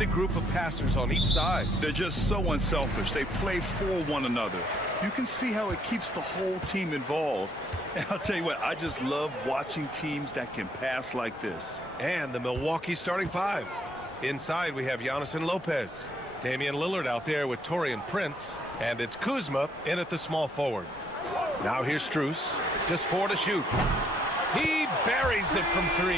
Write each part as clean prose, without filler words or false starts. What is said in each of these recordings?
fantastic group of passers on each side. They're just so unselfish. They play for one another. You can see how it keeps the whole team involved. And I'll tell you what, I just love watching teams that can pass like this. And the Milwaukee starting five. Inside, we have Giannis and Lopez. Damian Lillard out there with Taurean Prince. And it's Kuzma in at the small forward. Now here's Strus. Just 4 to shoot. He buries it from 3.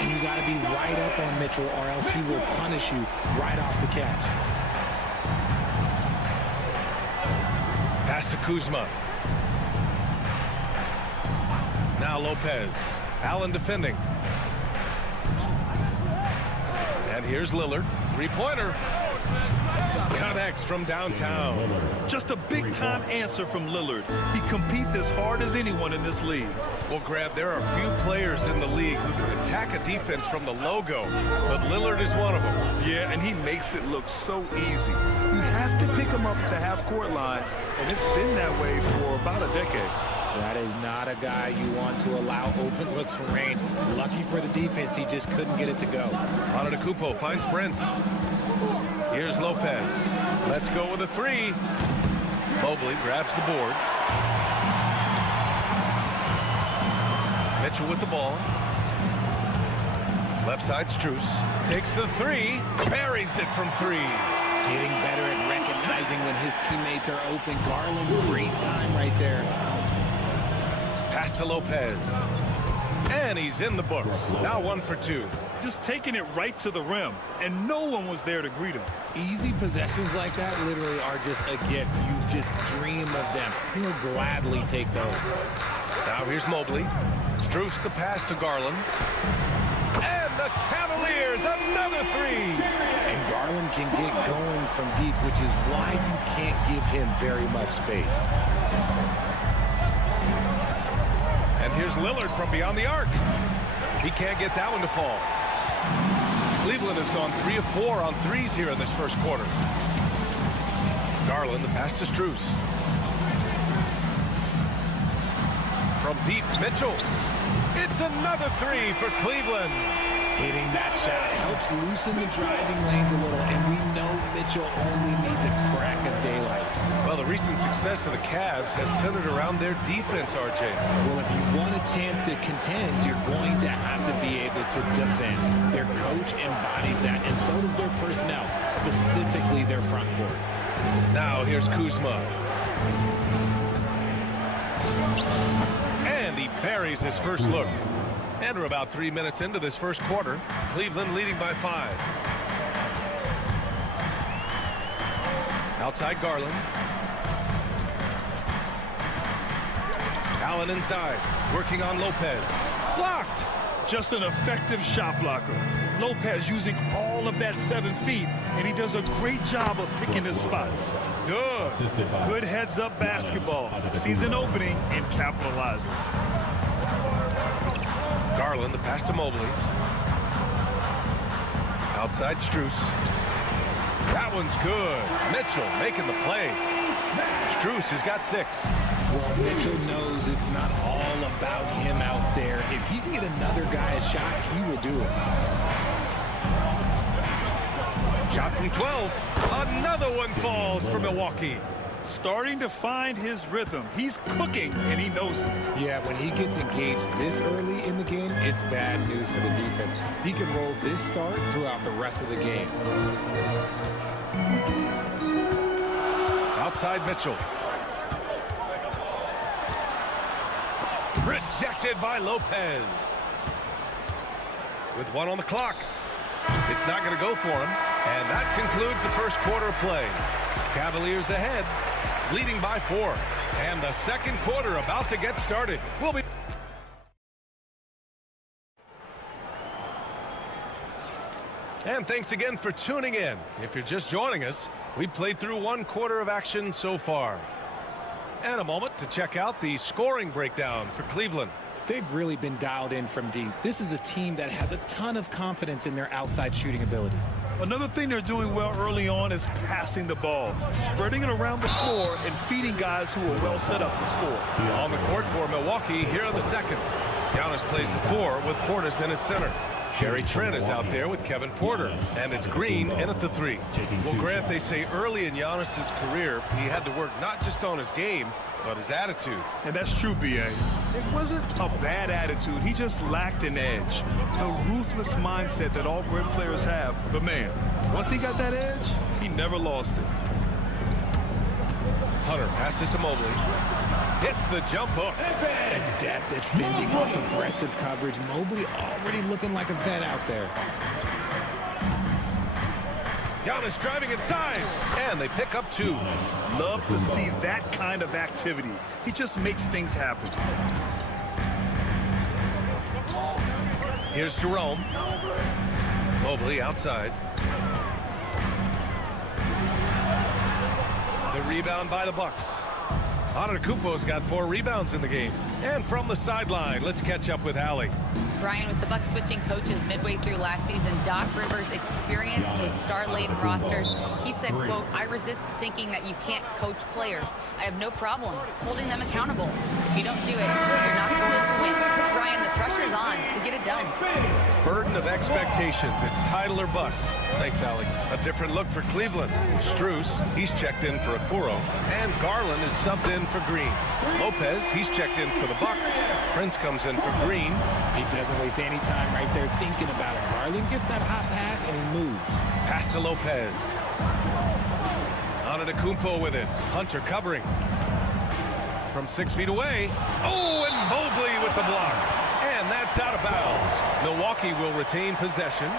And you got to be right up on Mitchell, or else he will punish you right off the catch. Pass to Kuzma. Now Lopez. Allen defending. And here's Lillard. Three-pointer. Connects from downtown. Just a big-time answer from Lillard. He competes as hard as anyone in this league. Well, Grant, there are few players in the league who can attack a defense from the logo, but Lillard is one of them. Yeah, and he makes it look so easy. You have to pick him up at the half-court line, and it's been that way for about a decade. That is not a guy you want to allow open looks from range. Lucky for the defense, he just couldn't get it to go. Antetokounmpo finds Prince. Here's Lopez. Let's go with a 3. Mobley grabs the board. Mitchell with the ball. Left side, Strus. Takes the 3. Buries it from 3. Getting better at recognizing when his teammates are open. Garland, great time right there. Pass to Lopez. And he's in the books. Now 1 for 2. Just taking it right to the rim, and no one was there to greet him. Easy possessions like that literally are just a gift. You just dream of them. He'll gladly take those. Now here's Mobley. Strus the pass to Garland. And the Cavaliers, another 3. And Garland can get going from deep, which is why you can't give him very much space. And here's Lillard from beyond the arc. He can't get that one to fall. Cleveland has gone 3 of 4 on 3s here in this first quarter. Garland, the pass to Strus. From deep, Mitchell. It's another 3 for Cleveland. Hitting that shot helps loosen the driving lanes a little, and we know Mitchell only needs a crack of daylight. Well, the recent success of the Cavs has centered around their defense, RJ. Well, if you want a chance to contend, you're going to have to be able to defend. Their coach embodies that, and so does their personnel, specifically their front court. Now here's Kuzma. And he buries his first look. And we're about 3 minutes into this first quarter. Cleveland leading by 5. Outside Garland. Allen inside, working on Lopez. Blocked! Just an effective shot blocker. Lopez using all of that 7 feet, and he does a great job of picking his spots. Good. Good heads-up basketball. Sees an opening and capitalizes. Garland, the pass to Mobley. Outside Strus. That one's good. Mitchell making the play. Strus has got 6. Well, Mitchell knows it's not all about him out there. If he can get another guy a shot, he will do it. Shot from 12. Another one falls for Milwaukee. Starting to find his rhythm. He's cooking, and he knows it. Yeah, when he gets engaged this early in the game, it's bad news for the defense. He can roll this start throughout the rest of the game. Outside Mitchell. Rejected by Lopez. With 1 on the clock. It's not going to go for him. And that concludes the first quarter of play. Cavaliers ahead, leading by 4. And the second quarter about to get started. We'll be... And thanks again for tuning in. If you're just joining us, we played through 1 quarter of action so far. And a moment to check out the scoring breakdown for Cleveland. They've really been dialed in from deep. This is a team that has a ton of confidence in their outside shooting ability. Another thing they're doing well early on is passing the ball, spreading it around the floor and feeding guys who are well set up to score. On the court for Milwaukee here in the second. Giannis plays the 4 with Portis in at center. Gary Trent is out there with Kevin Porter, and it's Green in at the 3. Well, Grant, they say early in Giannis's career, he had to work not just on his game, but his attitude. And that's true, B.A. It wasn't a bad attitude. He just lacked an edge. The ruthless mindset that all great players have. But, man, once he got that edge, he never lost it. Hunter passes to Mobley. Hits the jump hook. Adept at fending off aggressive coverage. Mobley already looking like a vet out there. Giannis driving inside, and they pick up 2. Love to see that kind of activity. He just makes things happen. Here's Jerome. Mobley outside. The rebound by the Bucks. Antetokounmpo's got 4 rebounds in the game. And from the sideline, let's catch up with Allie. Brian, with the Bucks switching coaches midway through last season, Doc Rivers experienced with star-laden rosters. He said, quote, "I resist thinking that you can't coach players. I have no problem holding them accountable. If you don't do it, you're not going to win." Brian, the pressure's on to get it done. Burden of expectations. It's title or bust. Thanks, Allie. A different look for Cleveland. Strus, he's checked in for Okoro. And Garland is subbed in for Green. Lopez, he's checked in for the Bucks. Prince comes in for Green. He doesn't waste any time right there thinking about it. Garland gets that hot pass and he moves. Pass to Lopez. Antetokounmpo with it. Hunter covering. From 6 feet away. Oh, and Mobley with the block. And that's out of bounds. Milwaukee will retain possession.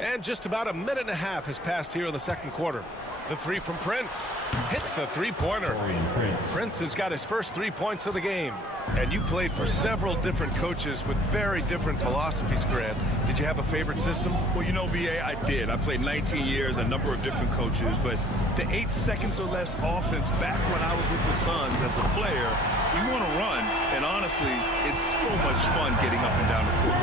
And just about a minute and a half has passed here in the second quarter. The 3 from Prince. Hits the three-pointer. Prince has got his first 3 points of the game. And you played for several different coaches with very different philosophies, Grant. Did you have a favorite system? Well, you know, B.A., I did. I played 19 years, a number of different coaches. But the 8 seconds or less offense back when I was with the Suns as a player, you want to run. And honestly, it's so much fun getting up and down the court.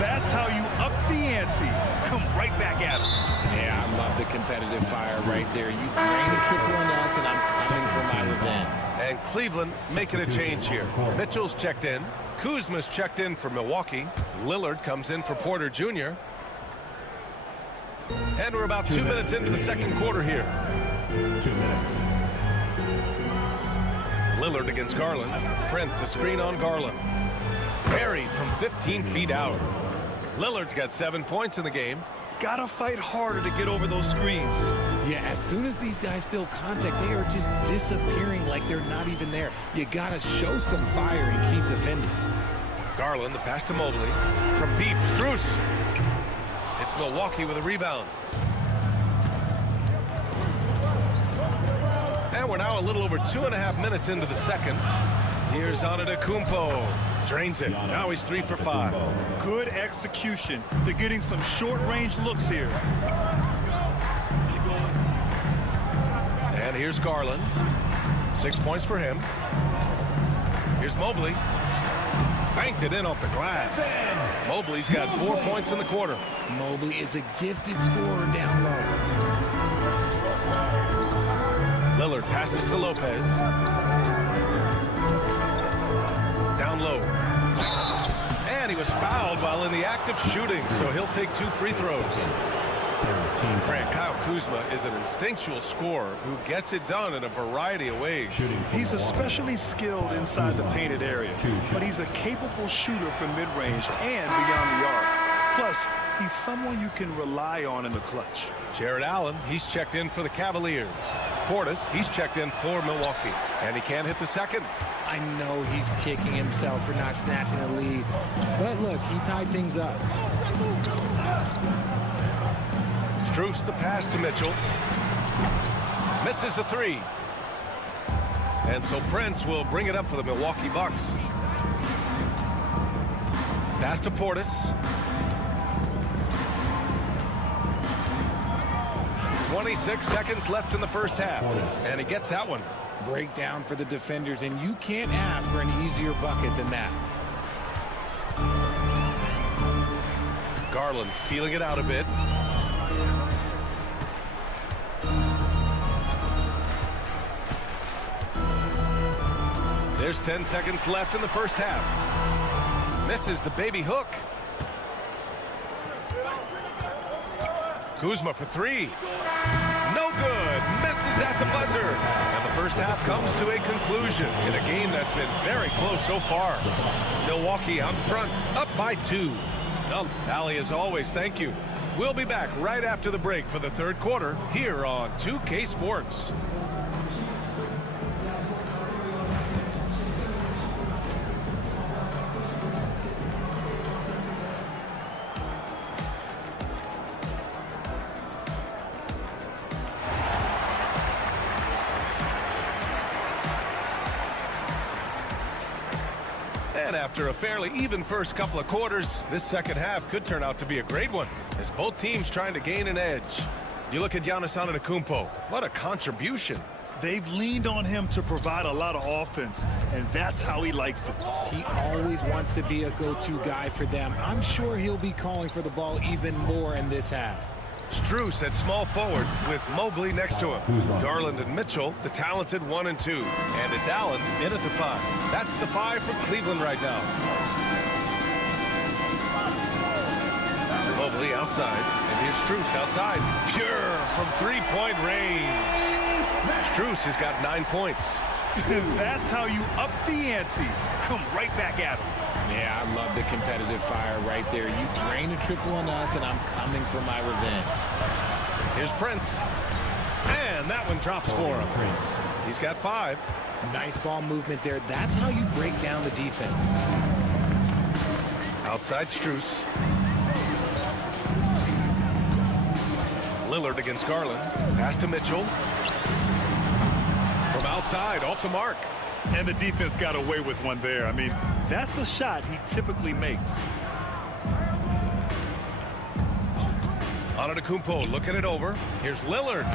That's how you up the ante. Come right back at him. Yeah, I love the competitive fire right there. You drain a triple on us, and I'm coming for my revenge. And Cleveland making a change here. Mitchell's checked in. Kuzma's checked in for Milwaukee. Lillard comes in for Porter Jr. And we're about 2 minutes into the second quarter here. 2 minutes. Lillard against Garland. Prince, a screen on Garland. Buried from 15 feet out. Lillard's got 7 points in the game. Gotta fight harder to get over those screens. Yeah, as soon as these guys feel contact, they are just disappearing like they're not even there. You gotta show some fire and keep defending. Garland, the pass to Mobley. From deep, Strus. It's Milwaukee with a rebound. And we're now a little over 2.5 minutes into the second. Here's Antetokounmpo. Drains it. Now he's 3 for 5. Good execution. They're getting some short-range looks here. And here's Garland. 6 points for him. Here's Mobley. Banked it in off the glass. Mobley's got 4 points in the quarter. Mobley is a gifted scorer down low. Lillard passes to Lopez. Down low. And he was fouled while in the act of shooting, so he'll take 2 free throws. Grant, Kyle Kuzma is an instinctual scorer who gets it done in a variety of ways. He's especially skilled inside the painted area, but he's a capable shooter from mid-range and beyond the arc. Plus, he's someone you can rely on in the clutch. Jared Allen, he's checked in for the Cavaliers. Portis, he's checked in for Milwaukee. And he can't hit the second. I know he's kicking himself for not snatching the lead. But look, he tied things up. Strus the pass to Mitchell. Misses the 3. And so Prince will bring it up for the Milwaukee Bucks. Pass to Portis. 26 seconds left in the first half. And he gets that one. Breakdown for the defenders, and you can't ask for an easier bucket than that. Garland feeling it out a bit. There's 10 seconds left in the first half. Misses the baby hook. Kuzma for three. No good. Misses at the buzzer. And the first half comes to a conclusion in a game that's been very close so far. Milwaukee out in front, up by 2. Well, Allie, as always, thank you. We'll be back right after the break for the third quarter here on 2K Sports. And after a fairly even first couple of quarters, this second half could turn out to be a great one, as both teams trying to gain an edge. You look at Giannis Antetokounmpo, what a contribution. They've leaned on him to provide a lot of offense, and that's how he likes it. He always wants to be a go-to guy for them. I'm sure he'll be calling for the ball even more in this half. Strus at small forward with Mobley next to him. Garland and Mitchell, the talented 1 and 2. And it's Allen in at the 5. That's the 5 for Cleveland right now. Mobley outside. And here's Strus outside. Pure from three-point range. Strus has got 9 points. That's how you up the ante. Come right back at him. Yeah, I love the competitive fire right there. You drain a triple on us, and I'm coming for my revenge. Here's Prince. And that one drops for him. He's got 5. Nice ball movement there. That's how you break down the defense. Outside Strus. Lillard against Garland. Pass to Mitchell. From outside, off the mark. And the defense got away with one there. I mean, that's a shot he typically makes. Antetokounmpo looking it over. Here's Lillard.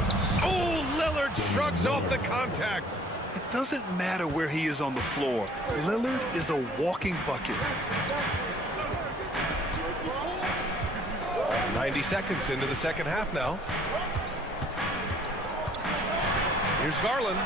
Oh, Lillard shrugs off the contact. It doesn't matter where he is on the floor. Lillard is a walking bucket. 90 seconds into the second half now. Here's Garland.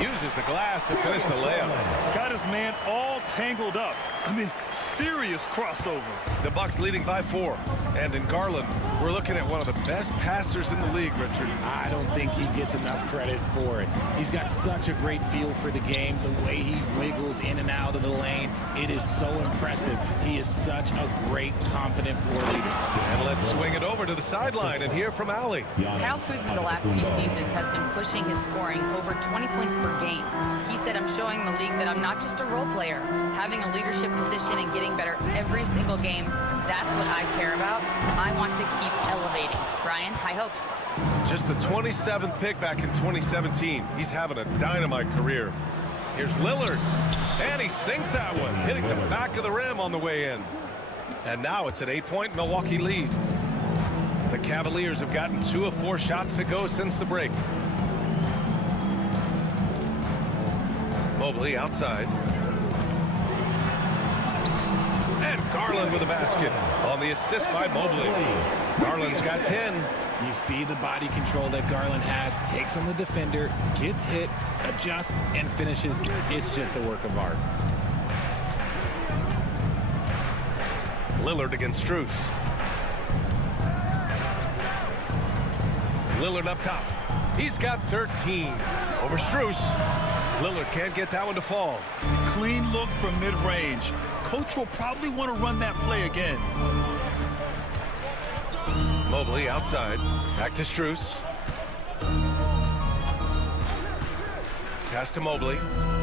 Uses the glass to finish the layup. Got his man all tangled up. I mean, serious crossover. The Bucks leading by 4. And in Garland, we're looking at one of the best passers in the league, Richard. I don't think he gets enough credit for it. He's got such a great feel for the game, the way he wiggles in and out of the lane. It is so impressive. He is such a great, confident floor leader. And let's swing it over to the sideline and hear from Allie. Kyle Kuzma the last few seasons has been pushing his scoring over 20 points per game. He said, I'm showing the league that I'm not just a role player. Having a leadership position and getting better every single game, that's what I care about. I want to keep elevating. Ryan, high hopes. Just the 27th pick back in 2017. He's having a dynamite career. Here's Lillard. And he sinks that one, hitting the back of the rim on the way in. And now it's an 8-point Milwaukee lead. The Cavaliers have gotten 2 of 4 shots to go since the break. Mobley outside. And Garland with a basket on the assist by Mobley. Garland's got 10. You see the body control that Garland has, takes on the defender, gets hit, adjusts, and finishes. It's just a work of art. Lillard against Strus. Lillard up top. He's got 13. Over Strus. Lillard can't get that one to fall. Clean look from mid-range. Coach will probably want to run that play again. Mobley outside. Back to Strus. Pass to Mobley.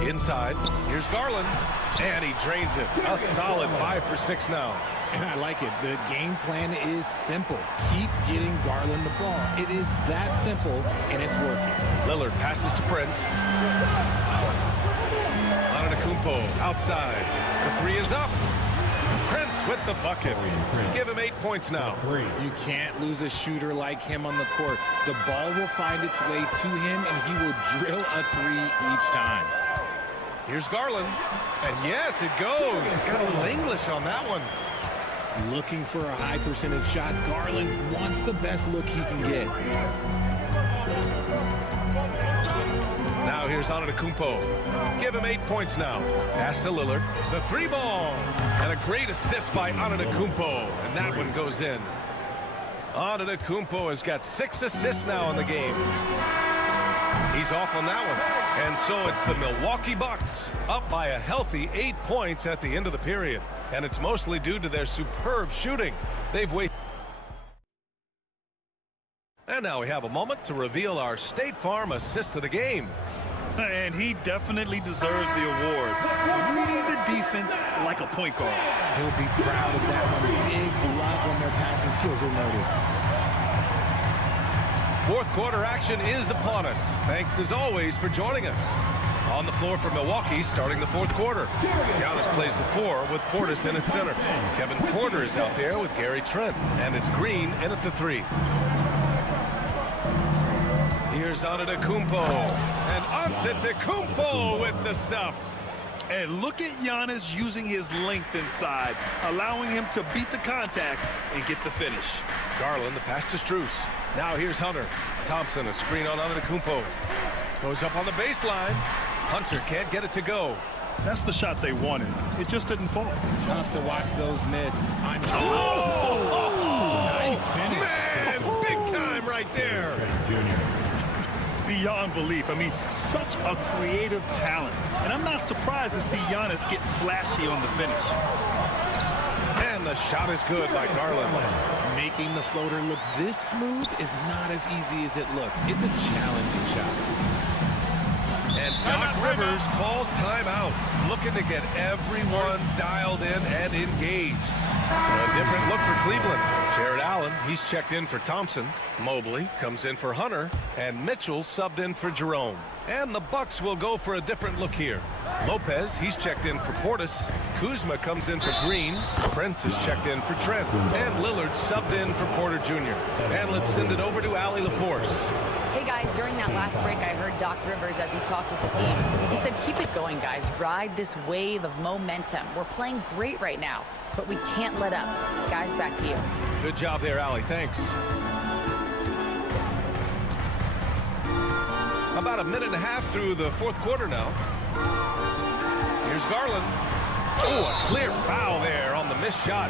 Inside. Here's Garland. And he drains it. A solid 5 for 6 now. And I like it. The game plan is simple. Keep getting Garland the ball. It is that simple, and it's working. Lillard passes to Prince. Antetokounmpo outside. The 3 is up. Prince with the bucket. Give him 8 points now. You can't lose a shooter like him on the court. The ball will find its way to him, and he will drill a 3 each time. Here's Garland. And yes, it goes. Got a little English on that one. Looking for a high percentage shot. Garland wants the best look he can get. Now here's Antetokounmpo. Give him 8 points now. Pass to Lillard. The 3 ball. And a great assist by Antetokounmpo. And that one goes in. Antetokounmpo has got 6 assists now in the game. He's off on that one. And so it's the Milwaukee Bucks up by a healthy 8 points at the end of the period. And it's mostly due to their superb shooting. They've wasted. And now we have a moment to reveal our State Farm assist of the game. And he definitely deserves the award. Reading the defense like a point guard. He'll be proud of that one. Biggs love when their passing skills are noticed. Fourth quarter action is upon us. Thanks as always for joining us. On the floor for Milwaukee starting the fourth quarter. Giannis plays the 4 with Portis in at center. Kevin Porter is out there with Gary Trent. And it's Green in at the 3. Here's Antetokounmpo. And Antetokounmpo with the stuff. And look at Giannis using his length inside, allowing him to beat the contact and get the finish. Garland, the pass to Strus. Now here's Hunter. Thompson, a screen on Antetokounmpo. Goes up on the baseline. Hunter can't get it to go. That's the shot they wanted. It just didn't fall. Tough to watch those miss. Nice finish. Man, big time right there. Beyond belief. I mean, such a creative talent. And I'm not surprised to see Giannis get flashy on the finish. And the shot is good by Garland. Making the floater look this smooth is not as easy as it looked. It's a challenging shot. And Doc Rivers calls timeout, looking to get everyone dialed in and engaged. A different look for Cleveland. Jared Allen, he's checked in for Thompson. Mobley comes in for Hunter, and Mitchell subbed in for Jerome. And the Bucks will go for a different look here. Lopez, he's checked in for Portis. Kuzma comes in for Green. Prince is checked in for Trent. And Lillard subbed in for Porter Jr. And let's send it over to Allie LaForce. Hey guys, during that last break, I heard Doc Rivers as he talked with the team. He said, keep it going, guys. Ride this wave of momentum. We're playing great right now, but we can't let up. Guys, back to you. Good job there, Allie. Thanks. About a minute and a half through the fourth quarter now. Here's Garland. Oh, a clear foul there on the missed shot.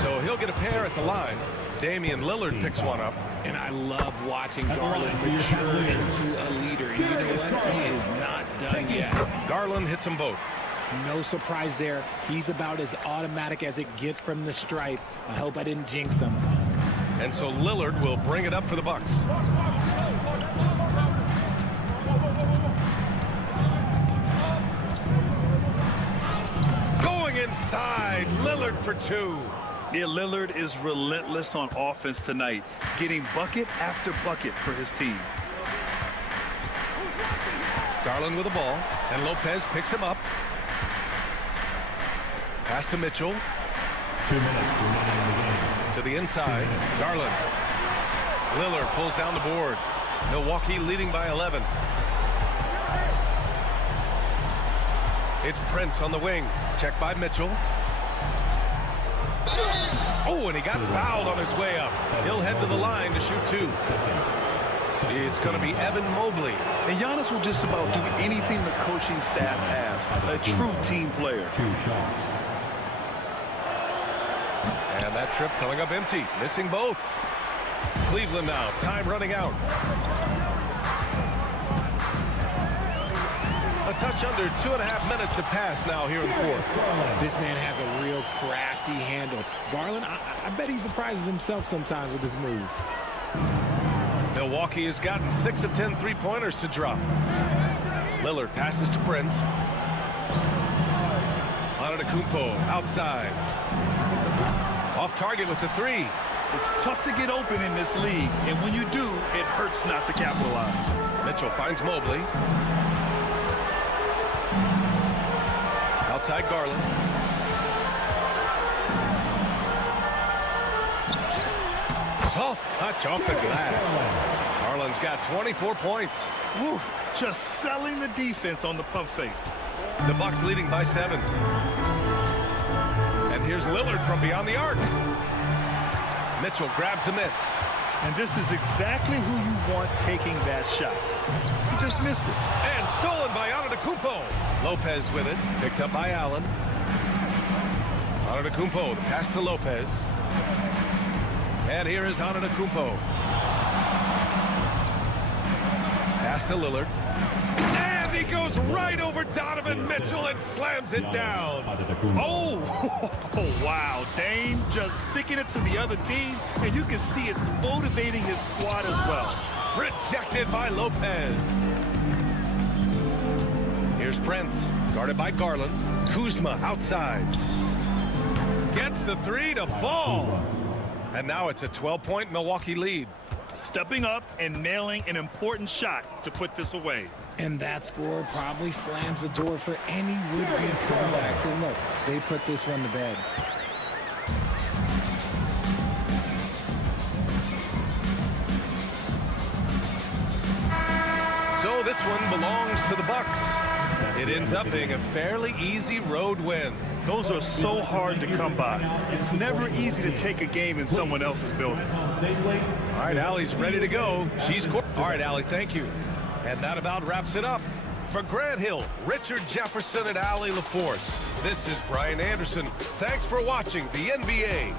So he'll get a pair at the line. Damian Lillard picks one up. And I love watching Garland mature into a leader. And you know what? He is not done yet. Garland hits them both. No surprise there. He's about as automatic as it gets from the stripe. I hope I didn't jinx him. And so Lillard will bring it up for the Bucks. Going inside, Lillard for 2. Yeah, Lillard is relentless on offense tonight, getting bucket after bucket for his team. Garland with the ball, and Lopez picks him up. Pass to Mitchell. 2 minutes remaining in the game. To the inside, Garland. Lillard pulls down the board. Milwaukee leading by 11. It's Prince on the wing. Checked by Mitchell. Oh, and he got fouled on his way up. He'll head to the line to shoot 2. It's going to be Evan Mobley. And Giannis will just about do anything the coaching staff asks. A true team player. 2 shots. And that trip coming up empty. Missing both. Cleveland now. Time running out. A touch under 2.5 minutes have passed now here in the fourth. This man has a real crafty handle. Garland, I bet he surprises himself sometimes with his moves. Milwaukee has gotten 6 of 10 3-pointers to drop. Lillard passes to Prince. Antetokounmpo outside. Off target with the 3. It's tough to get open in this league, and when you do, it hurts not to capitalize. Mitchell finds Mobley. Outside Garland. Soft touch off the glass. Garland's got 24 points. Woo, just selling the defense on the pump fake. The Bucks leading by 7. And here's Lillard from beyond the arc. Mitchell grabs a miss. And this is exactly who you want taking that shot. He just missed it. And stolen by Antetokounmpo. Lopez with it, picked up by Allen. Antetokounmpo, the pass to Lopez. And here is Antetokounmpo. Pass to Lillard. And he goes right over Donovan Mitchell and slams it down. Oh, wow. Dame just sticking it to the other team, and you can see it's motivating his squad as well. Rejected by Lopez. Here's Prince, guarded by Garland. Kuzma outside. Gets the three to fall. And now it's a 12-point Milwaukee lead. Stepping up and nailing an important shot to put this away. And that score probably slams the door for any would-be comebacks. And look, they put this one to bed. So this one belongs to the Bucks. It ends up being a fairly easy road win. Those are so hard to come by. It's never easy to take a game in someone else's building. All right, Allie's ready to go. All right, Allie, thank you. And that about wraps it up. For Grant Hill, Richard Jefferson, and Allie LaForce, this is Brian Anderson. Thanks for watching the NBA.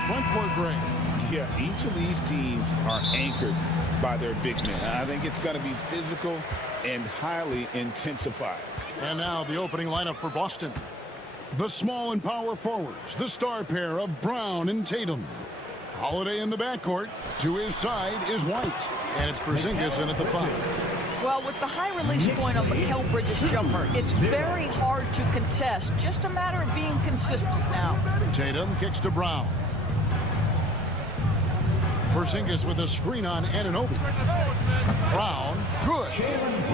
the front court, Greg. Yeah, each of these teams are anchored by their big men. I think it's going to be physical and highly intensified. And now the opening lineup for Boston. The small and power forwards, the star pair of Brown and Tatum. Holiday in the backcourt. To his side is White. And it's Porzingis in at the 5. Well, with the high release point on Mikal Bridges' jumper, it's very hard to contest. Just a matter of being consistent now. Tatum kicks to Brown. Porzingis with a screen on Anunoby. Brown, good.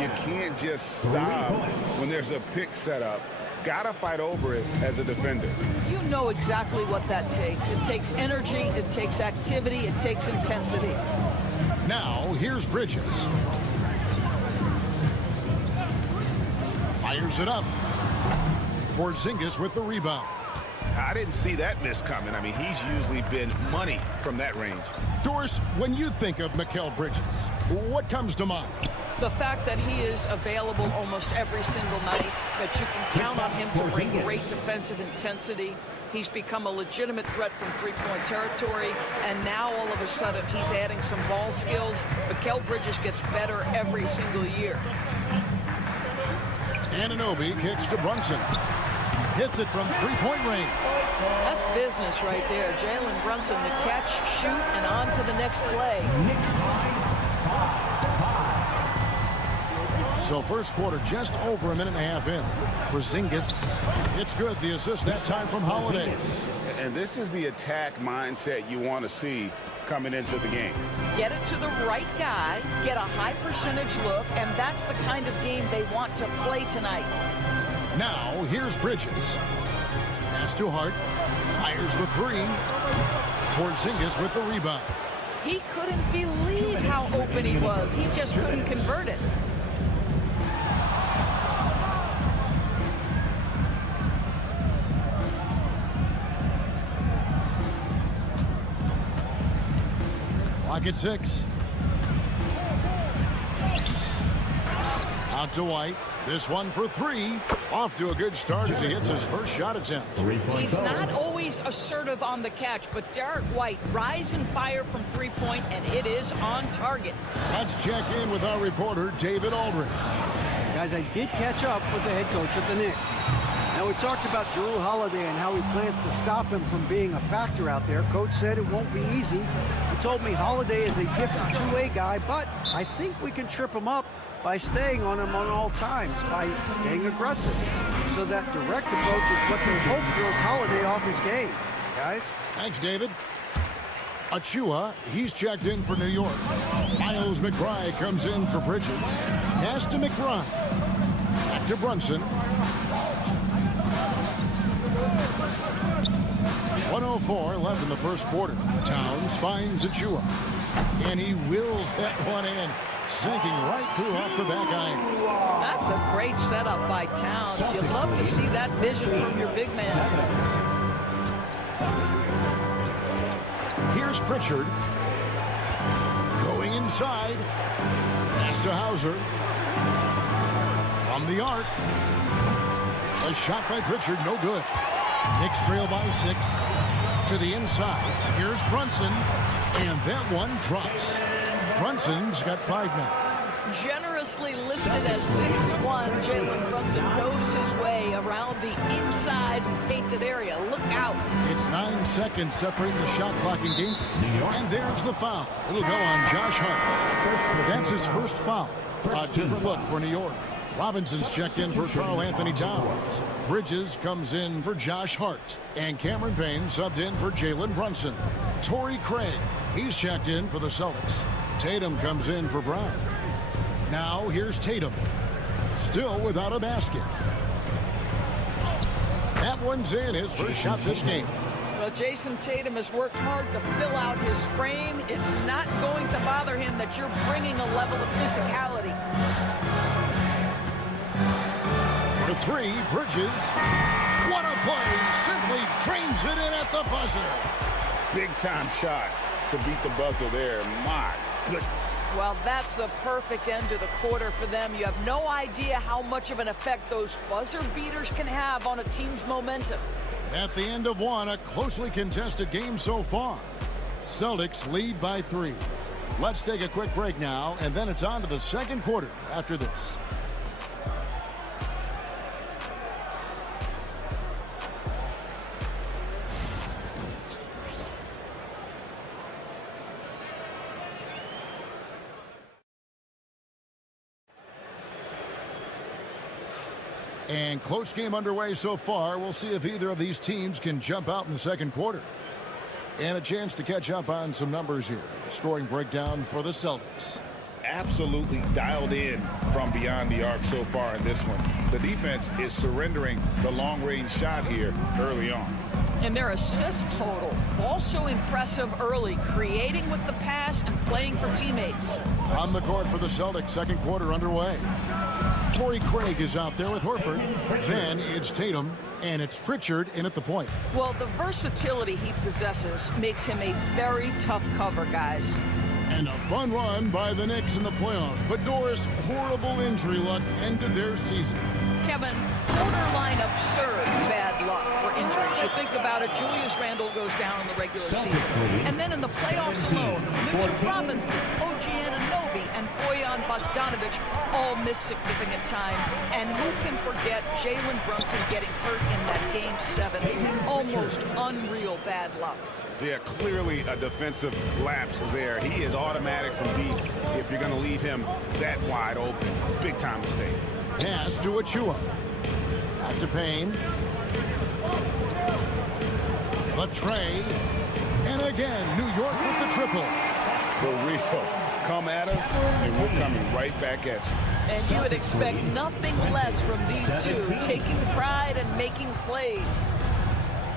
You can't just stop when there's a pick set up. Gotta fight over it as a defender. You know exactly what that takes. It takes energy, it takes activity, it takes intensity. Now, here's Bridges. Fires it up. Porzingis with the rebound. I didn't see that miss coming. I mean, he's usually been money from that range. Doris, when you think of Mikal Bridges, what comes to mind? The fact that he is available almost every single night, that you can count on him to bring great defensive intensity. He's become a legitimate threat from three-point territory, and now all of a sudden he's adding some ball skills. Mikal Bridges gets better every single year. Anunoby kicks to Brunson. Hits it from three-point range. That's business right there. Jalen Brunson, the catch, shoot, and on to the next play. So first quarter just over a minute and a half in. Porzingis, it's good. The assist that time from Holiday. And this is the attack mindset you want to see coming into the game. Get it to the right guy, get a high percentage look, and that's the kind of game they want to play tonight. Now, here's Bridges. Pass to Hart. Fires the 3. Porzingis with the rebound. He couldn't believe how open he was. He just couldn't convert it. Clock at 6. Out to White. This one for 3. Off to a good start as he hits his first shot attempt. He's not always assertive on the catch, but Derek White rise and fire from three-point, and it is on target. Let's check in with our reporter, David Aldridge. Guys, I did catch up with the head coach of the Knicks. Now, we talked about Jrue Holiday and how he plans to stop him from being a factor out there. Coach said it won't be easy. He told me Holiday is a gifted two-way guy, but I think we can trip him up by staying on him on all times, by staying aggressive. So that direct approach is what they hope throws Holiday off his game. Guys? Thanks, David. Achua, he's checked in for New York. Miles McBride comes in for Bridges. Pass to McBride. Back to Brunson. 1:04 left in the first quarter. Towns finds Achua. And he wills that one in. Sinking right through off the back iron. That's a great setup by Towns. You love to see that vision from your big man. Here's Pritchard. Going inside. Pass to Hauser. From the arc. A shot by Pritchard, no good. Knicks trail by 6. To the inside. Here's Brunson. And that one drops. Brunson's got 5 now. Generously listed as 6'1", Jalen Brunson knows his way around the inside painted area. Look out. It's 9 seconds separating the shot clock in game. And there's the foul. It'll go on Josh Hart. That's his first foul. A different look for New York. Robinson's checked in for Karl Anthony Towns. Bridges comes in for Josh Hart. And Cameron Payne subbed in for Jalen Brunson. Torrey Craig, he's checked in for the Celtics. Tatum comes in for Brown. Now here's Tatum. Still without a basket. That one's in, his first shot this game. Well, Jason Tatum has worked hard to fill out his frame. It's not going to bother him that you're bringing a level of physicality. For 3, Bridges. What a play. Simply drains it in at the buzzer. Big time shot to beat the buzzer there. My goodness. Well, that's the perfect end to the quarter for them. You have no idea how much of an effect those buzzer beaters can have on a team's momentum. At the end of one, a closely contested game so far. Celtics lead by 3. Let's take a quick break now, and then it's on to the second quarter after this. And close game underway so far. We'll see if either of these teams can jump out in the second quarter. And a chance to catch up on some numbers here. Scoring breakdown for the Celtics. Absolutely dialed in from beyond the arc so far in this one. The defense is surrendering the long-range shot here early on. And their assist total also impressive early, creating with the pass and playing for teammates. On the court for the Celtics, second quarter underway. Torrey Craig is out there with Horford. Then it's Tatum, and it's Pritchard in at the point. Well, the versatility he possesses makes him a very tough cover, guys. And a fun run by the Knicks in the playoffs. But Doris, horrible injury luck ended their season. Kevin, borderline absurd bad luck for injuries. You think about it, Julius Randle goes down in the regular season. And then in the playoffs alone, Mitchell Robinson, OG Anunoby, and Bojan Bogdanovic all miss significant time. And who can forget Jalen Brunson getting hurt in that Game 7? Almost unreal bad luck. Yeah, clearly a defensive lapse there. He is automatic from deep if you're going to leave him that wide open. Big time mistake. Pass to Achua. Back to Payne. The tray. And again, New York with the triple. For real. Come at us, and we're coming right back at you. And you would expect nothing less from these two, taking pride and making plays.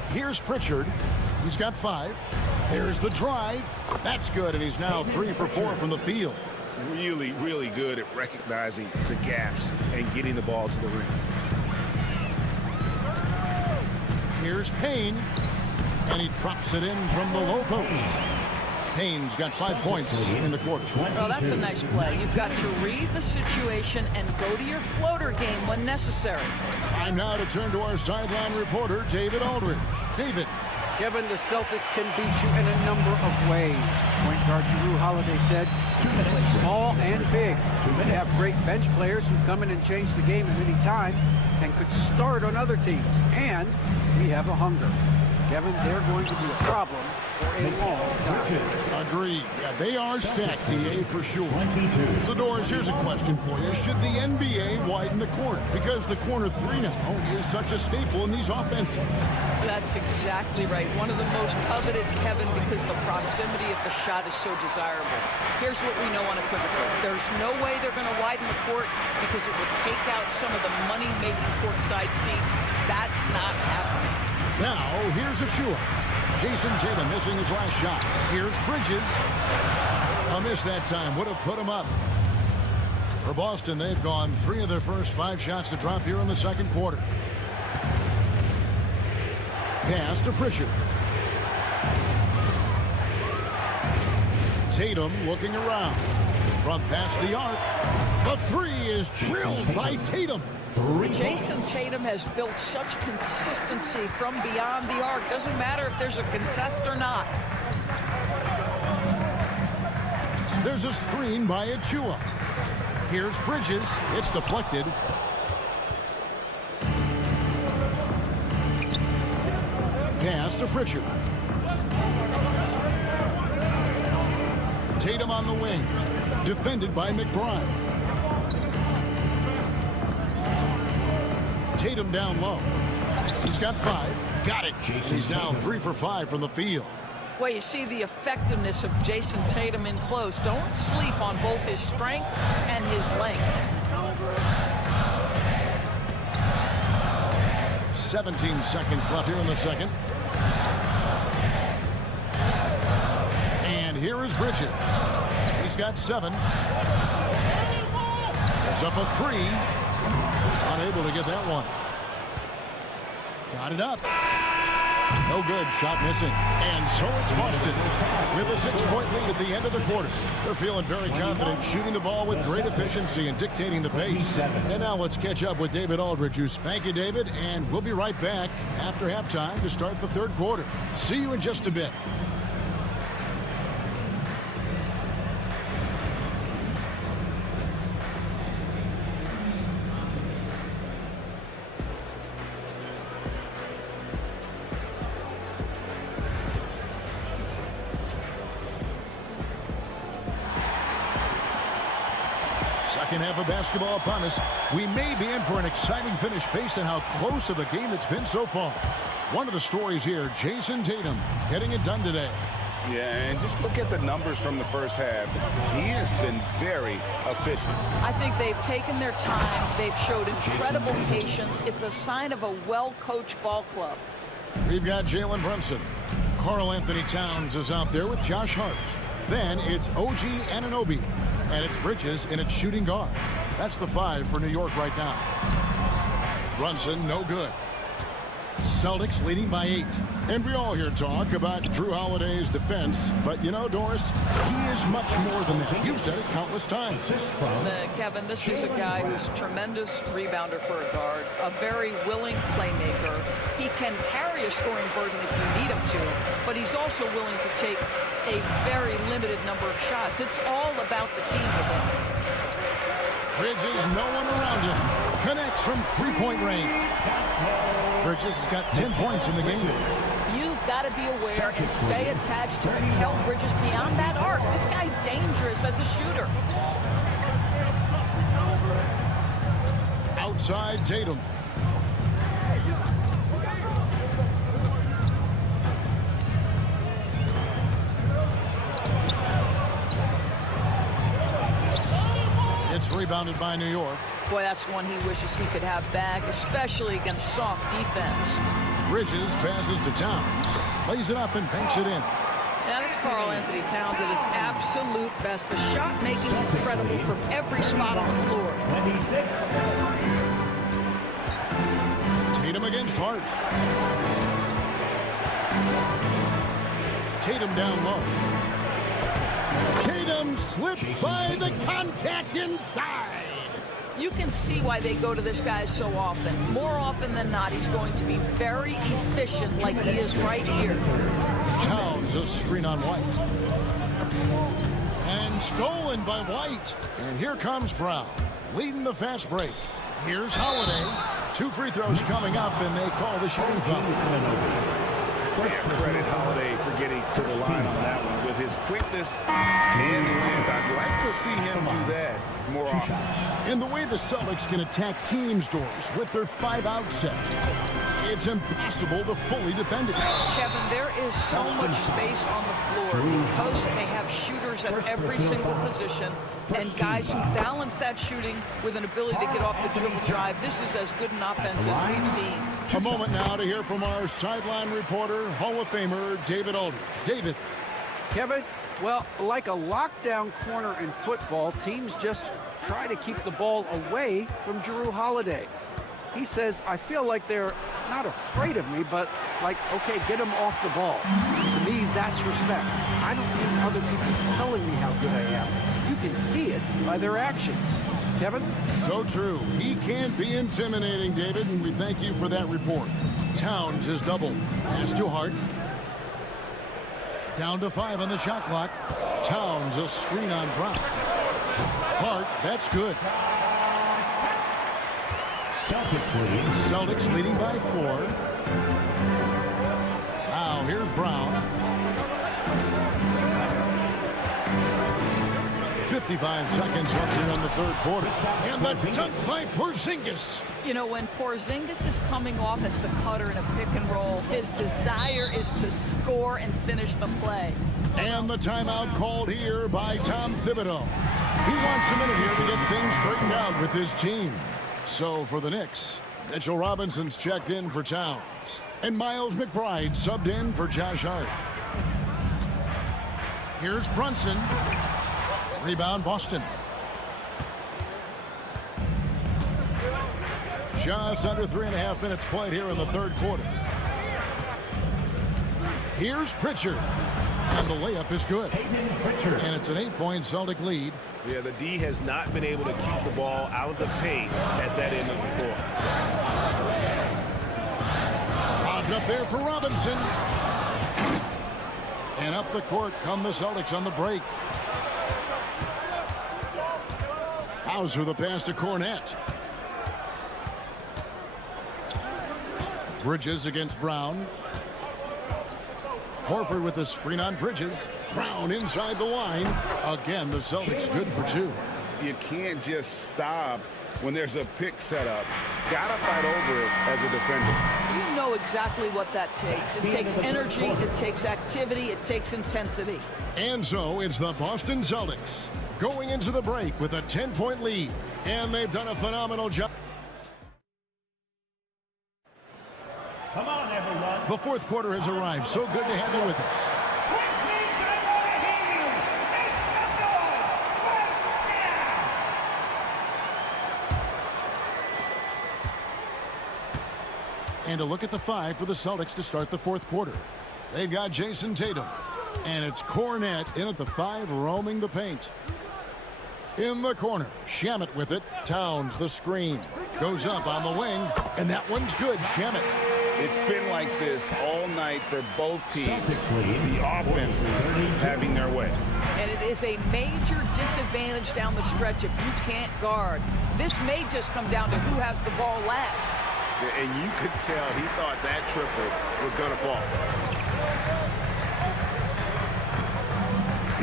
Here's Pritchard. He's got 5. There's the drive. That's good, and he's now 3 for 4 from the field. Really, really good at recognizing the gaps and getting the ball to the rim. Here's Payne, and he drops it in from the low post. Payne's got 5 points in the quarter. Well, that's a nice play. You've got to read the situation and go to your floater game when necessary. Time now to turn to our sideline reporter, David Aldridge. David. Kevin, the Celtics can beat you in a number of ways. Point guard Jrue Holiday said, play small and big. They have great bench players who come in and change the game at any time and could start on other teams. And we have a hunger. Kevin, they're going to be a problem for a long time. Agreed. Yeah, they are stacked, DA, for sure. So, Doris, here's a question for you. Should the NBA widen the court? Because the corner 3 now is such a staple in these offenses. That's exactly right. One of the most coveted, Kevin, because the proximity of the shot is so desirable. Here's what we know unequivocally. There's no way they're going to widen the court because it would take out some of the money-making courtside seats. That's not happening. Now, here's Achua. Jason Tatum missing his last shot. Here's Bridges. A miss that time. Would have put him up. For Boston, they've gone 3 of their first 5 shots to drop here in the second quarter. Pass to Pritchard. Tatum looking around. From past the arc. The 3 is drilled by Tatum. Jason Tatum has built such consistency from beyond the arc. Doesn't matter if there's a contest or not. There's a screen by Achua. Here's Bridges. It's deflected. Pass to Pritchard. Tatum on the wing. Defended by McBride. Tatum down low. He's got 5. Got it. He's now 3 for 5 from the field. Well, you see the effectiveness of Jason Tatum in close. Don't sleep on both his strength and his length. 17 seconds left here in the second. And here is Bridges. He's got 7. It's up a 3. Unable to get that one. Got it up. No good. Shot missing. And so it's Boston with a 6-point lead at the end of the quarter. They're feeling very confident, shooting the ball with great efficiency and dictating the pace. And now let's catch up with David Aldridge. Thank you, David, and we'll be right back after halftime to start the third quarter. See you in just a bit. Second half of basketball upon us. We may be in for an exciting finish based on how close of a game it's been so far. One of the stories here, Jason Tatum getting it done today. Yeah, and just look at the numbers from the first half. He has been very efficient. I think they've taken their time. They've showed incredible patience. It's a sign of a well-coached ball club. We've got Jalen Brunson. Karl Anthony Towns is out there with Josh Hart. Then it's OG Anunoby. And it's Bridges in its shooting guard. That's the 5 for New York right now. Brunson, no good. Celtics leading by 8. And we all here talk about Drew Holiday's defense. But you know, Doris, he is much more than that. You've said it countless times. Kevin, this is a guy who's a tremendous rebounder for a guard, a very willing playmaker. He can carry a scoring burden if you need him to, but he's also willing to take a very limited number of shots. It's all about the team with him. Bridges, no one around him. Connects from 3-point range. Bridges has got 10 points in the game. You've got to be aware and stay attached to Mikal Bridges beyond that arc. This guy dangerous as a shooter. Outside Tatum. It's rebounded by New York. Boy, that's one he wishes he could have back, especially against soft defense. Bridges passes to Towns. Lays it up and banks it in. Now that's Karl Anthony Towns at his absolute best. The shot making incredible from every spot on the floor. Tatum against Hart. Tatum down low. Tatum slips by the contact inside. You can see why they go to this guy so often. More often than not, he's going to be very efficient like he is right here. Towns a screen on White. And stolen by White. And here comes Brown, leading the fast break. Here's Holiday. 2 free throws coming up, and they call the shooting foul. Credit Holiday for getting to the line on that one with his quickness and length. I'd like to see him do that more often. And the way the Celtics can attack teams, Doris, with their 5-out set, it's impossible to fully defend it. Kevin, there is so much space on the floor because they have shooters at every single position and guys who balance that shooting with an ability to get off the dribble drive. This is as good an offense as we've seen. A moment now to hear from our sideline reporter, Hall of Famer David Aldridge. David. Kevin, well, like a lockdown corner in football, teams just try to keep the ball away from Jrue Holiday. He says, I feel like they're not afraid of me, but like, okay, get him off the ball. To me, that's respect. I don't need other people telling me how good I am. You can see it by their actions. Kevin? So true. He can be intimidating, David, and we thank you for that report. Towns is doubled. Pass to Hart. Down to 5 on the shot clock. Towns a screen on Brown. Hart, that's good. Celtics leading by 4. Now here's Brown. 55 seconds left here in the third quarter. And the dunk by Porzingis. You know, when Porzingis is coming off as the cutter in a pick and roll, his desire is to score and finish the play. And the timeout called here by Tom Thibodeau. He wants a minute here to get things straightened out with his team. So for the Knicks, Mitchell Robinson's checked in for Towns. And Miles McBride subbed in for Josh Hart. Here's Brunson. Rebound, Boston. Just under 3.5 minutes played here in the third quarter. Here's Pritchard. And the layup is good. And it's an 8-point Celtic lead. Yeah, the D has not been able to keep the ball out of the paint at that end of the floor. Lobbed up there for Robinson. And up the court come the Celtics on the break. Hauser the pass to Cornette. Bridges against Brown. Horford with the screen on Bridges. Brown inside the line. Again, the Celtics good for 2. You can't just stop when there's a pick set up. Gotta fight over it as a defender. You know exactly what that takes. It takes energy, it takes activity, it takes intensity. And so it's the Boston Celtics going into the break with a 10-point lead. And they've done a phenomenal job. Come on, everyone. The fourth quarter has arrived. So good to have you with us. And a look at the 5 for the Celtics to start the fourth quarter. They've got Jason Tatum. And it's Cornette in at the 5, roaming the paint. In the corner, Shamet with it. Towns the screen. Goes up on the wing. And that one's good, Shamet. It's been like this all night for both teams. The offenses having their way. And it is a major disadvantage down the stretch if you can't guard. This may just come down to who has the ball last. And you could tell he thought that triple was going to fall.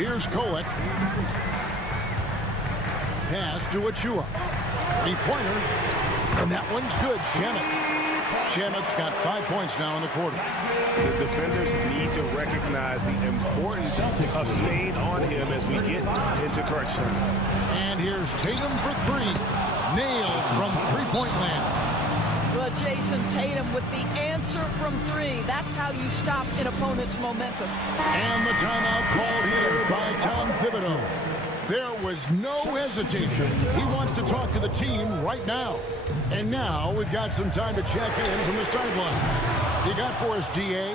Here's Kolek. Pass to Achua. 3-pointer. And that one's good, Shamet. Shamet's got 5 points now in the quarter. The defenders need to recognize the importance of staying on him as we get into crunch time. And here's Tatum for 3. Nailed from three-point land. Well, Jason Tatum with the answer from 3. That's how you stop an opponent's momentum. And the timeout called here by Tom Thibodeau. There was no hesitation. He wants to talk to the team right now. And now we've got some time to check in from the sideline. You got for us, D.A.?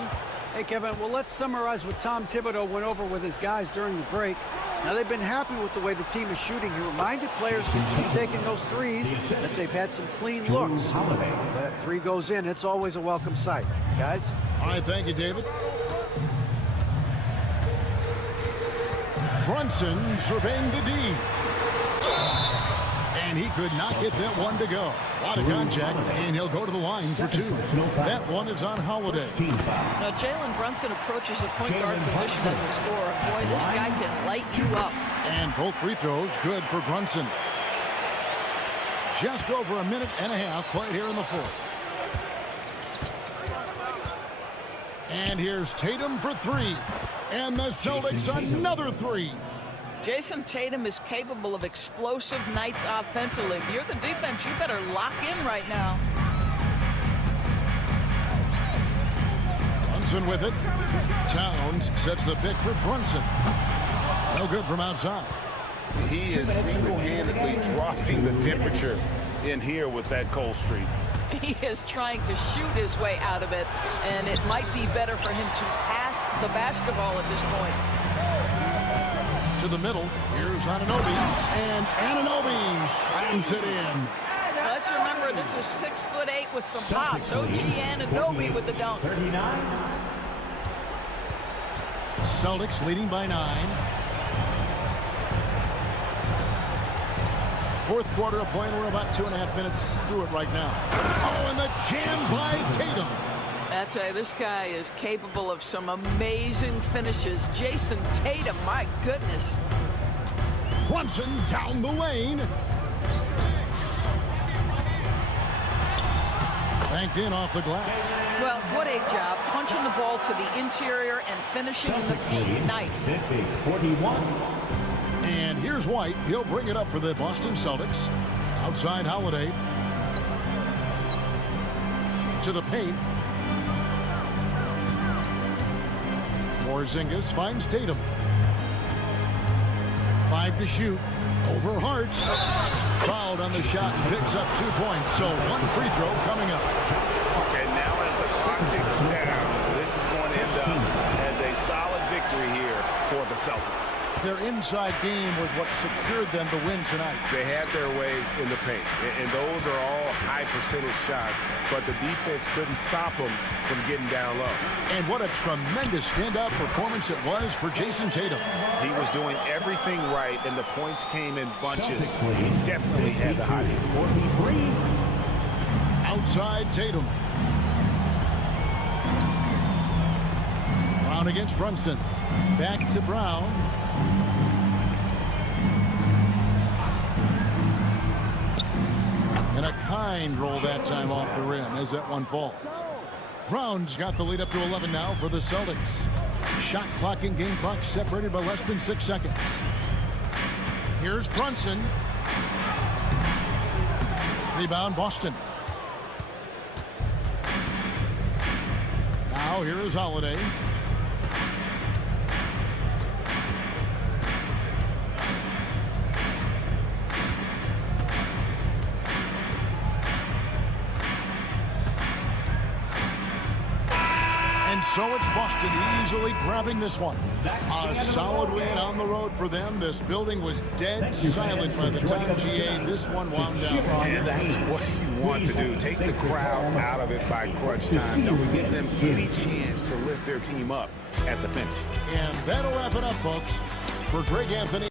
Hey, Kevin, well, let's summarize what Tom Thibodeau went over with his guys during the break. Now, they've been happy with the way the team is shooting. He reminded players to keep taking those threes, that they've had some clean looks. That 3 goes in, it's always a welcome sight. Guys? All right, thank you, David. Brunson surveying the D. And he could not get that one to go. A lot of contact, and he'll go to the line for 2. That one is on Holiday. Now, Jalen Brunson approaches the point guard position as a scorer. Boy, this guy can light you up. And both free throws good for Brunson. Just over a minute and a half played here in the fourth. And here's Tatum for 3. And the Celtics another 3. Jason Tatum is capable of explosive nights offensively. If you're the defense, you better lock in right now. Brunson with it. Towns sets the pick for Brunson. No good from outside. He is single-handedly dropping the temperature in here with that cold streak. He is trying to shoot his way out of it, and it might be better for him to pass the basketball at this point. To the middle, here's Anunoby, and Anunoby slams it in. Now let's remember, this is 6'8" with some pops. OG Anunoby with the dunk. Celtics leading by 9. Fourth quarter of play, and we're about 2.5 minutes through it right now. Oh, and the jam by Tatum. I tell you, this guy is capable of some amazing finishes. Jason Tatum, my goodness. Brunson down the lane. Banked in off the glass. Well, what a job. Punching the ball to the interior and finishing in the paint. Nice. 41. And here's White. He'll bring it up for the Boston Celtics. Outside Holiday. To the paint. Porzingis finds Tatum. 5 to shoot. Over Hart. Fouled on the shot. Picks up 2 points. So 1 free throw coming up. And now as the clock ticks down, this is going to end up solid victory here for the Celtics. Their inside game was what secured them to win tonight. They had their way in the paint, and those are all high percentage shots, but the defense couldn't stop them from getting down low. And what a tremendous standout performance it was for Jason Tatum. He was doing everything right, and the points came in bunches. He definitely had the hot hand. Outside Tatum. Brown against Brunson. Back to Brown. And a kind roll that time off the rim as that one falls. Brown's got the lead up to 11 now for the Celtics. Shot clock and game clock separated by less than 6 seconds. Here's Brunson. Rebound Boston. Now here is Holiday. And so it's Boston easily grabbing this one. A solid win on the road for them. This building was dead silent by the time GA this one wound down. And that's what you want to do. Take the crowd out of it by crunch time. Don't give them any chance to lift their team up at the finish. And that'll wrap it up, folks. For Greg Anthony.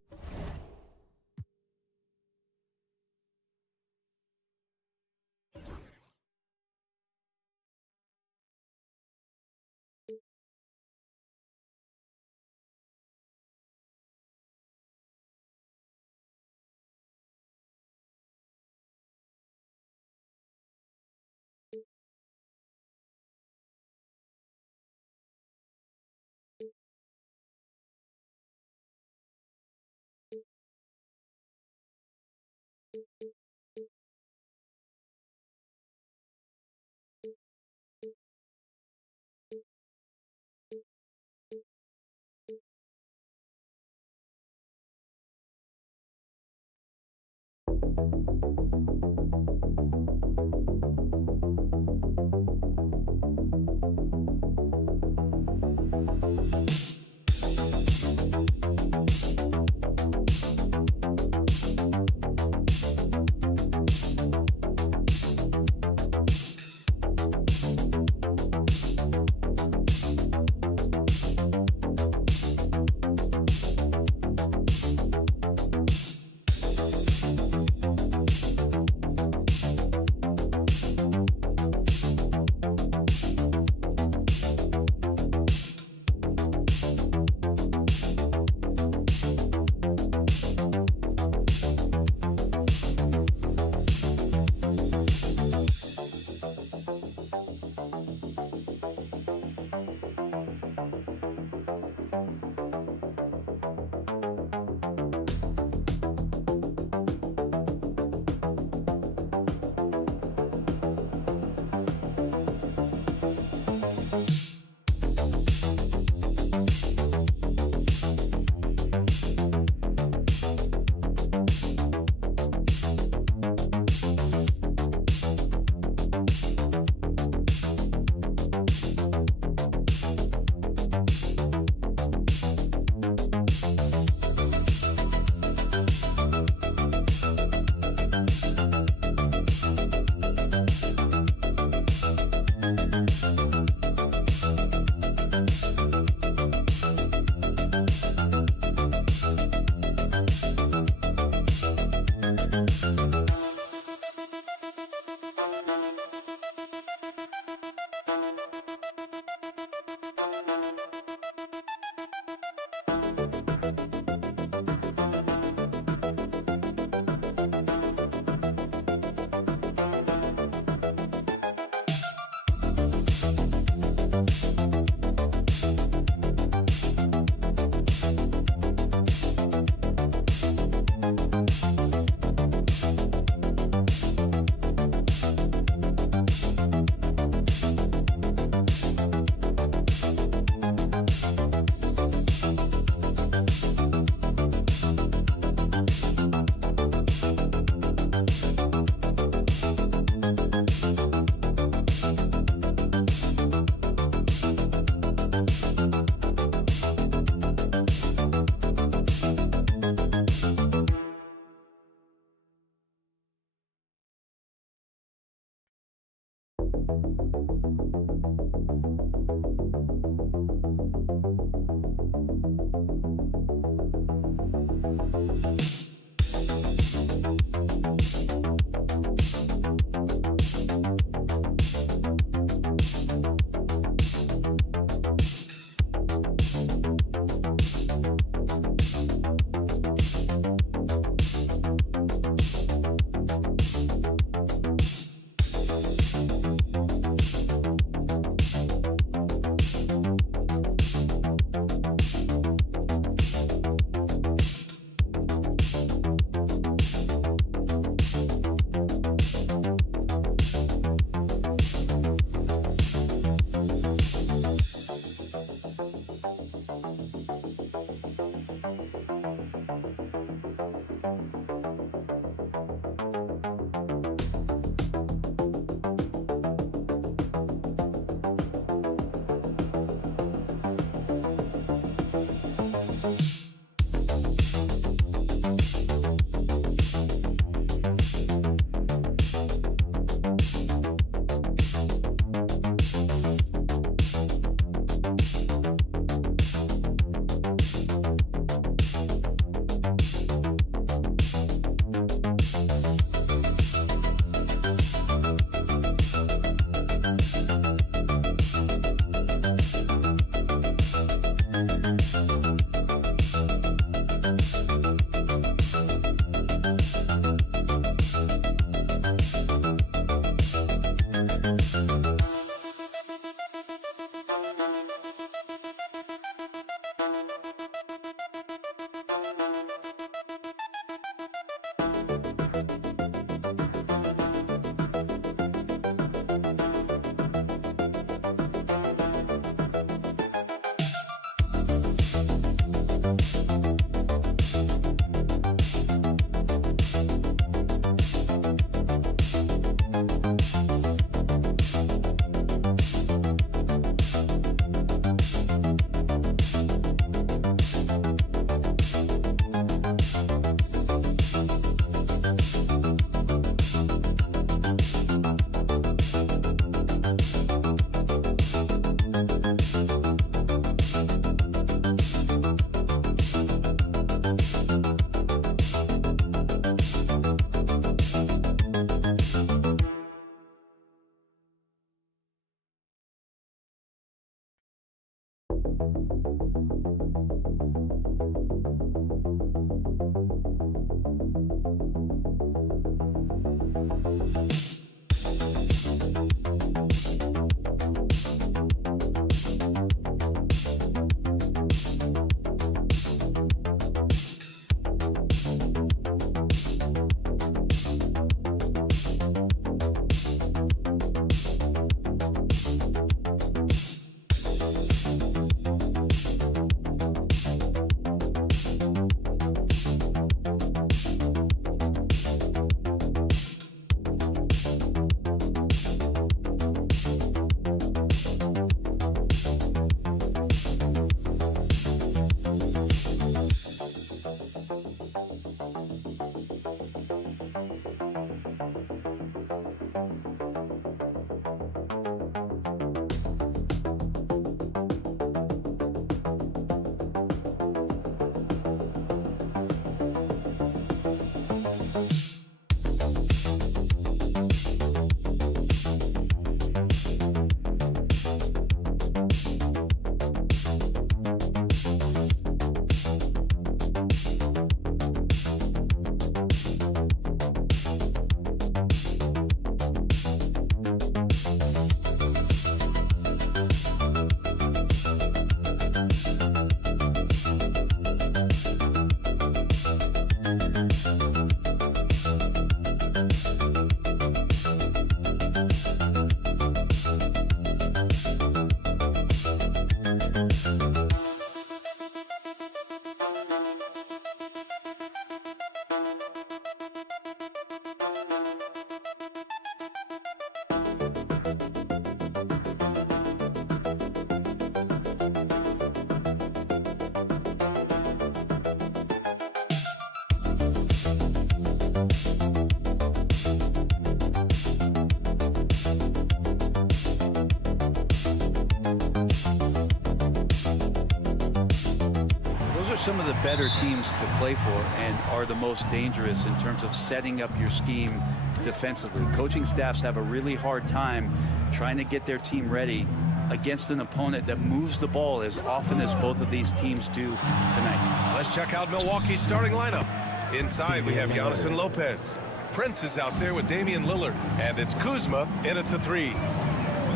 Those are some of the better teams to play for and are the most dangerous in terms of setting up your scheme defensively. Coaching staffs have a really hard time trying to get their team ready against an opponent that moves the ball as often as both of these teams do tonight. Let's check out Milwaukee's starting lineup. Inside, we have Giannis and Lopez. Prince is out there with Damian Lillard, and it's Kuzma in at the 3.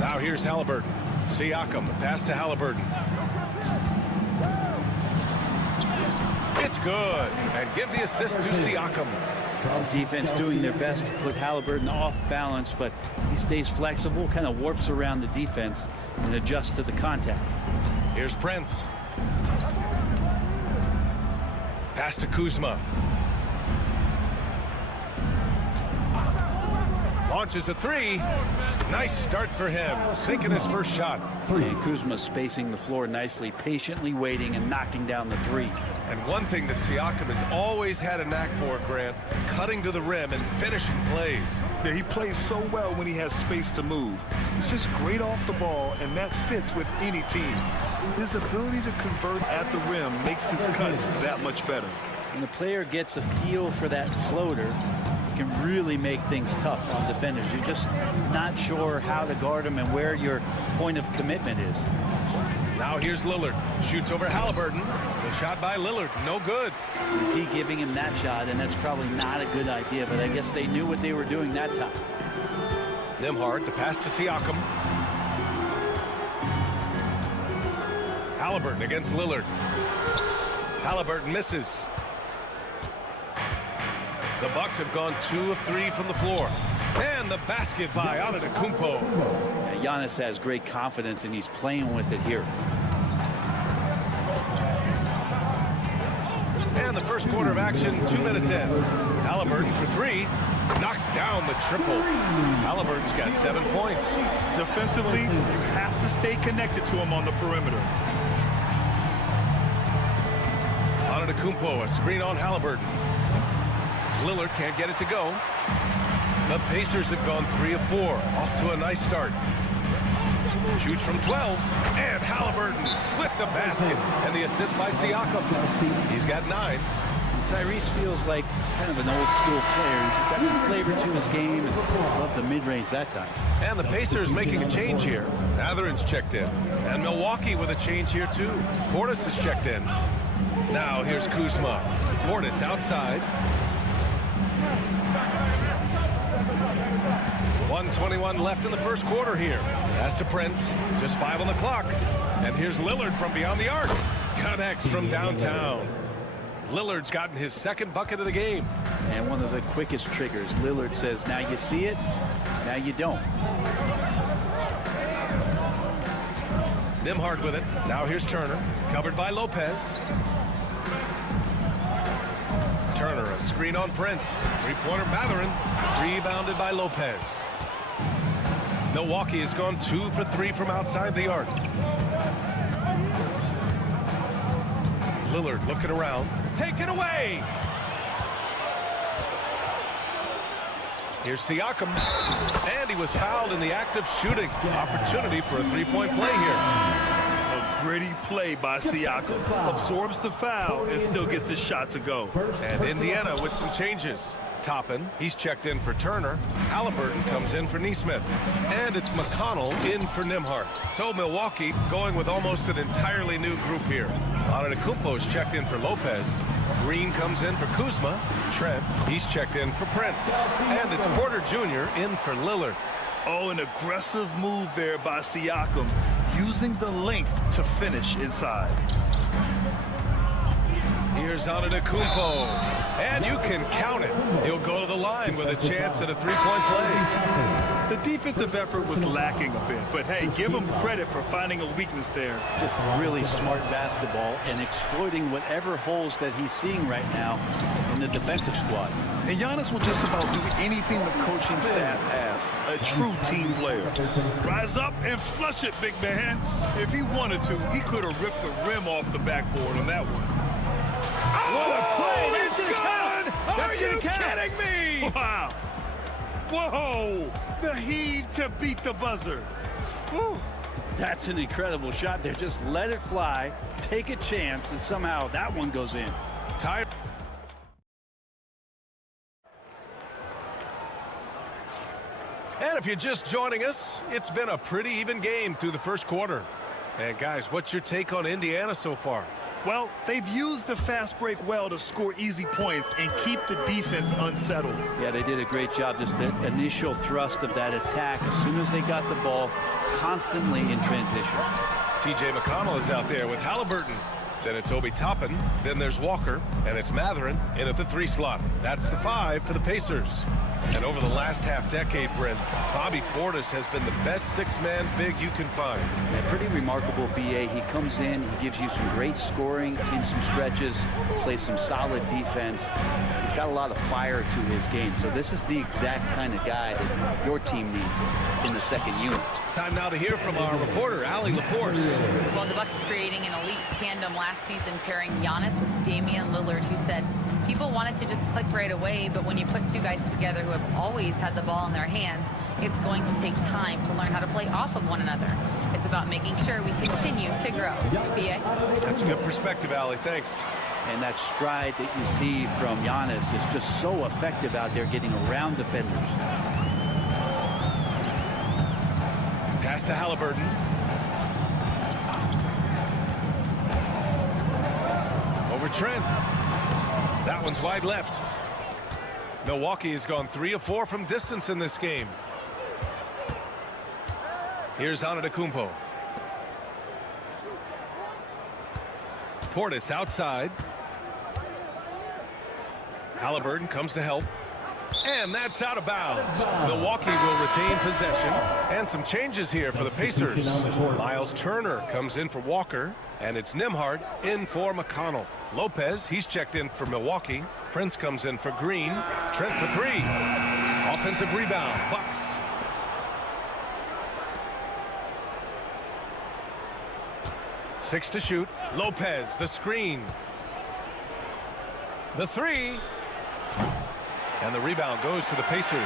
Now here's Halliburton. Siakam, pass to Halliburton. It's good, and give the assist to Siakam. Defense doing their best to put Halliburton off balance, but he stays flexible, kind of warps around the defense and adjusts to the contact. Here's Prince. Pass to Kuzma. Launches a 3. Nice start for him, sinking his first shot. And Kuzma spacing the floor nicely, patiently waiting and knocking down the 3. And one thing that Siakam has always had a knack for, Grant, cutting to the rim and finishing plays. Yeah, he plays so well when he has space to move. He's just great off the ball, and that fits with any team. His ability to convert at the rim makes his cuts that much better. When the player gets a feel for that floater, it can really make things tough on defenders. You're just not sure how to guard him and where your point of commitment is. Now here's Lillard. Shoots over Halliburton. The shot by Lillard. No good. He giving him that shot, and that's probably not a good idea, but I guess they knew what they were doing that time. Nembhard, the pass to Siakam. Halliburton against Lillard. Halliburton misses. The Bucks have gone 2 of 3 from the floor. And the basket by Antetokounmpo. Giannis has great confidence, and he's playing with it here. And the first quarter of action, 2 minutes in. Halliburton for 3. Knocks down the triple. Halliburton's got 7 points. Defensively, you have to stay connected to him on the perimeter. Antetokounmpo, a screen on Halliburton. Lillard can't get it to go. The Pacers have gone 3 of 4. Off to a nice start. Shoots from 12. And Halliburton with the basket. And the assist by Siakam. He's got 9. Tyrese feels like kind of an old school player. He's got some flavor to his game and loved the mid-range that time. And the Pacers making a change here. Mathurin's checked in. And Milwaukee with a change here too. Portis is checked in. Now here's Kuzma. Portis outside. 1:21 left in the first quarter here. Pass to Prince. Just 5 on the clock. And here's Lillard from beyond the arc. Connects from downtown. Lillard's gotten his 2nd bucket of the game. And one of the quickest triggers. Lillard says, now you see it, now you don't. Nembhard with it. Now here's Turner. Covered by Lopez. Turner, a screen on Prince. 3-pointer Mathurin. Rebounded by Lopez. Milwaukee has gone 2 for 3 from outside the arc. Lillard looking around. Take it away. Here's Siakam. And he was fouled in the act of shooting. Opportunity for a 3-point play here. A gritty play by Siakam. Absorbs the foul and still gets his shot to go. And Indiana with some changes. Toppin, he's checked in for Turner. Halliburton comes in for Nesmith. And it's McConnell in for Nembhard. So Milwaukee going with almost an entirely new group here. Antetokounmpo's checked in for Lopez. Green comes in for Kuzma. Trent, he's checked in for Prince. And it's Porter Jr. in for Lillard. Oh, an aggressive move there by Siakam, using the length to finish inside. Here's Antetokounmpo, and you can count it. He'll go to the line with a chance at a 3-point play. The defensive effort was lacking a bit, but hey, give him credit for finding a weakness there. Just really smart basketball and exploiting whatever holes that he's seeing right now in the defensive squad. And Giannis will just about do anything the coaching staff asks. A true team player. Rise up and flush it, big man. If he wanted to, he could have ripped the rim off the backboard on that one. What a play! It's good! Are you kidding me? Wow. Whoa! The heave to beat the buzzer. Whew. That's an incredible shot there. Just let it fly, take a chance, and somehow that one goes in. Time. And if you're just joining us, it's been a pretty even game through the first quarter. And guys, what's your take on Indiana so far? Well, they've used the fast break well to score easy points and keep the defense unsettled. Yeah, they did a great job. Just the initial thrust of that attack, as soon as they got the ball, constantly in transition. T.J. McConnell is out there with Halliburton. Then it's Obi Toppin. Then there's Walker. And it's Mathurin in at the 3 slot. That's the 5 for the Pacers. And over the last half-decade, Brent, Bobby Portis has been the best 6-man big you can find. Yeah, pretty remarkable, B.A. He comes in, he gives you some great scoring in some stretches, plays some solid defense. He's got a lot of fire to his game. So this is the exact kind of guy that your team needs in the second unit. Time now to hear from our reporter, Allie LaForce. Well, the Bucks creating an elite tandem last season, pairing Giannis with Damian Lillard, who said people wanted to just click right away, but when you put two guys together who have always had the ball in their hands, it's going to take time to learn how to play off of one another. It's about making sure we continue to grow. B.A.? That's a good perspective, Allie. Thanks. And that stride that you see from Giannis is just so effective out there getting around defenders. Pass to Halliburton. Over Trent. That one's wide left. Milwaukee has gone 3 of 4 from distance in this game. Here's Antetokounmpo. Portis outside. Halliburton comes to help. And that's out of bounds. Milwaukee will retain possession. And some changes here for the Pacers. Miles Turner comes in for Walker. And it's Nembhard in for McConnell. Lopez, he's checked in for Milwaukee. Prince comes in for Green. Trent for 3. Offensive rebound. Bucks. Six to shoot. Lopez, the screen. The 3. And the rebound goes to the Pacers.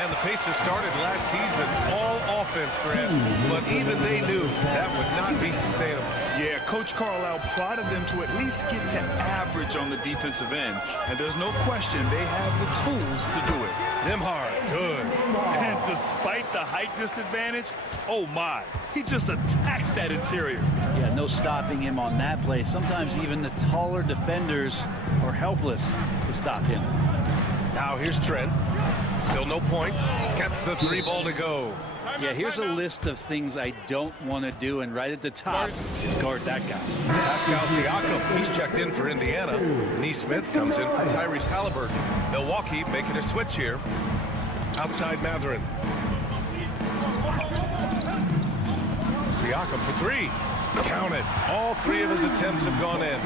And the Pacers started last season all offense, Grant. But even they knew that would not be sustainable. Yeah, Coach Carlisle prodded them to at least get to average on the defensive end. And there's no question they have the tools to do it. Nembhard, good. And despite the height disadvantage, oh my, he just attacks that interior. Yeah, no stopping him on that play. Sometimes even the taller defenders are helpless to stop him. Now here's Trent. Still no points. Gets the 3 ball to go. Yeah, here's a list of things I don't want to do, and right at the top is guard that guy. Pascal Siakam, he's checked in for Indiana. Neesmith comes in for Tyrese Halliburton. Milwaukee making a switch here. Outside Mathurin. Siakam for 3. Count it. All 3 of his attempts have gone in.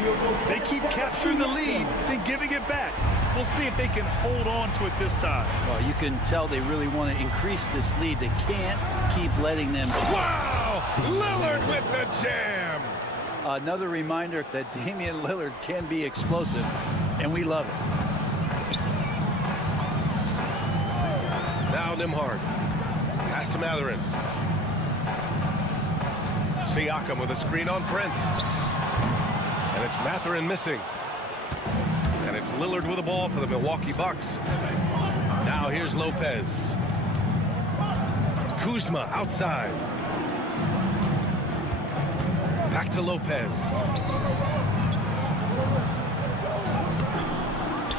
They keep capturing the lead, then giving it back. We'll see if they can hold on to it this time. Well, you can tell they really want to increase this lead. They can't keep letting them. Wow! Lillard with the jam! Another reminder that Damian Lillard can be explosive, and we love it. Now Nembhard. Pass to Mathurin. Siakam with a screen on Prince. And it's Mathurin missing. And it's Lillard with the ball for the Milwaukee Bucks. Now here's Lopez. Kuzma outside. Back to Lopez.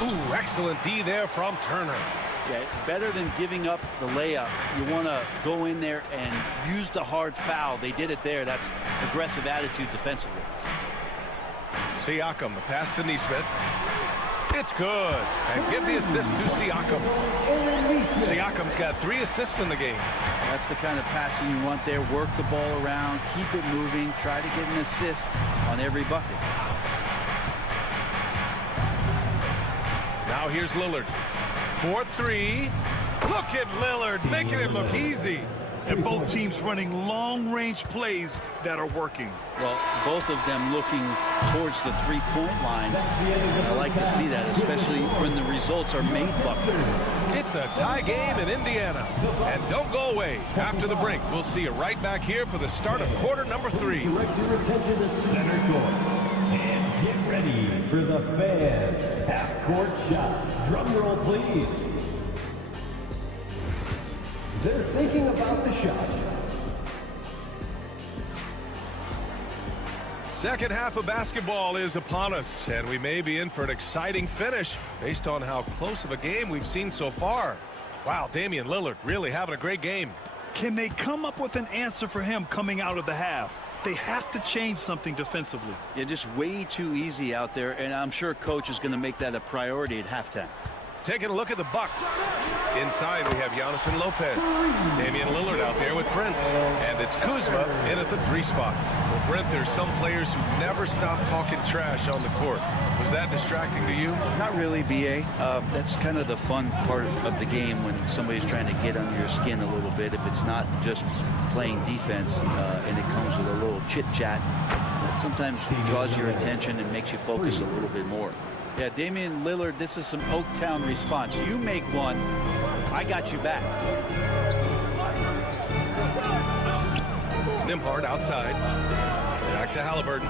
Ooh, excellent D there from Turner. Yeah, better than giving up the layup. You want to go in there and use the hard foul. They did it there. That's aggressive attitude defensively. Siakam, the pass to Neesmith. It's good. And give the assist to Siakam. Siakam's got 3 assists in the game. That's the kind of passing you want there. Work the ball around, keep it moving, try to get an assist on every bucket. Now here's Lillard. 4-3. Look at Lillard making it look easy. and both teams running long-range plays that are working. Well, both of them looking towards the three-point line. I like to see that, especially when the results are made buckets. It's a tie game in Indiana. And don't go away. After the break, we'll see you right back here for the start of quarter number 3. Direct your attention to center court. And get ready for the Fan half-court shot. Drum roll, please. They're thinking about the shot. Second half of basketball is upon us, and we may be in for an exciting finish based on how close of a game we've seen so far. Wow, Damian Lillard really having a great game. Can they come up with an answer for him coming out of the half? They have to change something defensively. Yeah, just way too easy out there, and I'm sure coach is going to make that a priority at halftime. Taking a look at the Bucks. Inside, we have Giannis and Lopez. Damian Lillard out there with Prince. And it's Kuzma in at the 3 spot. Well, Brent, there's some players who never stop talking trash on the court. Was that distracting to you? Not really, B.A. That's kind of the fun part of the game when somebody's trying to get under your skin a little bit. If it's not just playing defense and it comes with a little chit-chat, that sometimes draws your attention and makes you focus a little bit more. Yeah, Damian Lillard, this is some Oaktown response. You make one, I got you back. Nembhard outside. Back to Halliburton.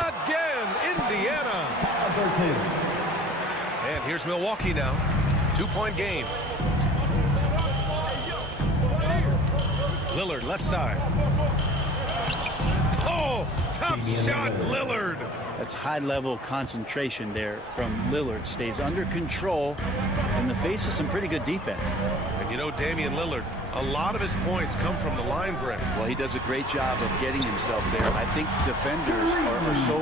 Again, Indiana. And here's Milwaukee now. 2-point game. Lillard left side. Oh, tough shot, Lillard. That's high-level concentration there from Lillard. Stays under control in the face of some pretty good defense. And you know, Damian Lillard, a lot of his points come from the line, Brent. Well, he does a great job of getting himself there. I think defenders are so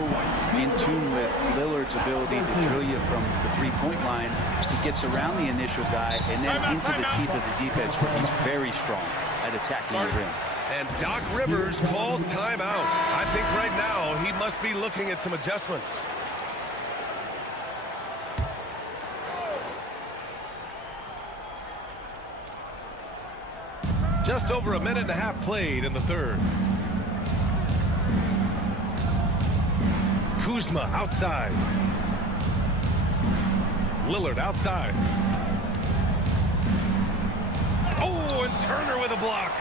in tune with Lillard's ability to drill you from the three-point line. He gets around the initial guy and then into the teeth of the defense where he's very strong at attacking the rim. And Doc Rivers calls timeout. I think right now he must be looking at some adjustments. Just over a minute and a half played in the third. Kuzma outside. Lillard outside. Oh, and Turner with a block.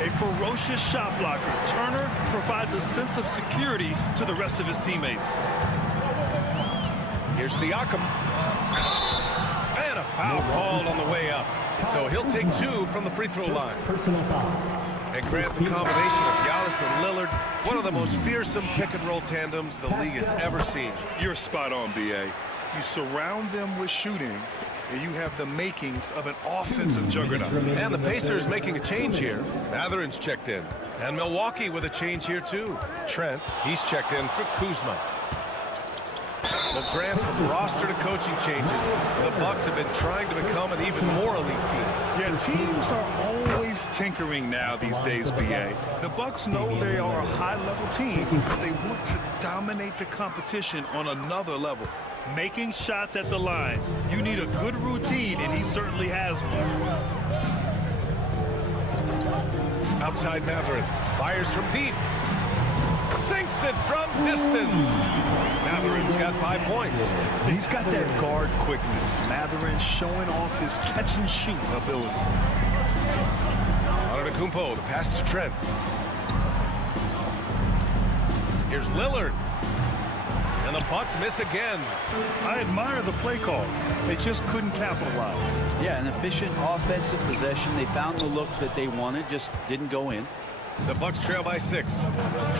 A ferocious shot blocker. Turner provides a sense of security to the rest of his teammates. Here's Siakam. And a foul called on the way up. And so he'll take 2 from the free throw line. Personal foul. And Grant, the combination of Giannis and Lillard, one of the most fearsome pick-and-roll tandems the league has ever seen. You're spot on, B.A. You surround them with shooting, and you have the makings of an offensive juggernaut. And the Pacers making a change here. Matherin's checked in. And Milwaukee with a change here, too. Trent, he's checked in for Kuzma. Well, Grant, from roster to coaching changes, the Bucks have been trying to become an even more elite team. Yeah, teams are always tinkering now these days, B.A. The Bucks know they are a high-level team, but they want to dominate the competition on another level. Making shots at the line. You need a good routine, and he certainly has one. Outside Matherin, fires from deep. Sinks it from distance. Matherin's got 5 points. He's got that guard quickness. Matherin showing off his catch-and-shoot ability. Antetokounmpo, the pass to Trent. Here's Lillard. And the Bucks miss again. I admire the play call. They just couldn't capitalize. Yeah, an efficient offensive possession. They found the look that they wanted, just didn't go in. The Bucks trail by 6.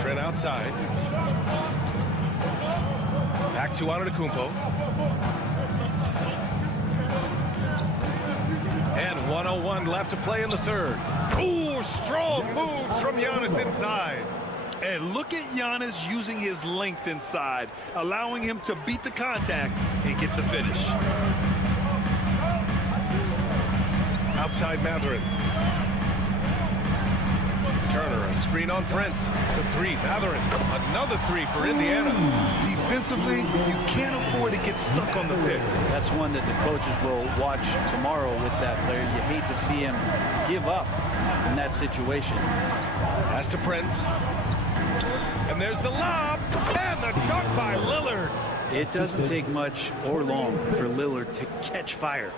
Trent outside. Back to Antetokounmpo. And 1:01 left to play in the third. Ooh, strong move from Giannis inside. And look at Giannis using his length inside, allowing him to beat the contact and get the finish. Outside Matherin. Turner, a screen on Prince. The three, Mathurin. Another three for Indiana. Defensively, you can't afford to get stuck on the pick. That's one that the coaches will watch tomorrow with that player. You hate to see him give up in that situation. Pass to Prince. And there's the lob. And the dunk by Lillard. It doesn't take much or long for Lillard to catch fire.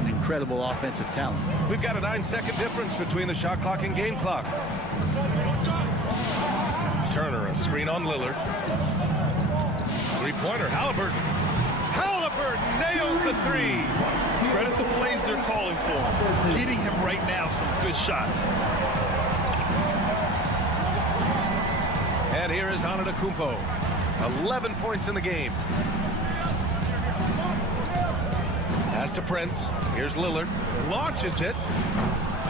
An incredible offensive talent. We've got a 9-second difference between the shot clock and game clock. Turner, a screen on Lillard. Three-pointer, Halliburton. Halliburton nails the three. Credit the plays they're calling for. Getting him right now some good shots. And here is Antetokounmpo. 11 points in the game. Pass to Prince. Here's Lillard. Launches it.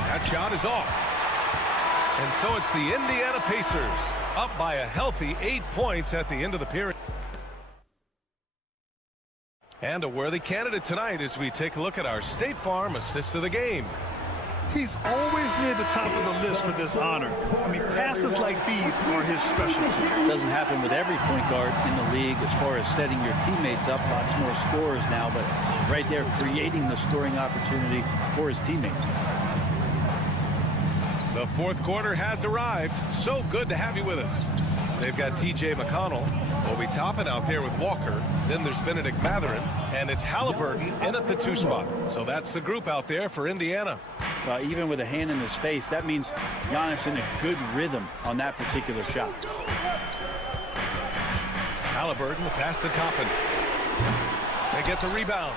That shot is off. And so it's the Indiana Pacers up by a healthy 8 points at the end of the period. And a worthy candidate tonight as we take a look at our State Farm assist of the game. He's always near the top of the list for this honor. I mean, passes like these are his specialty. It doesn't happen with every point guard in the league as far as setting your teammates up. Lots more scorers now, but right there creating the scoring opportunity for his teammate. The fourth quarter has arrived. So good to have you with us. They've got T.J. McConnell, Obi Toppin out there with Walker. Then there's Benedict Mathurin, and it's Halliburton in at the 2 spot. So that's the group out there for Indiana. Well, even with a hand in his face, that means Giannis in a good rhythm on that particular shot. Halliburton, the pass to Toppin. They get the rebound.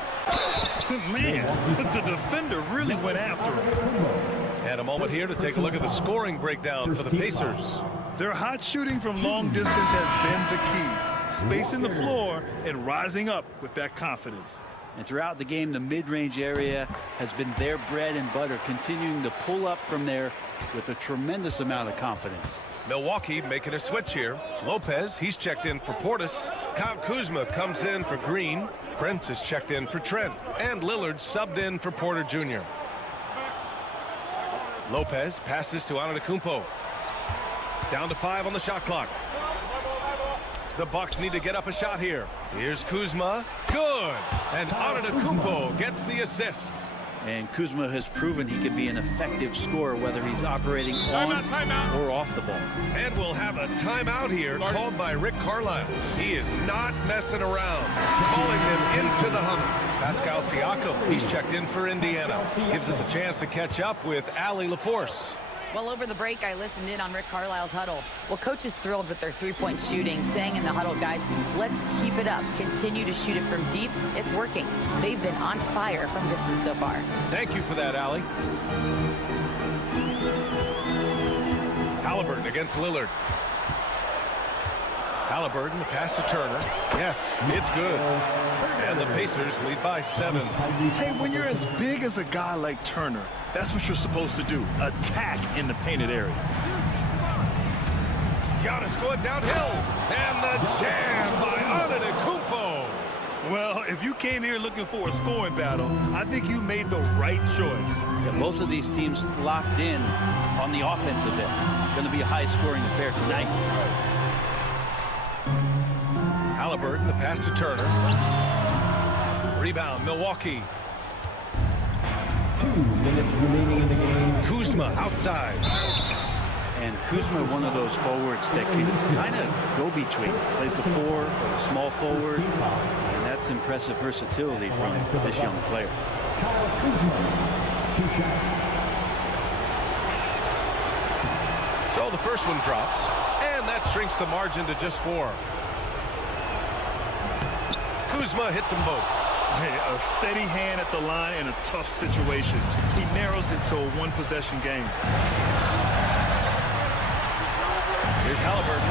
Man, the defender really went after him. And a moment here to take a look at the scoring breakdown for the Pacers. Their hot shooting from long distance has been the key. Spacing the floor and rising up with that confidence. And throughout the game, the mid-range area has been their bread and butter, continuing to pull up from there with a tremendous amount of confidence. Milwaukee making a switch here. Lopez, he's checked in for Portis. Kyle Kuzma comes in for Green. Prince is checked in for Trent. And Lillard subbed in for Porter Jr. Lopez passes to Antetokounmpo. Down to 5 on the shot clock. The Bucks need to get up a shot here. Here's Kuzma. Good. And Antetokounmpo gets the assist. And Kuzma has proven he can be an effective scorer, whether he's operating on or off the ball. And we'll have a timeout here called by Rick Carlisle. He is not messing around, calling them into the huddle. Pascal Siakam, he's checked in for Indiana. Gives us a chance to catch up with Allie LaForce. Well, over the break, I listened in on Rick Carlisle's huddle. Well, coach is thrilled with their three-point shooting, saying in the huddle, guys, let's keep it up. Continue to shoot it from deep. It's working. They've been on fire from distance so far. Thank you for that, Allie. Halliburton against Lillard. Halliburton, the pass to Turner. Yes, it's good. And the Pacers lead by 7. Hey, when you're as big as a guy like Turner, that's what you're supposed to do. Attack in the painted area. Giannis going downhill. And the jam by Antetokounmpo. Well, if you came here looking for a scoring battle, I think you made the right choice. Yeah, both of these teams locked in on the offensive end. Going to be a high-scoring affair tonight. Halliburton, the pass to Turner. Rebound, Milwaukee. 2 minutes remaining in the game. Kuzma outside. And Kuzma, one of those forwards that can kind of go between. Plays the 4 or the small forward. And that's impressive versatility from this young player. Kyle Kuzma, 2 shots. So the first one drops. And that shrinks the margin to just 4. Kuzma hits them both. Hey, a steady hand at the line in a tough situation. He narrows it to a one-possession game. Here's Halliburton.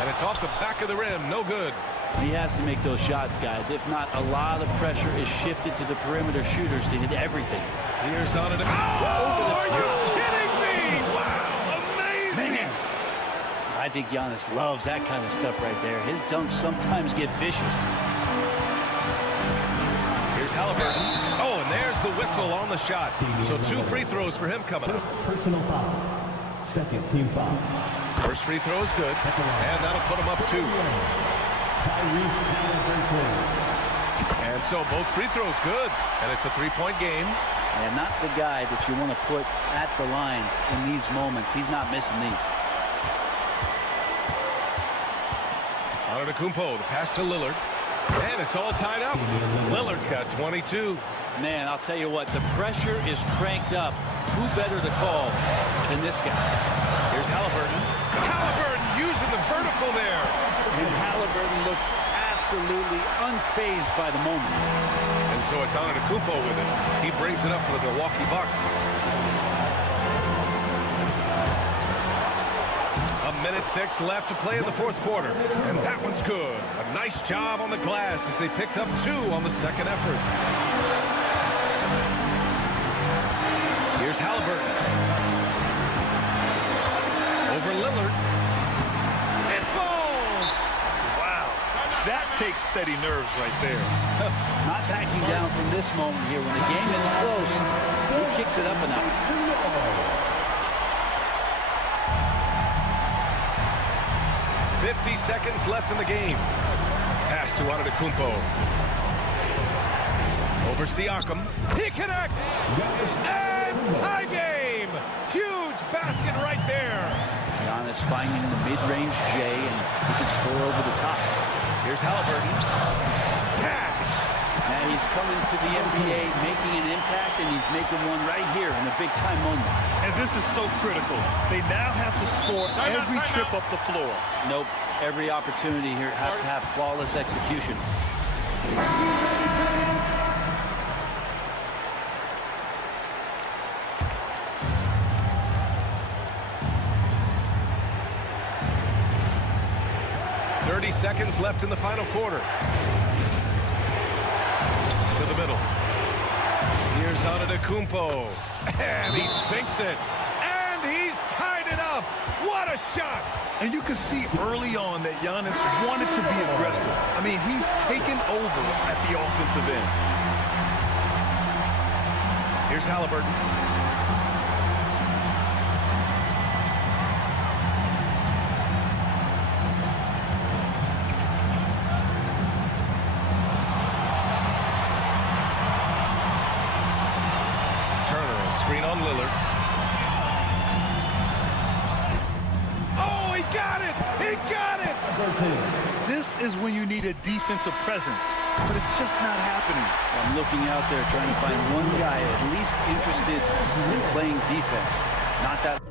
And it's off the back of the rim. No good. He has to make those shots, guys. If not, a lot of pressure is shifted to the perimeter shooters to hit everything. Here's Antetokounmpo. Oh, are you kidding me? Wow, amazing. Man, I think Giannis loves that kind of stuff right there. His dunks sometimes get vicious. Here's Halliburton. Oh, and there's the whistle on the shot. So 2 free throws for him coming up. Personal foul. Second team foul. First free throw is good, and that'll put him up 2. And so both free throws good, and it's a 3-point game. And not the guy that you want to put at the line in these moments. He's not missing these. Antetokounmpo, the pass to Lillard, and it's all tied up. Lillard's got 22. Man, I'll tell you what, the pressure is cranked up. Who better to call than this guy? Here's Halliburton. Halliburton using the vertical there. And Halliburton looks absolutely unfazed by the moment. And so it's Antetokounmpo with it. He brings it up for the Milwaukee Bucks. A minute 6 left to play in the fourth quarter. And that one's good. A nice job on the glass as they picked up 2 on the second effort. Here's Halliburton. Over Lillard. It falls! Wow. That takes steady nerves right there. Not backing down from this moment here. When the game is close, he kicks it up a notch. 50 seconds left in the game. Pass to Antetokounmpo. Over Siakam. He connects! And tie game! Huge basket right there. Giannis finding the mid-range J, and he can score over the top. Here's Halliburton. Cash! Now he's coming to the NBA, making an impact, and he's making one right here in a big-time moment. And this is so critical. They now have to score every trip up the floor. Nope. Every opportunity here have to have flawless execution. Seconds left in the final quarter. To the middle. Here's Antetokounmpo. And he sinks it. And he's tied it up. What a shot. And you can see early on that Giannis wanted to be aggressive. I mean, he's taken over at the offensive end. Here's Halliburton. Screen on Lillard. Oh, he got it! He got it! This is when you need a defensive presence, but it's just not happening. I'm looking out there trying to find one guy at least interested in playing defense. Not that.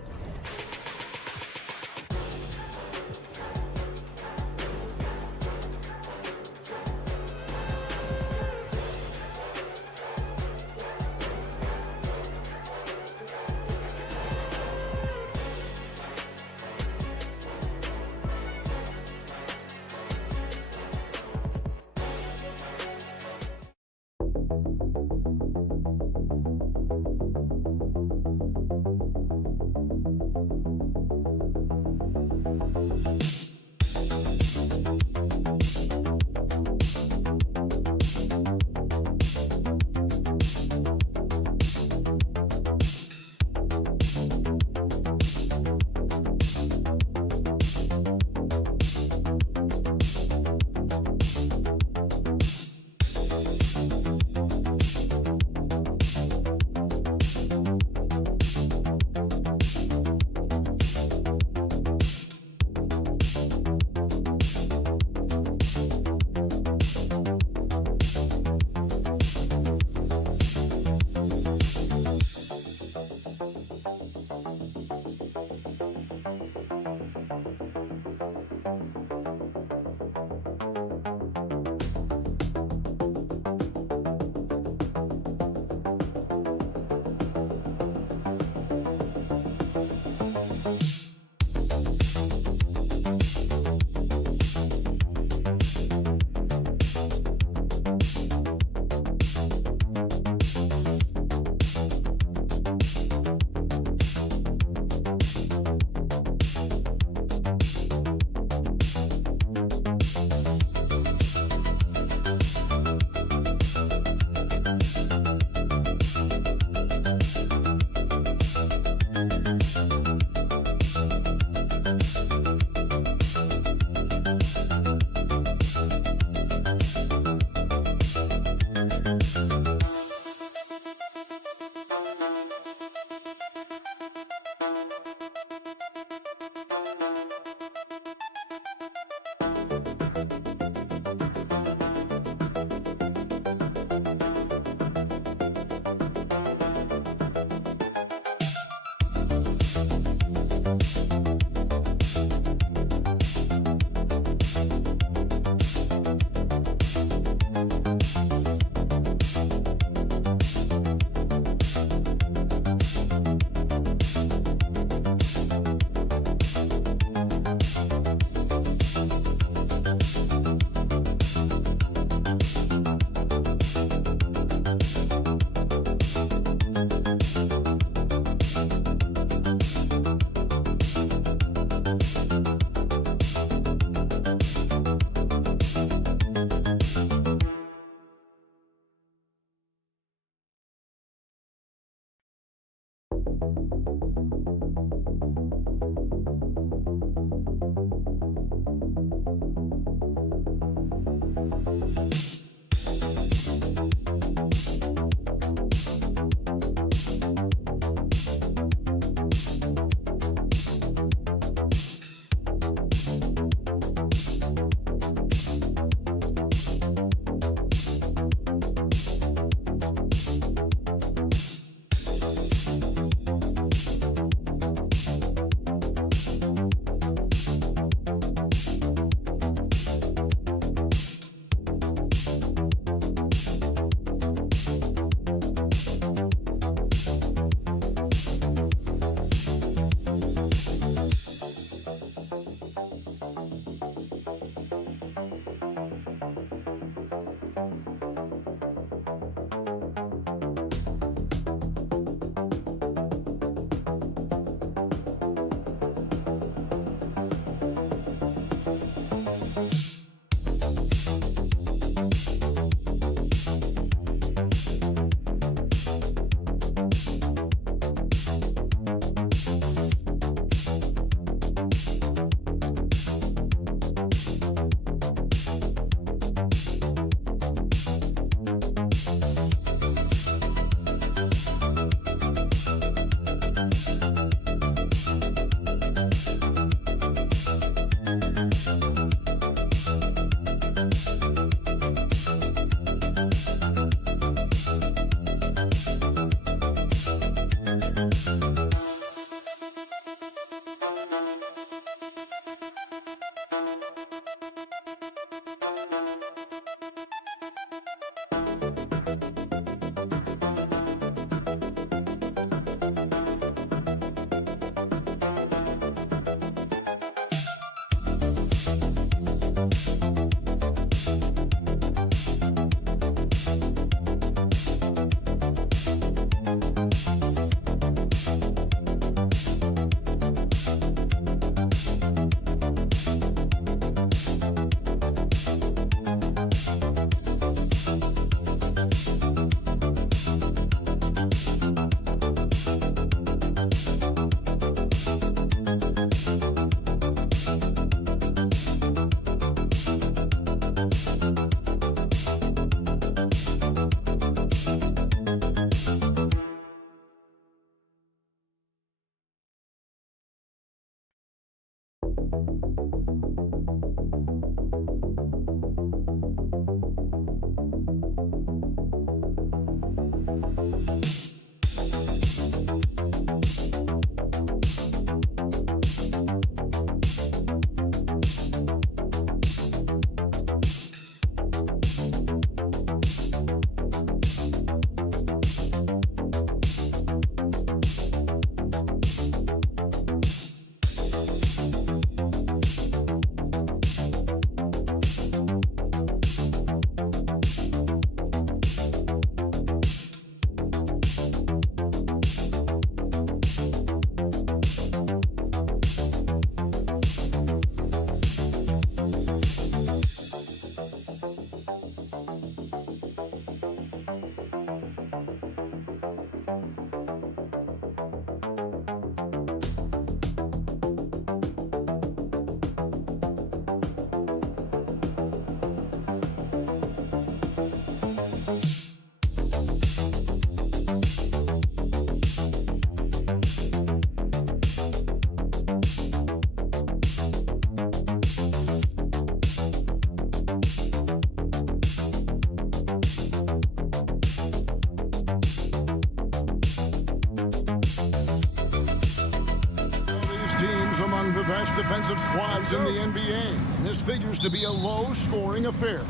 among the best defensive squads in the NBA. This figures to be a low-scoring affair.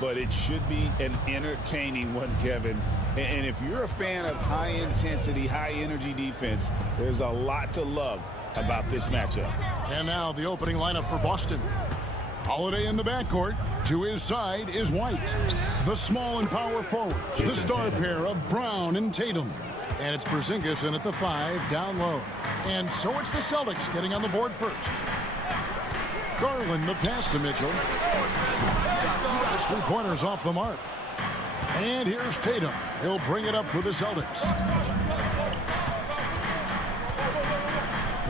But it should be an entertaining one, Kevin. And if you're a fan of high-intensity, high-energy defense, there's a lot to love about this matchup. And now the opening lineup for Boston. Holiday in the backcourt. To his side is White. The small and power forwards, the star pair of Brown and Tatum. And it's Porzingis in at the 5, down low. And so it's the Celtics getting on the board first. Garland the pass to Mitchell. It's 3-pointers off the mark. And here's Tatum. He'll bring it up for the Celtics.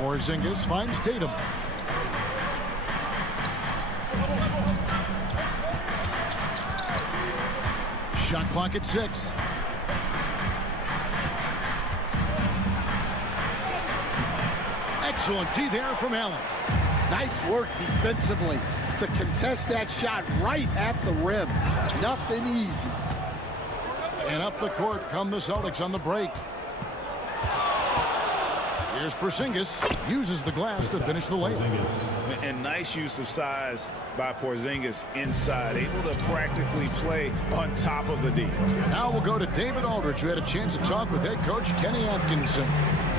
Porzingis finds Tatum. Shot clock at 6. Excellent D there from Allen. Nice work defensively to contest that shot right at the rim. Nothing easy. And up the court come the Celtics on the break. Here's Porzingis. Uses the glass to finish the layup. And nice use of size by Porzingis inside. Able to practically play on top of the D. Now we'll go to David Aldridge, who had a chance to talk with head coach Kenny Atkinson.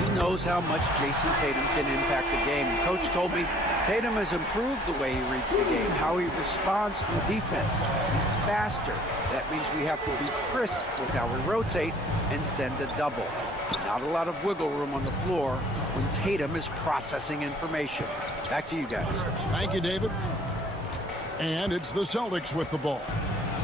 He knows how much Jason Tatum can impact the game. And Coach told me Tatum has improved the way he reads the game, how he responds to the defense. He's faster. That means we have to be crisp with how we rotate and send a double. Not a lot of wiggle room on the floor when Tatum is processing information. Back to you guys. Thank you, David. And it's the Celtics with the ball.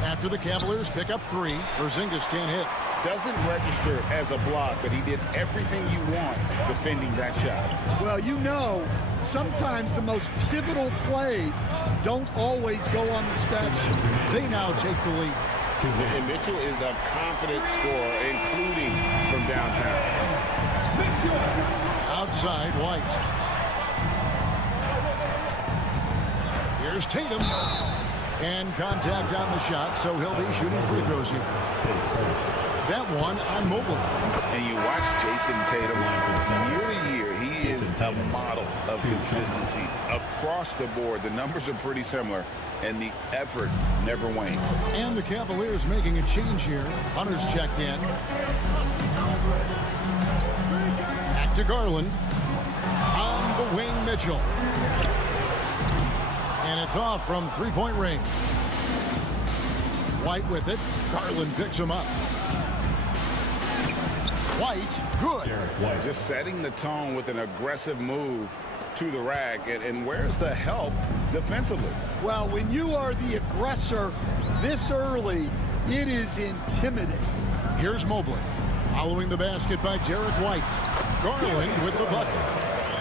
After the Cavaliers pick up 3, Porzingis can't hit. Doesn't register as a block, but he did everything you want defending that shot. Well, you know, sometimes the most pivotal plays don't always go on the stat sheet. They now take the lead. And Mitchell is a confident scorer, including from downtown. Outside, White. Here's Tatum. And contact on the shot, so he'll be shooting free throws here. That one on Mobley. And you watch Jason Tatum year to year. He is a model of consistency across the board. The numbers are pretty similar, and the effort never waned. And the Cavaliers making a change here. Hunter's checked in. Back to Garland. On the wing, Mitchell. And it's off from three-point range. White with it. Garland picks him up. White, good. Just setting the tone with an aggressive move to the rack. And where's the help defensively? Well, when you are the aggressor this early, it is intimidating. Here's Mobley. Following the basket by Derek White. Garland with the bucket.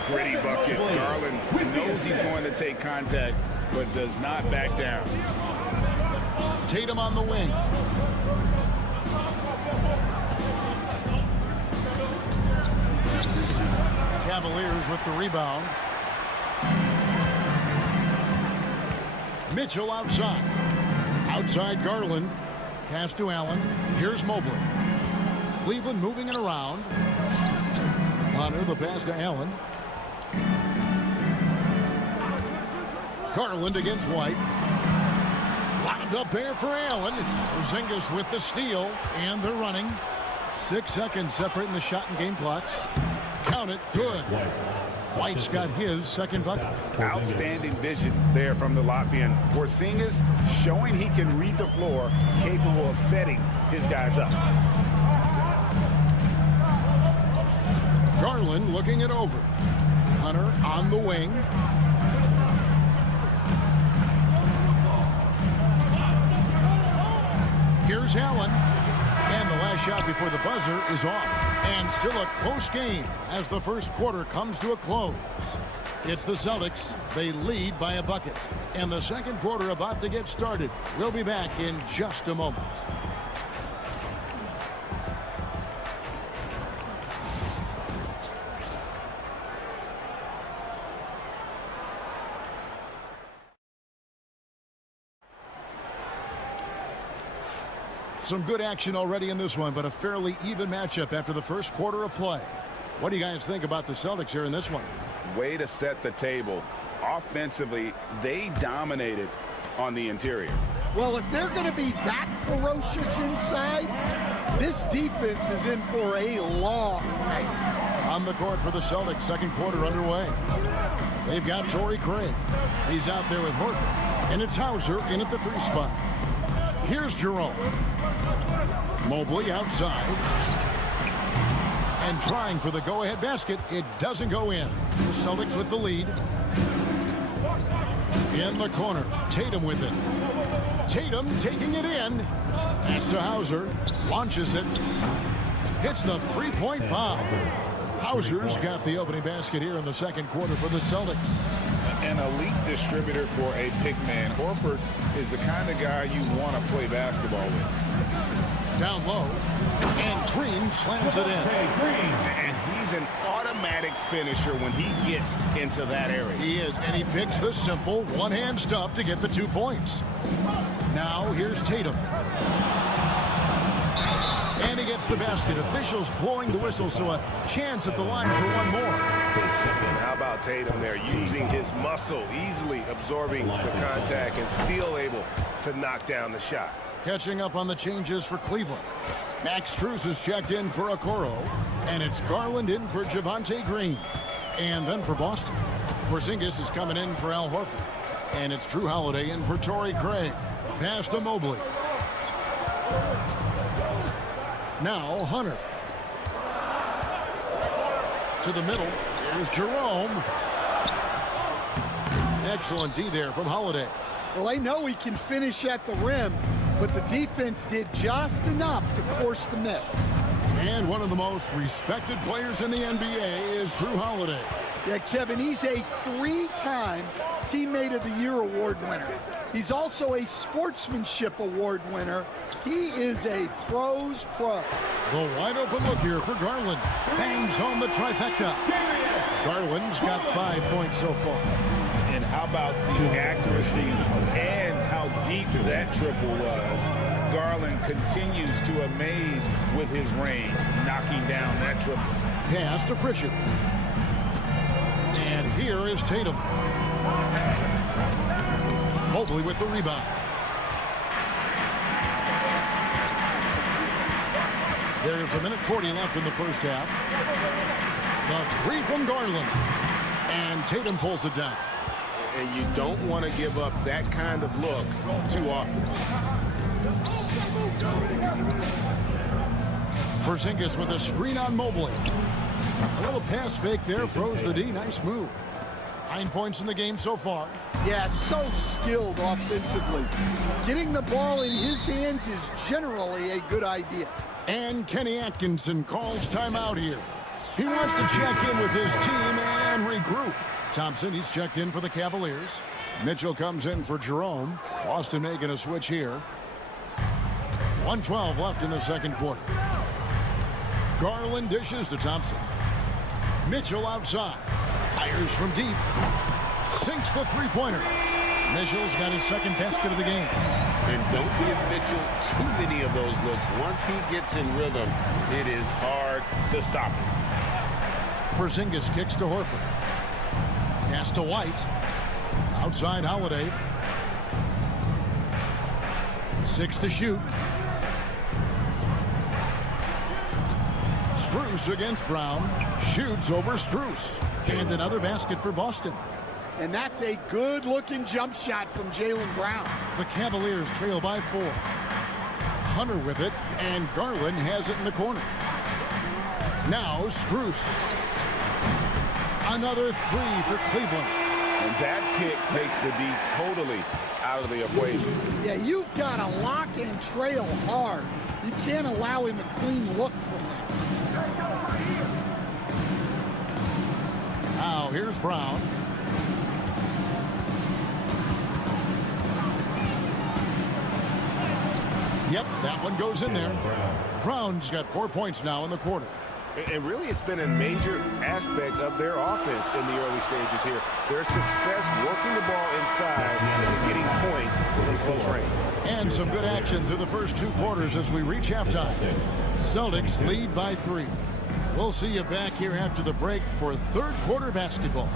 Gritty bucket. Garland knows he's going to take contact, but does not back down. Tatum on the wing. Cavaliers with the rebound. Mitchell outside. Outside Garland. Pass to Allen. Here's Mobley. Cleveland moving it around. Hunter, the pass to Allen. Garland against White. Wound up there for Allen. Porzingis with the steal, and they're running. 6 seconds separating the shot and game clocks. Count it, good. White's got his second bucket. Outstanding vision there from the Latvian. Porzingis showing he can read the floor, capable of setting his guys up. Garland looking it over. Hunter on the wing. Here's Allen. And the last shot before the buzzer is off. And still a close game as the first quarter comes to a close. It's the Celtics. They lead by a bucket. And the second quarter about to get started. We'll be back in just a moment. Some good action already in this one, but a fairly even matchup after the first quarter of play. What do you guys think about the Celtics here in this one? Way to set the table. Offensively, they dominated on the interior. Well, if they're going to be that ferocious inside, this defense is in for a long night. On the court for the Celtics, second quarter underway. They've got Torrey Craig. He's out there with Horford. And it's Hauser in at the 3 spot. Here's Jerome. Mobley outside. And trying for the go-ahead basket. It doesn't go in. The Celtics with the lead. In the corner. Tatum with it. Tatum taking it in. Pass to Hauser. Launches it. Hits the three-point bomb. Hauser's got the opening basket here in the second quarter for the Celtics. An elite distributor for a big man. Horford is the kind of guy you want to play basketball with. Down low, and Green slams it in. And he's an automatic finisher when he gets into that area. He is, and he picks the simple one-hand stuff to get the 2 points. Now here's Tatum. And he gets the basket. Officials blowing the whistle, so a chance at the line for one more. How about Tatum there, using his muscle, easily absorbing the contact and still able to knock down the shot. Catching up on the changes for Cleveland. Max Strus is checked in for Okoro, and it's Garland in for Javonte Green. And then for Boston, Porzingis is coming in for Al Horford, and it's Drew Holiday in for Torrey Craig. Pass to Mobley. Now Hunter. To the middle. Here's Jerome. Excellent D there from Holiday. Well, they know he can finish at the rim, but the defense did just enough to force the miss. And one of the most respected players in the NBA is Drew Holiday. Yeah, Kevin, he's a 3-time Teammate of the Year award winner. He's also a Sportsmanship Award winner. He is a pro's pro. The wide open look here for Garland. Bangs home the trifecta. Garland's got 5 points so far. And how about the accuracy and how deep that triple was. Garland continues to amaze with his range, knocking down that triple. Pass to Pritchard. And here is Tatum. Mobley with the rebound. There's a minute 40 left in the first half. The three from Garland. And Tatum pulls it down. And you don't want to give up that kind of look too often. Porzingis with a screen on Mobley. A little pass fake there, froze the D. Nice move. 9 points in the game so far. Yeah, so skilled offensively. Getting the ball in his hands is generally a good idea. And Kenny Atkinson calls timeout here. He wants to check in with his team and regroup. Thompson, he's checked in for the Cavaliers. Mitchell comes in for Jerome. Boston making a switch here. 1:12 left in the second quarter. Garland dishes to Thompson. Mitchell outside. Fires from deep. Sinks the three-pointer. Mitchell's got his second basket of the game. And don't give Mitchell too many of those looks. Once he gets in rhythm, it is hard to stop him. Porzingis kicks to Horford. Pass to White. Outside Holiday. 6 to shoot. Strus against Brown. Shoots over Strus. And another basket for Boston. And that's a good-looking jump shot from Jaylen Brown. The Cavaliers trail by 4. Hunter with it, and Garland has it in the corner. Now Strus. Another three for Cleveland. And that pick takes the D totally out of the equation. Yeah, you've got to lock and trail hard. You can't allow him a clean look from that. Now here's Brown. Yep, that one goes in there. Brown's got 4 points now in the quarter. And really, it's been a major aspect of their offense in the early stages here. Their success working the ball inside and getting points from close range. And some good action through the first 2 quarters as we reach halftime. Celtics lead by 3. We'll see you back here after the break for third quarter basketball.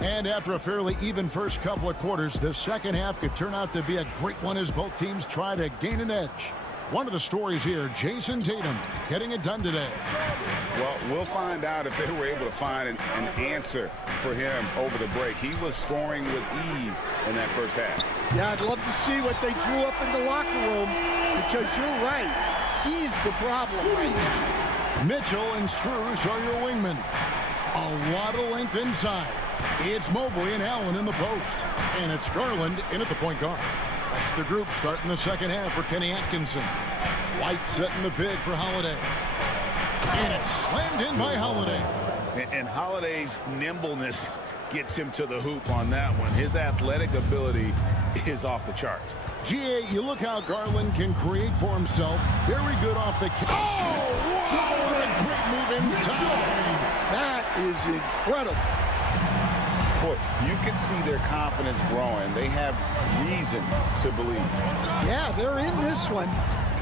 And after a fairly even first couple of quarters, the second half could turn out to be a great one as both teams try to gain an edge. One of the stories here, Jason Tatum getting it done today. Well, we'll find out if they were able to find an answer for him over the break. He was scoring with ease in that first half. Yeah, I'd love to see what they drew up in the locker room, because you're right. He's the problem right now. Mitchell and Strus are your wingmen. A lot of length inside. It's Mobley and Allen in the post. And it's Garland in at the point guard. That's the group starting the second half for Kenny Atkinson. White setting the pick for Holiday. And it's slammed in by Holiday. And Holiday's nimbleness gets him to the hoop on that one. His athletic ability is off the charts. GA, you look how Garland can create for himself. Very good off the... Oh, wow, what a great move inside. That is incredible. Boy, you can see their confidence growing. They have reason to believe. Yeah, they're in this one.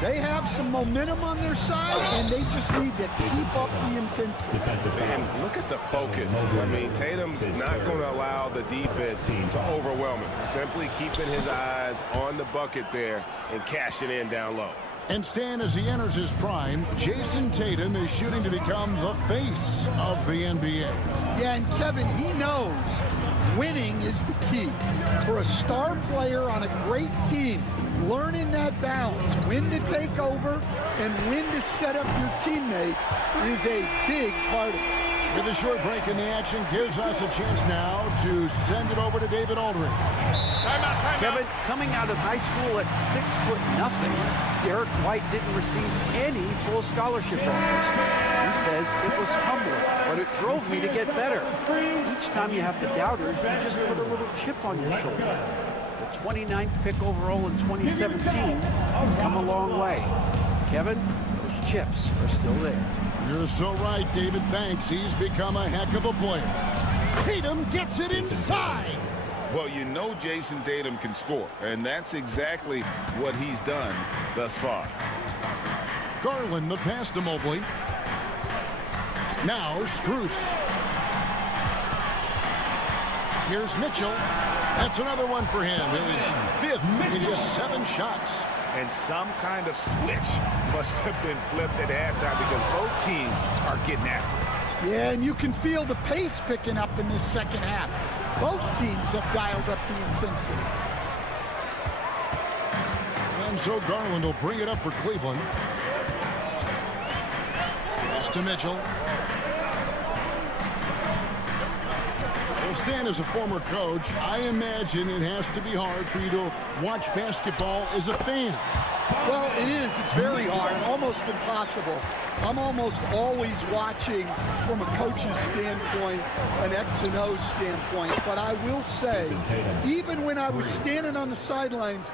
They have some momentum on their side, and they just need to keep up the intensity. And look at the focus. I mean, Tatum's not going to allow the defense to overwhelm him. Simply keeping his eyes on the bucket there and cashing in down low. And Stan, as he enters his prime, Jason Tatum is shooting to become the face of the NBA. Yeah, and Kevin, he knows winning is the key. For a star player on a great team, learning that balance, when to take over and when to set up your teammates, is a big part of it. With a short break in the action, gives us a chance now to send it over to David Aldridge. Kevin, coming out of high school at 6'0", Derek White didn't receive any full scholarship offers. He says it was humbling, but it drove me to get better. Each time you have the doubters, you just put a little chip on your shoulder. The 29th pick overall in 2017 has come a long way. Kevin, those chips are still there. You're so right, David. Thanks. He's become a heck of a player. Tatum gets it inside. Well, you know Jason Tatum can score, and that's exactly what he's done thus far. Garland, the pass to Mobley. Now Strus. Here's Mitchell. That's another one for him. His fifth in just 7 shots. And some kind of switch must have been flipped at halftime, because both teams are getting after it. Yeah, and you can feel the pace picking up in this second half. Both teams have dialed up the intensity. And so Garland will bring it up for Cleveland. Pass to Mitchell. Well, Stan, as a former coach, I imagine it has to be hard for you to watch basketball as a fan. Well, it is. It's very hard, almost impossible. I'm almost always watching from a coach's standpoint, an X and O standpoint. But I will say, even when I was standing on the sidelines,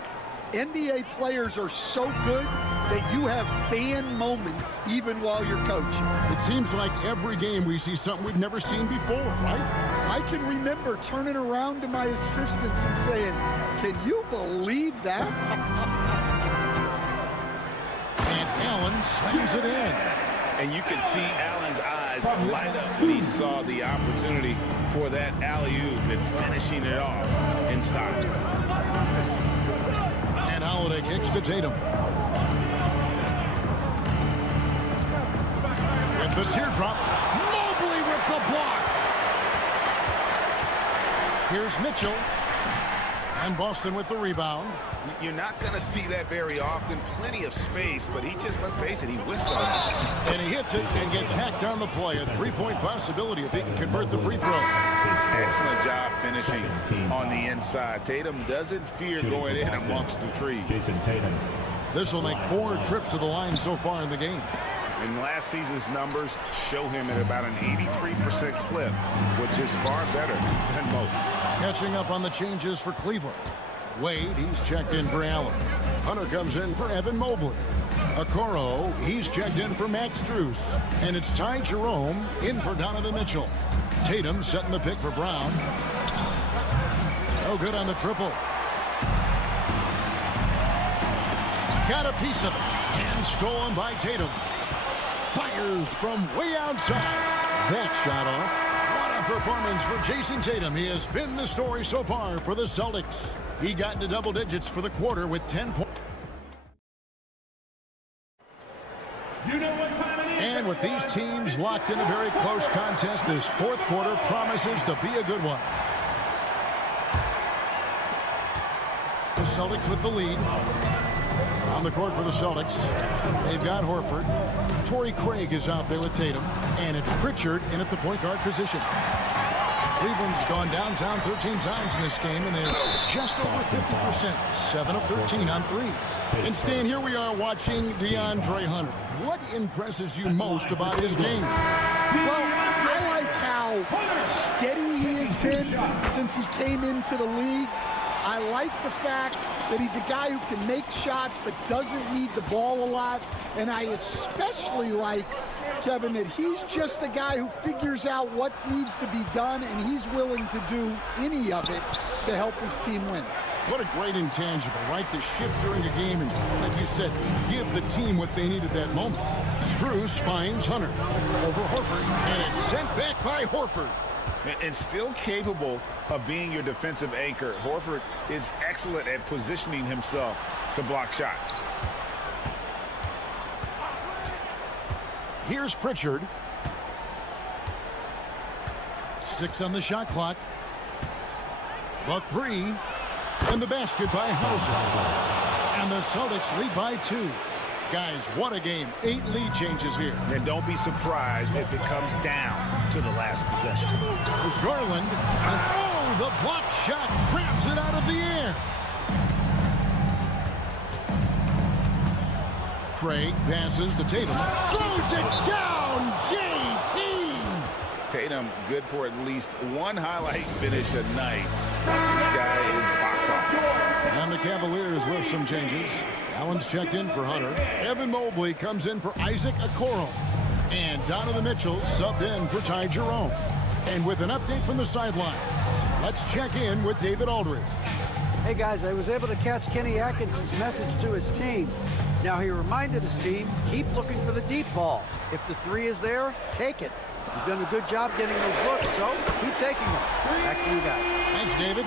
NBA players are so good that you have fan moments even while you're coaching. It seems like every game we see something we've never seen before, right? I can remember turning around to my assistants and saying, "Can you believe that?" And Allen slams it in. And you can see Allen's eyes light up when he saw the opportunity for that alley-oop and finishing it off in style. And Holiday kicks to Tatum. With the teardrop, Mobley with the block. Here's Mitchell. And Boston with the rebound. You're not going to see that very often. Plenty of space, but he just, let's face it, he whiffs on it. And he hits it and gets hacked on the play. A 3-point possibility if he can convert the free throw. Excellent job finishing on the inside. Tatum doesn't fear going in amongst the trees. This will make 4 trips to the line so far in the game. And last season's numbers show him at about an 83% clip, which is far better than most. Catching up on the changes for Cleveland. Wade, he's checked in for Allen. Hunter comes in for Evan Mobley. Okoro, he's checked in for Max Strus. And it's Ty Jerome in for Donovan Mitchell. Tatum setting the pick for Brown. No good on the triple. Got a piece of it. And stolen by Tatum. Fires from way outside. That shot off. What a performance for Jason Tatum. He has been the story so far for the Celtics. He got into double digits for the quarter with 10 points. with these teams locked in a very close contest, this fourth quarter promises to be a good one. The Celtics with the lead. On the court for the Celtics, they've got Horford. Torrey Craig is out there with Tatum. And it's Pritchard in at the point guard position. Cleveland's gone downtown 13 times in this game, and they're just over 50%. 7 of 13 on threes. And Stan, here we are watching DeAndre Hunter. What impresses you most about his game? Well, I like how steady he has been since he came into the league. I like the fact that he's a guy who can make shots but doesn't need the ball a lot. And I especially like, Kevin, that he's just a guy who figures out what needs to be done, and he's willing to do any of it to help his team win. What a great intangible, right? To shift during a game and, like you said, give the team what they need at that moment. Strus finds Hunter over Horford, and it's sent back by Horford. And still capable of being your defensive anchor. Horford is excellent at positioning himself to block shots. Here's Pritchard. 6 on the shot clock. The 3. And the basket by Hauser. And the Celtics lead by 2. Guys, what a game. 8 lead changes here. And don't be surprised if it comes down to the last possession. There's Garland. And oh, the block shot grabs it out of the air. Craig passes to Tatum. Throws it down. JT. Tatum good for at least one highlight finish a night. This guy is box office. And the Cavaliers with some changes. Allen's checked in for Hunter. Evan Mobley comes in for Isaac Okoro. And Donovan Mitchell subbed in for Ty Jerome. And with an update from the sideline, let's check in with David Aldridge. Hey guys, I was able to catch Kenny Atkinson's message to his team. Now he reminded his team, keep looking for the deep ball. If the 3 is there, take it. You've done a good job getting those looks, so keep taking them. Back to you guys. Thanks, David.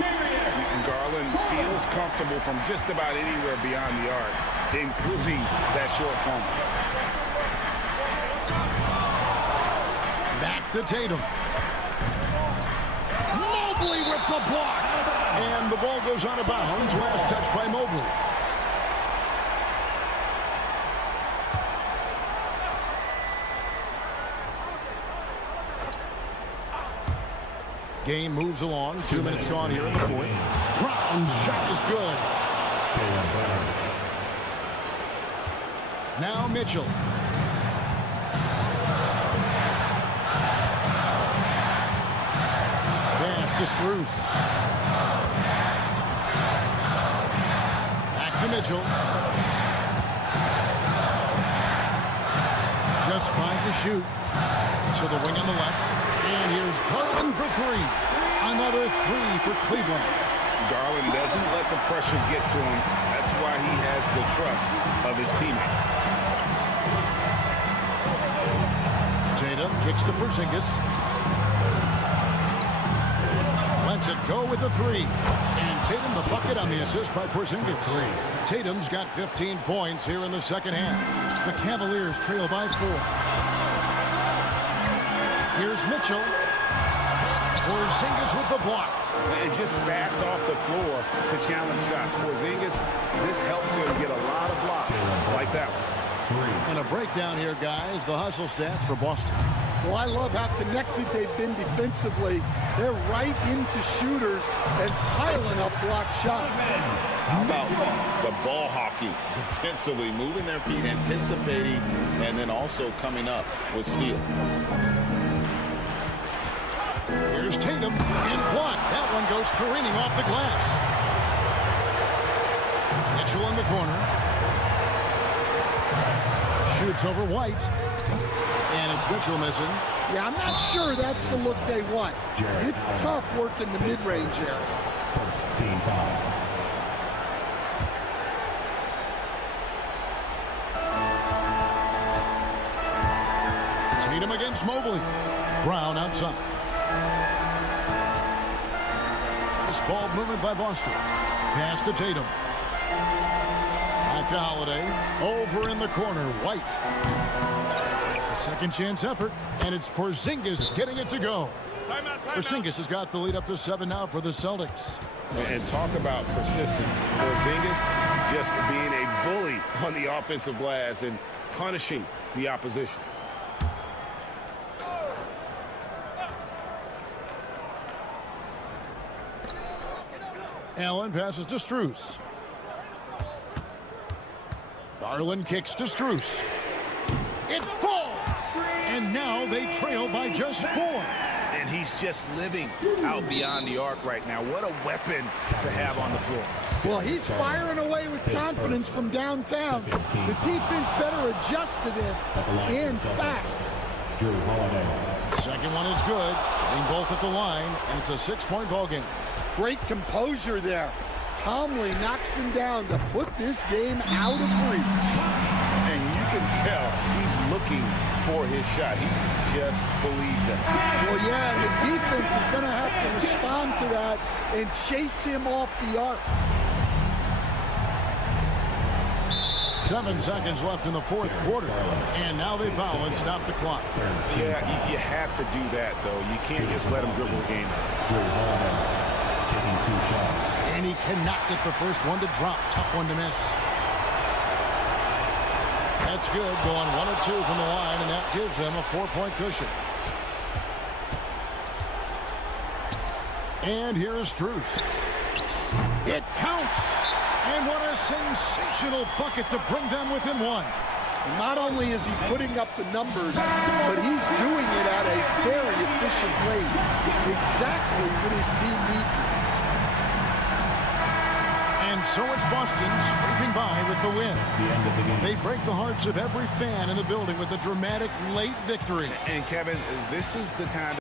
Garland feels comfortable from just about anywhere beyond the arc, including that short corner. Back to Tatum. Mobley with the block. And the ball goes out of bounds. Last touch by Mobley. Game moves along. 2 minutes gone here in the fourth. Brown's shot is good. Now Mitchell. Pass to Strus. Back to Mitchell. Just 5 to shoot. So the wing on the left. And here's Garland for 3. Another 3 for Cleveland. Garland doesn't let the pressure get to him. That's why he has the trust of his teammates. Tatum kicks to Porzingis. Lets it go with the 3. And Tatum the bucket on the assist by Porzingis. Tatum's got 15 points here in the second half. The Cavaliers trail by 4. Here's Mitchell. Porzingis with the block. And just fast off the floor to challenge shots. Porzingis, this helps him get a lot of blocks like that one. And a breakdown here, guys. The hustle stats for Boston. Well, I love how connected they've been defensively. They're right into shooters and piling up block shots. How about the ball hockey defensively, moving their feet, anticipating, and then also coming up with steal. Here's Tatum and block. That one goes careening off the glass. Mitchell in the corner. Shoots over White. And it's Mitchell missing. Yeah, I'm not sure that's the look they want. It's tough working the mid-range area. First team foul. Tatum against Mobley. Brown outside. This ball movement by Boston. Pass to Tatum. Back to Holiday. Over in the corner. White. A second chance effort, and it's Porzingis getting it to go. Porzingis has got the lead up to 7 now for the Celtics. And talk about persistence. Porzingis just being a bully on the offensive glass and punishing the opposition. Allen passes to Strus. Garland kicks to Strus. It falls! And now they trail by just 4. And he's just living out beyond the arc right now. What a weapon to have on the floor. Well, he's firing away with confidence from downtown. The defense better adjust to this and fast. Second one is good. Getting both at the line, and it's a 6-point ball game. Great composure there. Calmly knocks them down to put this game out of reach. And you can tell he's looking for his shot. He just believes it. Well, yeah, and the defense is going to have to respond to that and chase him off the arc. 7 seconds left in the fourth quarter. And now they foul and stop the clock. Yeah, you have to do that, though. You can't just let him dribble the game out. And he cannot get the first one to drop. Tough one to miss. That's good. Going 1 of 2 from the line, and that gives them a 4-point cushion. And here is Strus. It counts. And what a sensational bucket to bring them within 1. Not only is he putting up the numbers, but he's doing it at a very efficient rate. Exactly when his team needs it. And so it's Boston scraping by with the win. They break the hearts of every fan in the building with a dramatic late victory. And Kevin, this is the kind of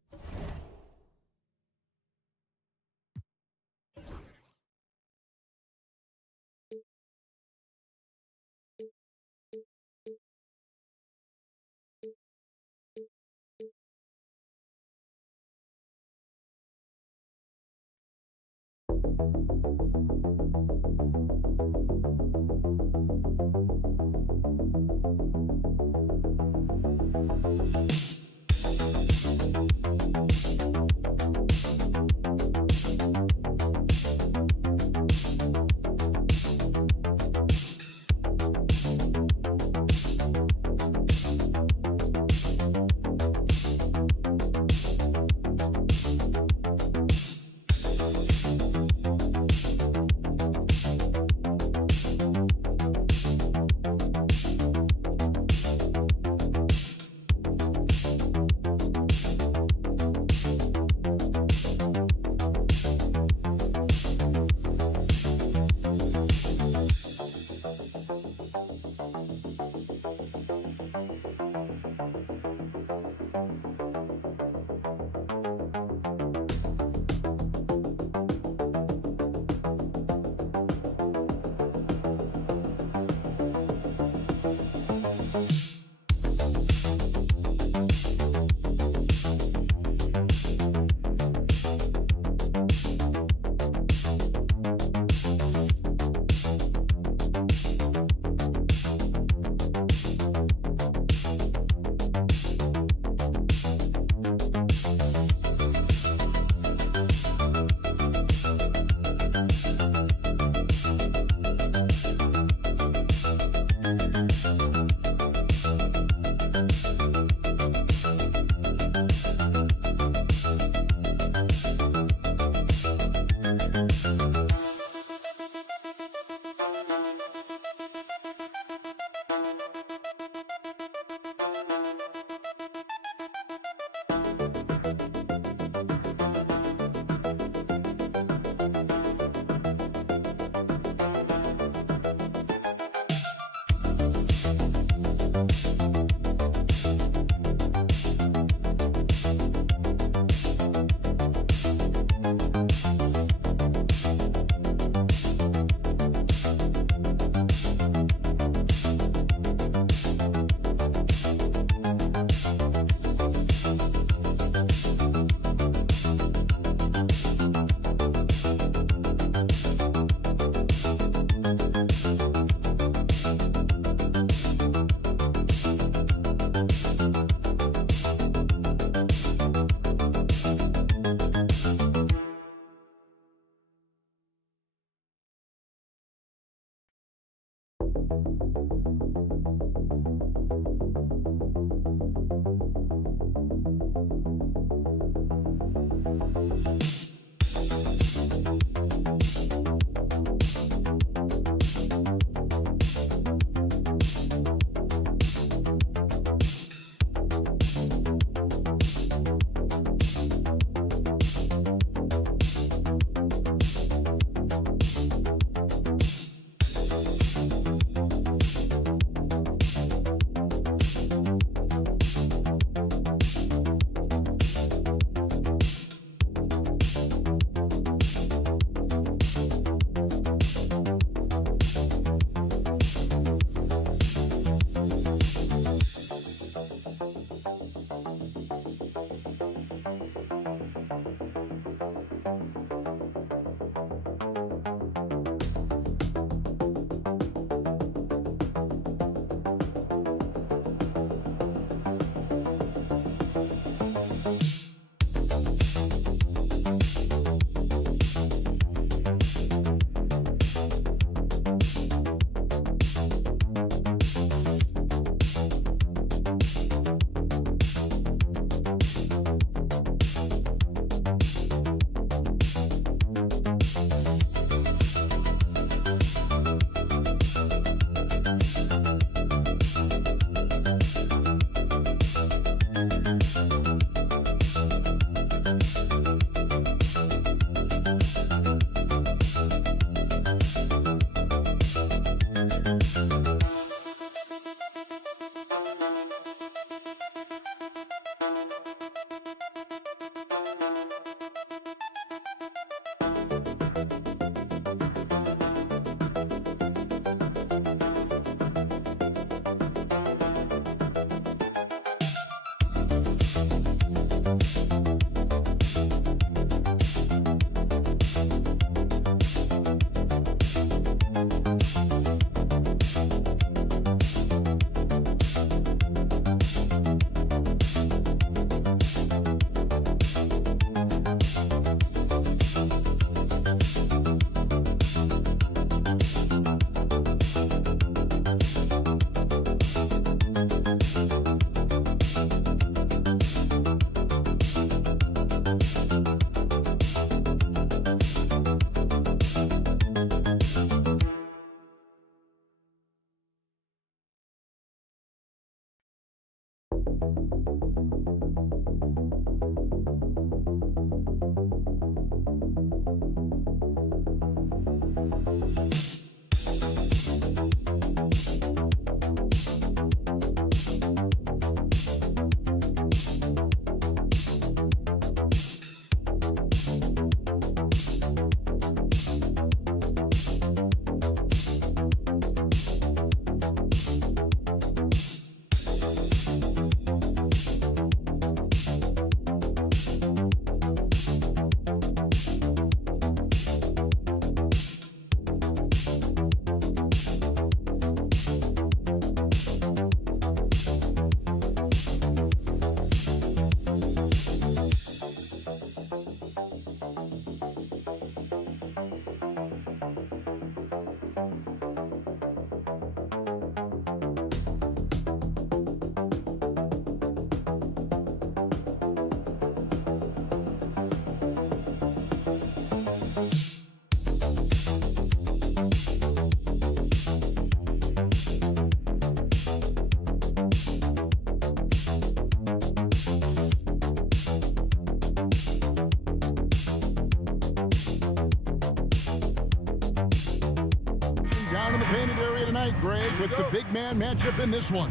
Greg, with the big man matchup in this one.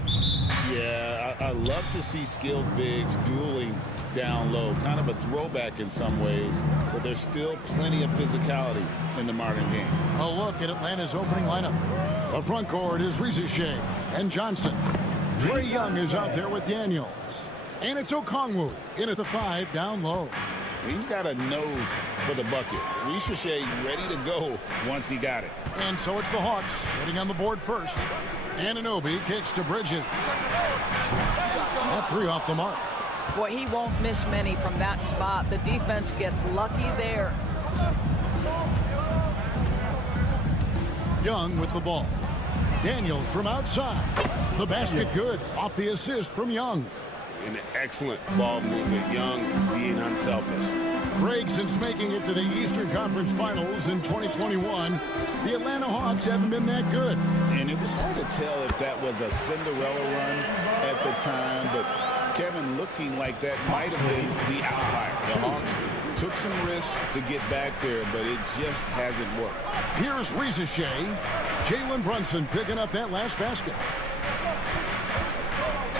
Yeah, I love to see skilled bigs dueling down low. Kind of a throwback in some ways, but there's still plenty of physicality in the modern game. A look at Atlanta's opening lineup. The front court is Shea and Johnson. Trae Young is out there with Daniels. And it's Okongwu in at the 5 down low. He's got a nose for the bucket. Shea ready to go once he got it. And so it's the Hawks getting on the board first. Anunoby kicks to Bridges. That 3 off the mark. Boy, he won't miss many from that spot. The defense gets lucky there. Young with the ball. Daniels from outside. The basket good off the assist from Young. An excellent ball movement. Young being unselfish. Greg, since making it to the Eastern Conference Finals in 2021, the Atlanta Hawks haven't been that good. And it was hard to tell if that was a Cinderella run at the time, but Kevin, looking like that might have been the outlier. The Hawks took some risks to get back there, but it just hasn't worked. Here's Shea. Jalen Brunson picking up that last basket.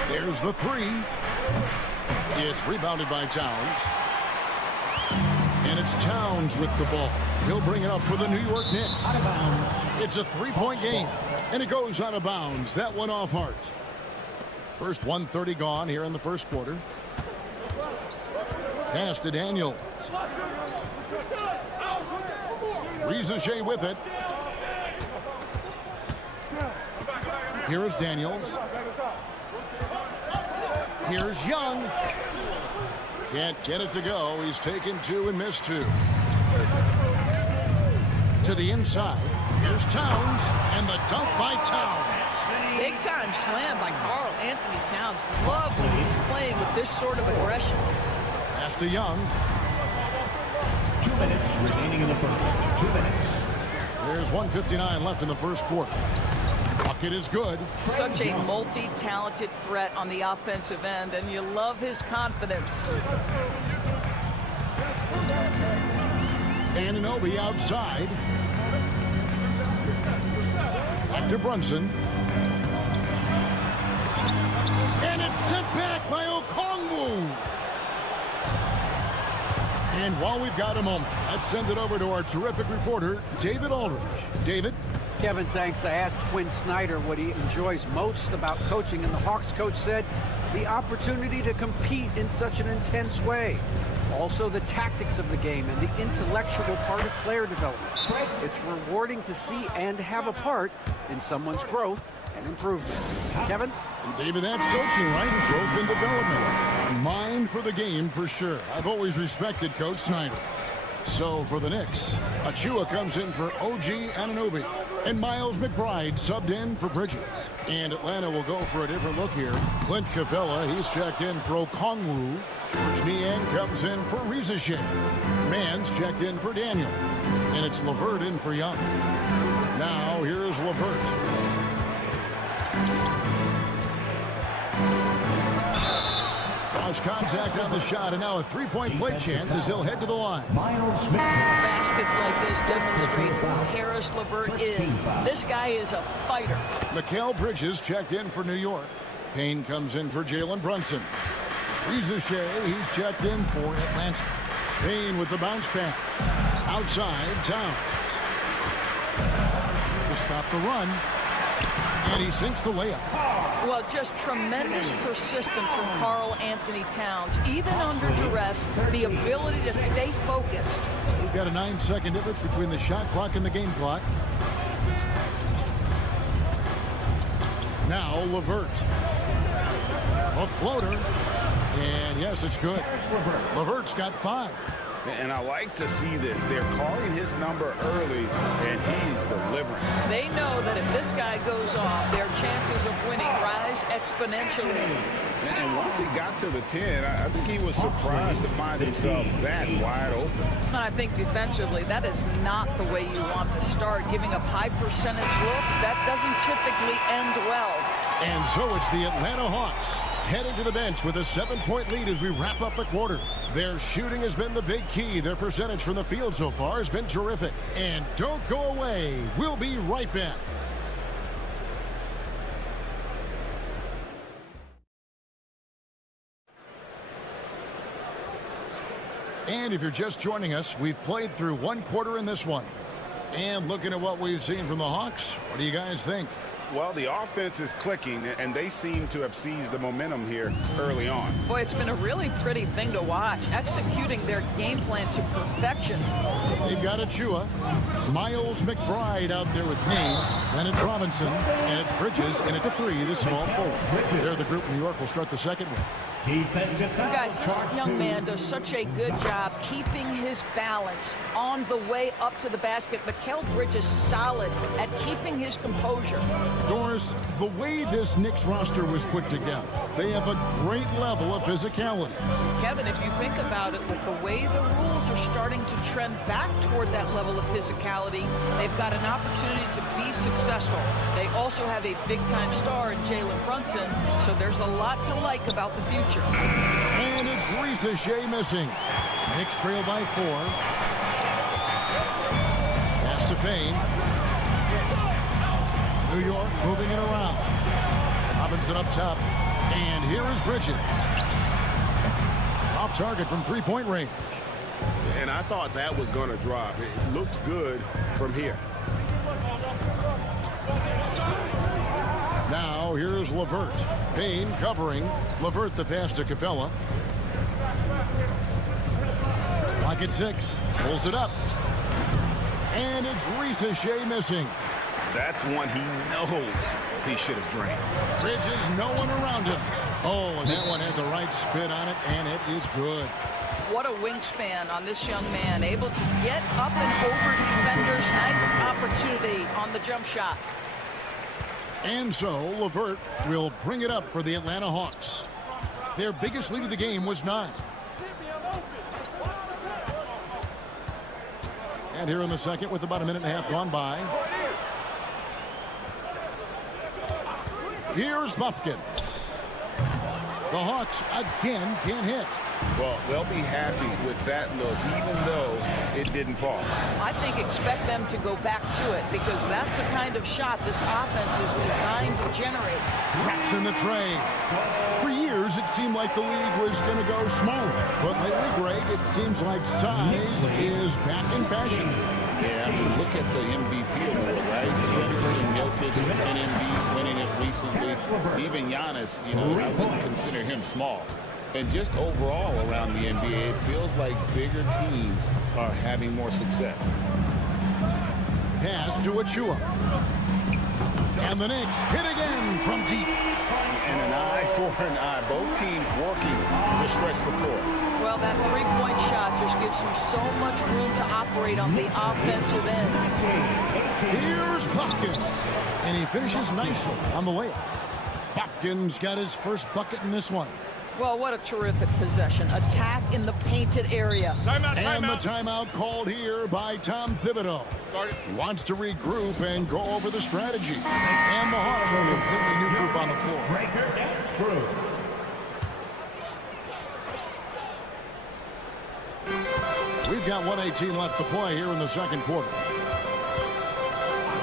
There's the three. It's rebounded by Towns. And it's Towns with the ball. He'll bring it up for the New York Knicks. Out of bounds. It's a three-point game. And it goes out of bounds. That one off Hart. First 1:30 gone here in the first quarter. Pass to Daniels. Shea with it. Here is Daniels. Here's Young. Can't get it to go. He's taken two and missed two. To the inside. Here's Towns. And the dunk by Towns. Big time slam by Karl Anthony Towns. Love when he's playing with this sort of aggression. Pass to Young. 2 minutes remaining in the first. 2 minutes. There's 1:59 left in the first quarter. Bucket is good. Such a multi-talented threat on the offensive end, and you love his confidence. Anunoby outside. Back to Brunson. And it's sent back by Okongwu. And while we've got a moment, let's send it over to our terrific reporter, David Aldridge. David? Kevin, thanks. I asked Quinn Snyder what he enjoys most about coaching, and the Hawks coach said the opportunity to compete in such an intense way. Also, the tactics of the game and the intellectual part of player development. It's rewarding to see and have a part in someone's growth and improvement. Kevin? And David, that's coaching, right? Growth and development. Mind for the game, for sure. I've always respected Coach Snyder. So for the Knicks, Achua comes in for OG Anunoby. And Miles McBride subbed in for Bridges. And Atlanta will go for a different look here. Clint Capella, he's checked in for Okongwu. George Niang comes in for Shea. Mann's checked in for Daniel. And it's LeVert in for Young. Now here's LeVert. Draws contact on the shot, and now a three-point play chance as he'll head to the line. Baskets like this demonstrate who Karis LeVert is. This guy is a fighter. Mikal Bridges checked in for New York. Payne comes in for Jalen Brunson. Shea, he's checked in for Atlanta. Payne with the bounce pass. Outside, Towns. To stop the run. And he sinks the layup. Well, just tremendous persistence from Karl Anthony Towns. Even under duress, the ability to stay focused. We've got a 9-second difference between the shot clock and the game clock. Now LeVert. A floater. And yes, it's good. LeVert's got 5. And I like to see this. They're calling his number early, and he's delivering. They know that if this guy goes off, their chances of winning rise exponentially. And once he got to the 10, I think he was surprised to find himself that wide open. And I think defensively, that is not the way you want to start. Giving up high percentage looks, that doesn't typically end well. And so it's the Atlanta Hawks heading to the bench with a 7-point lead as we wrap up the quarter. Their shooting has been the big key. Their percentage from the field so far has been terrific. And don't go away. We'll be right back. And if you're just joining us, we've played through one quarter in this one. And looking at what we've seen from the Hawks, what do you guys think? Well, the offense is clicking, and they seem to have seized the momentum here early on. Boy, it's been a really pretty thing to watch, executing their game plan to perfection. They've got Achua, Miles McBride out there with Payne, then it's Robinson, and it's Bridges, and it's 3, the small forward. They're the group New York will start the second with. Defensive foul. Guys, this young man does such a good job keeping his balance on the way up to the basket. Mikal Bridges is solid at keeping his composure. Doris, the way this Knicks roster was put together, they have a great level of physicality. Kevin, if you think about it, with the way the rules are starting to trend back toward that level of physicality, they've got an opportunity to be successful. They also have a big-time star in Jalen Brunson, so there's a lot to like about the future. And it's Risa Shea missing. Knicks trail by 4. Pass to Payne. New York moving it around. Robinson up top. And here is Bridges. Off target from three-point range. And I thought that was going to drop. It looked good from here. Now here's LeVert. Payne covering. LeVert the pass to Capella. Clock at 6. Pulls it up. And it's Risa Shea missing. That's one he knows he should have drained. Bridges, no one around him. Oh, and that one had the right spin on it, and it is good. What a wingspan on this young man. Able to get up and over defenders. Nice opportunity on the jump shot. And so LeVert will bring it up for the Atlanta Hawks. Their biggest lead of the game was 9. And here in the second with about a minute and a half gone by. Here's Buffkin. The Hawks again can't hit. Well, they'll be happy with that look, even though it didn't fall. I think expect them to go back to it because that's the kind of shot this offense is designed to generate. Traps in the tray. For years, it seemed like the league was going to go smaller. But lately, Greg, it seems like size is back in fashion. Yeah, I mean, look at the MVP award, right? Centers and Jokic and Embiid winning it recently. Even Giannis, you know, I wouldn't consider him small. And just overall around the NBA, it feels like bigger teams are having more success. Pass to Achua. And the Knicks hit again from deep. And an eye for an eye. Both teams working to stretch the floor. Well, that three-point shot just gives you so much room to operate on the offensive end. Here's Buffkin. And he finishes nicely on the layup. Buffkin's got his first bucket in this one. Well, what a terrific possession. Attack in the painted area. Timeout. And the timeout called here by Tom Thibodeau. He wants to regroup and go over the strategy. And the Hawks are a completely new group on the floor. Breaker and screw. We've got 1:18 left to play here in the second quarter.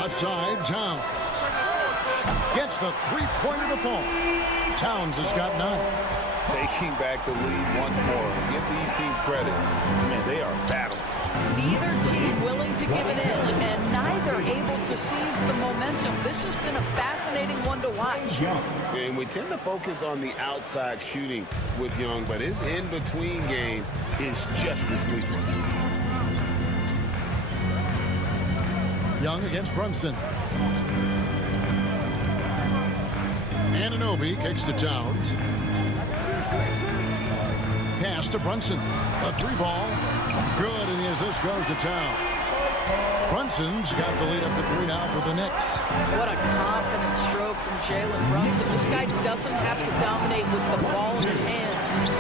Left side, Towns. Gets the three-pointer to fall. Towns has got 9. Taking back the lead once more. Give these teams credit. Man, they are battling. Neither team willing to give an inch, and neither able to seize the momentum. This has been a fascinating one to watch. And we tend to focus on the outside shooting with Young, but his in-between game is just as lethal. Young against Brunson. Anunoby kicks to Towns. Pass to Brunson. A 3-ball. Good, and the assist goes to Towns. Brunson's got the lead up to 3 now for the Knicks. What a confident stroke from Jalen Brunson. This guy doesn't have to dominate with the ball in his hands.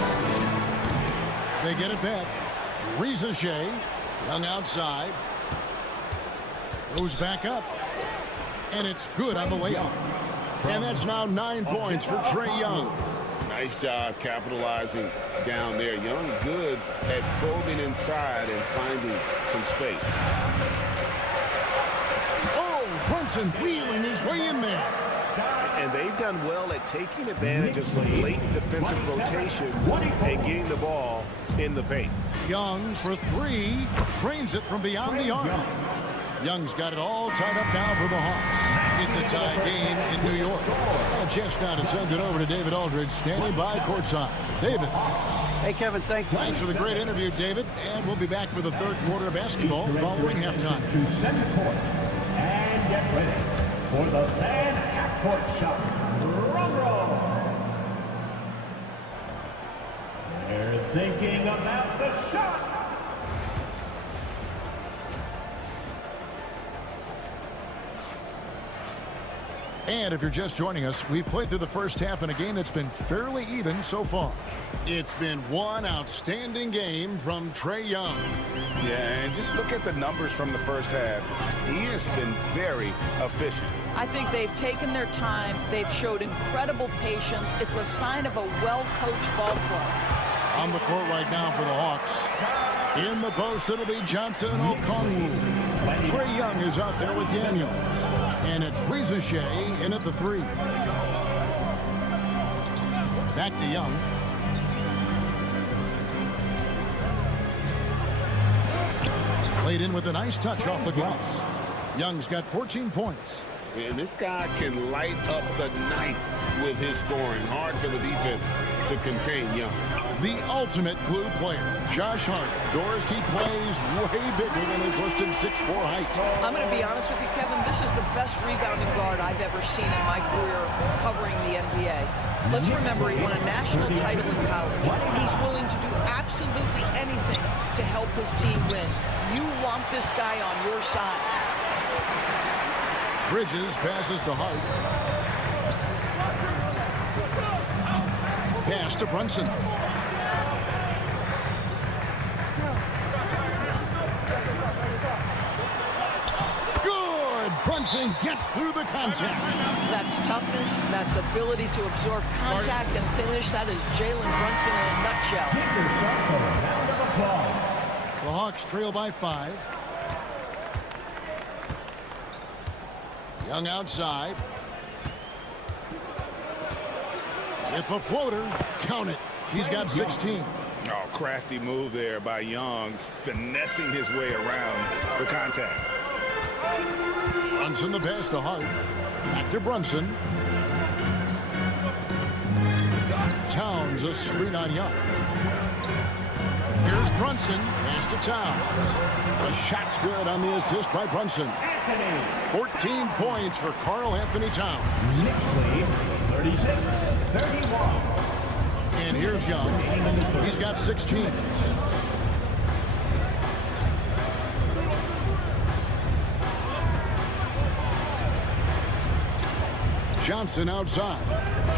They get it back. Risa Shea. Young outside. Goes back up. And it's good on the layup. And that's now 9 points for Trae Young. Nice job capitalizing down there. Young good at probing inside and finding some space. Oh, Brunson wheeling his way in there. And they've done well at taking advantage of some late defensive rotations and getting the ball in the paint. Young for 3. Trains it from beyond the arc. Young's got it all tied up now for the Hawks. It's a tie game in New York. A chance now to send it over to David Aldridge, standing by courtside. David. Hey, Kevin, thanks for the great interview, David. And we'll be back for the third quarter of basketball following halftime. To center court. And get ready for the fan half-court shot. Drum roll. thinking about the shot. And if you're just joining us, we've played through the first half in a game that's been fairly even so far. It's been one outstanding game from Trae Young. Yeah, and just look at the numbers from the first half. He has been very efficient. I think they've taken their time. They've showed incredible patience. It's a sign of a well-coached ball club. On the court right now for the Hawks. In the post, it'll be Johnson and Okongwu. Trae Young is out there with Daniel. And it's Shea in at the 3. Back to Young. Played in with a nice touch off the glass. Young's got 14 points. And this guy can light up the night with his scoring. Hard for the defense to contain Young. The ultimate glue player, Josh Hart. Doris, he plays way bigger than his listed 6'4" height. I'm going to be honest with you, Kevin. This is the best rebounding guard I've ever seen in my career covering the NBA. Let's remember, he won a national title in college. He's willing to do absolutely anything to help his team win. You want this guy on your side. Bridges passes to Hart. Pass to Brunson. Good! Brunson gets through the contact. That's toughness. That's ability to absorb contact and finish. That is Jalen Brunson in a nutshell. The Hawks trail by 5. Young outside. With the floater. Count it. He's got 16. Oh, crafty move there by Young, finessing his way around the contact. Brunson the pass to Hart. Back to Brunson. Towns a screen on Young. Here's Brunson. Pass to Towns. The shot's good on the assist by Brunson. 14 points for Karl Anthony Towns. Knicks lead 36-31. And here's Young. He's got 16. Johnson outside.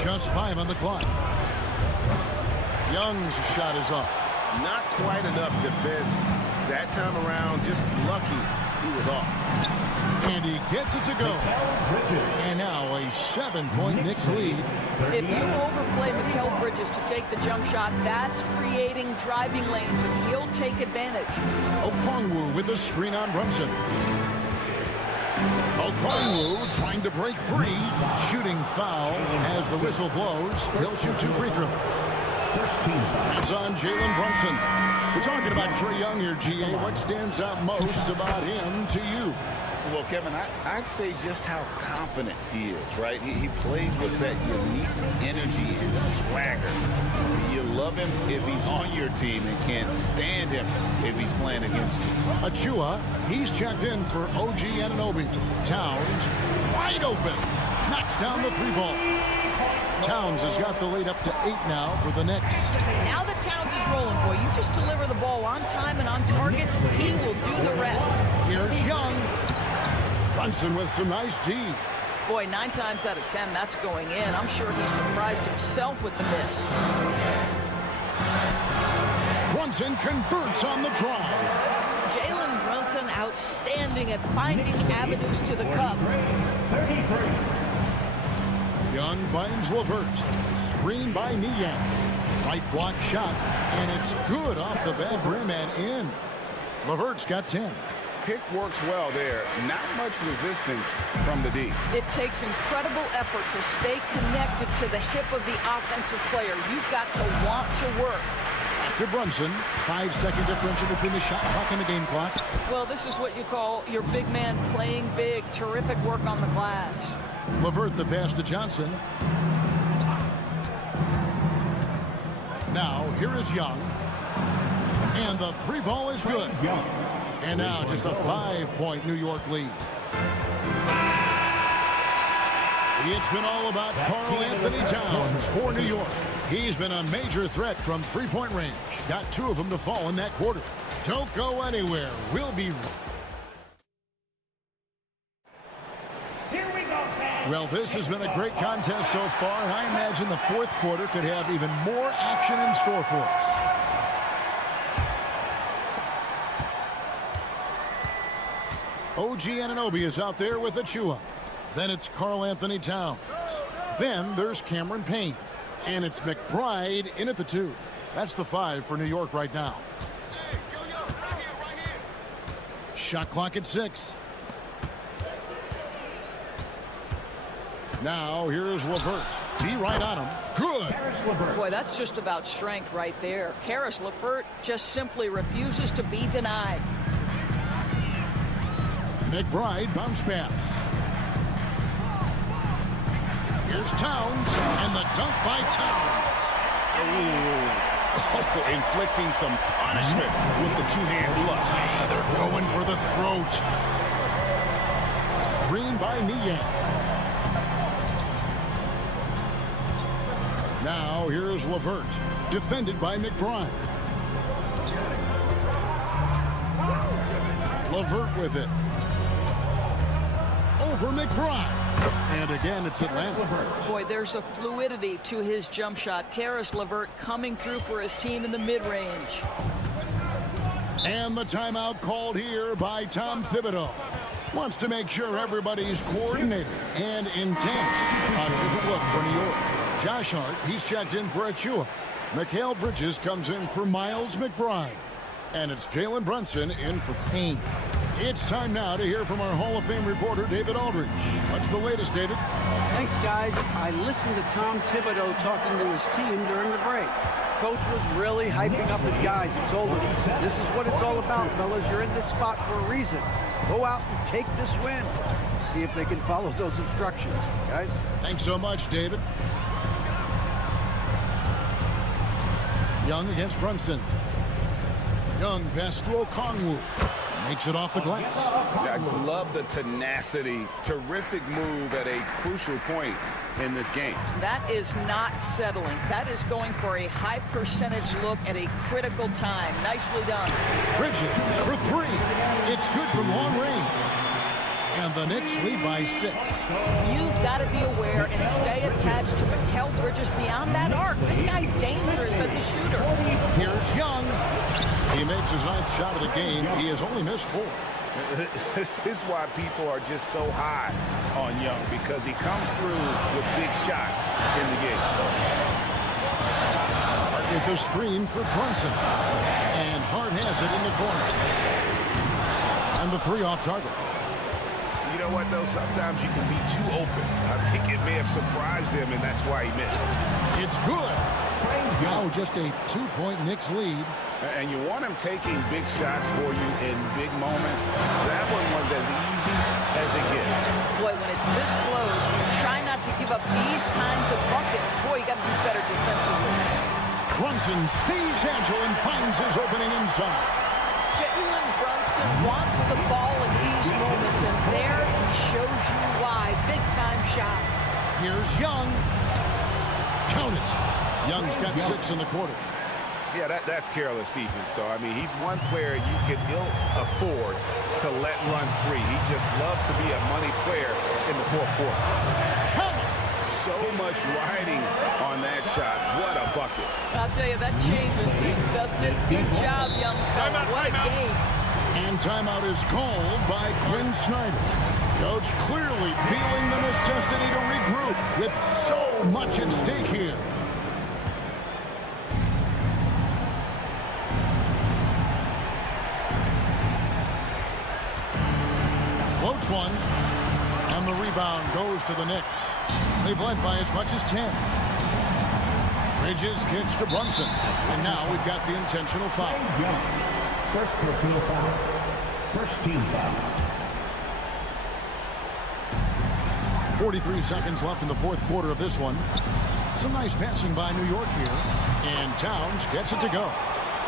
Just 5 on the clock. Young's shot is off. Not quite enough defense that time around. Just lucky he was off. And he gets it to go. And now a 7-point Knicks lead. If you overplay Mikal Bridges to take the jump shot, that's creating driving lanes, and he'll take advantage. Okongwu with a screen on Brunson. Okongwu trying to break free. Shooting foul as the whistle blows. He'll shoot 2 free throws. It's on Jalen Brunson. We're talking about Trae Young here, GA. What stands out most about him to you? Well, Kevin, I'd say just how confident he is, right? He plays with that unique energy and swagger. You love him if he's on your team and can't stand him if he's playing against you. Achua, he's checked in for OG Anunoby. Towns, wide open. Knocks down the 3-ball. Towns has got the lead up to 8 now for the Knicks. Now that Towns is rolling, boy, you just deliver the ball on time and on target, he will do the rest. Here's Young. Brunson with some nice D. Boy, 9 times out of 10, that's going in. I'm sure he surprised himself with the miss. Brunson converts on the drive. Jalen Brunson outstanding at finding avenues to the cup. 33. Young finds Levert. Screen by Niang. Right block shot, and it's good off the back rim and in. Levert's got 10. Pick works well there. Not much resistance from the D. It takes incredible effort to stay connected to the hip of the offensive player. You've got to want to work. To Brunson, 5-second differential between the shot clock and the game clock. Well, this is what you call your big man playing big. Terrific work on the glass. Levert the pass to Johnson. Now, here is Young. And the 3-ball is good. And now just a 5-point New York lead. It's been all about Karl Anthony Towns for New York. He's been a major threat from three-point range. Got 2 of them to fall in that quarter. Don't go anywhere. We'll be... Well, this has been a great contest so far, and I imagine the fourth quarter could have even more action in store for us. OG Anunoby is out there with Achua. Then it's Karl Anthony Towns. Then there's Cameron Payne. And it's McBride in at the 2. That's the 5 for New York right now. Shot clock at 6. Now here's LeVert. D right on him. Good. Boy, that's just about strength right there. Karis LeVert just simply refuses to be denied. McBride bounce pass. Here's Towns, and the dunk by Towns. Oh, inflicting some punishment with the two-hand flush. Yeah, they're going for the throat. Screen by Niang. Now here's LeVert, defended by McBride. LeVert with it. Over McBride. And again, it's Atlanta. Boy, there's a fluidity to his jump shot. Karis LeVert coming through for his team in the mid-range. And the timeout called here by Tom Thibodeau. Wants to make sure everybody's coordinated and intense. A different look for New York. Josh Hart, he's checked in for Achua. Mikal Bridges comes in for Miles McBride. And it's Jalen Brunson in for Payne. It's time now to hear from our Hall of Fame reporter, David Aldridge. What's the latest, David? Thanks, guys. I listened to Tom Thibodeau talking to his team during the break. Coach was really hyping up his guys. He told them, this is what it's all about, fellas. You're in this spot for a reason. Go out and take this win. See if they can follow those instructions, guys. Thanks so much, David. Young against Brunson. Young pass to Okongwu. Makes it off the glass. I love the tenacity. Terrific move at a crucial point in this game. That is not settling. That is going for a high percentage look at a critical time. Nicely done. Bridges for 3. It's good from long range. And the Knicks lead by 6. You've got to be aware and stay attached to Mikal Bridges beyond that arc. This guy's dangerous as a shooter. Here's Young. He makes his 9th shot of the game. He has only missed 4. This is why people are just so high on Young, because he comes through with big shots in the game. Hart with the screen for Brunson. And Hart has it in the corner. And the 3 off target. You know what, though? Sometimes you can be too open. I think it may have surprised him, and that's why he missed. It's good. Now just a 2-point Knicks lead. And you want him taking big shots for you in big moments. That one was as easy as it gets. Boy, when it's this close, you try not to give up these kinds of buckets. Boy, you got to do better defensively. Brunson stays agile and finds his opening inside. Jalen Brunson wants the ball in these moments, and there he shows you why. Big-time shot. Here's Young. Count it. Young's got 6 in the quarter. Yeah, that's careless defense, though. I mean, he's one player you can ill afford to let run free. He just loves to be a money player in the fourth quarter. Count it. So much riding on that shot. What a bucket. I'll tell you, that changes things, doesn't it? Good job, young fella. What a game. And timeout is called by Quinn Snyder. Coach clearly feeling the necessity to regroup with so much at stake here. Floats one, and the rebound goes to the Knicks. They've led by as much as 10. Bridges kicks to Brunson, and now we've got the intentional foul. First personal foul. First team foul. 43 seconds left in the fourth quarter of this one. Some nice passing by New York here, and Towns gets it to go.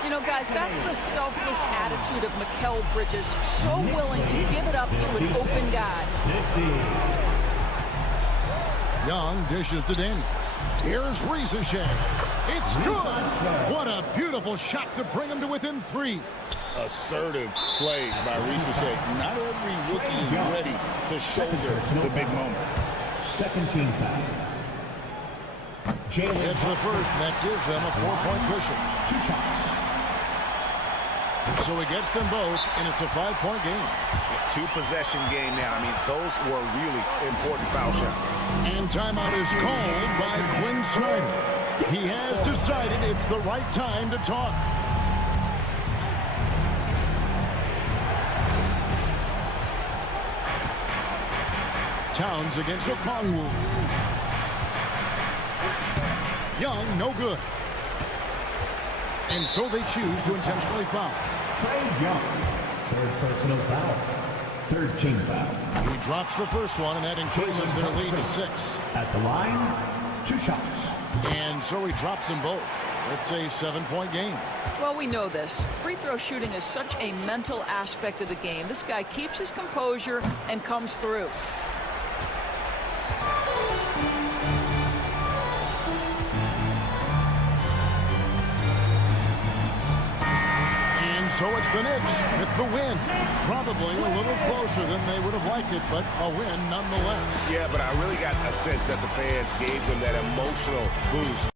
You know, guys, that's the selfless attitude of Mikal Bridges. So willing to give it up to an open guy. Young dishes to Daniels. Here's Ricochet. It's good. What a beautiful shot to bring him to within 3. Assertive play by Ricochet. Not every rookie is ready to shoulder the big moment. Second team foul. It's the first, and that gives them a 4-point cushion. 2 shots. So he gets them both, and it's a 5-point game. 2-possession game now. I mean, those were really important foul shots. And timeout is called by Quinn Snyder. He has decided it's the right time to talk. Towns against Okongwu. Young, no good. And so they choose to intentionally foul. Trey Young. Third personal foul. Third team foul. He drops the first one, and that increases their lead to 6. At the line, 2 shots. And so he drops them both. It's a 7-point game. Well, we know this. Free throw shooting is such a mental aspect of the game. This guy keeps his composure and comes through. So it's the Knicks with the win. Probably a little closer than they would have liked it, but a win nonetheless. Yeah, but I really got a sense that the fans gave them that emotional boost.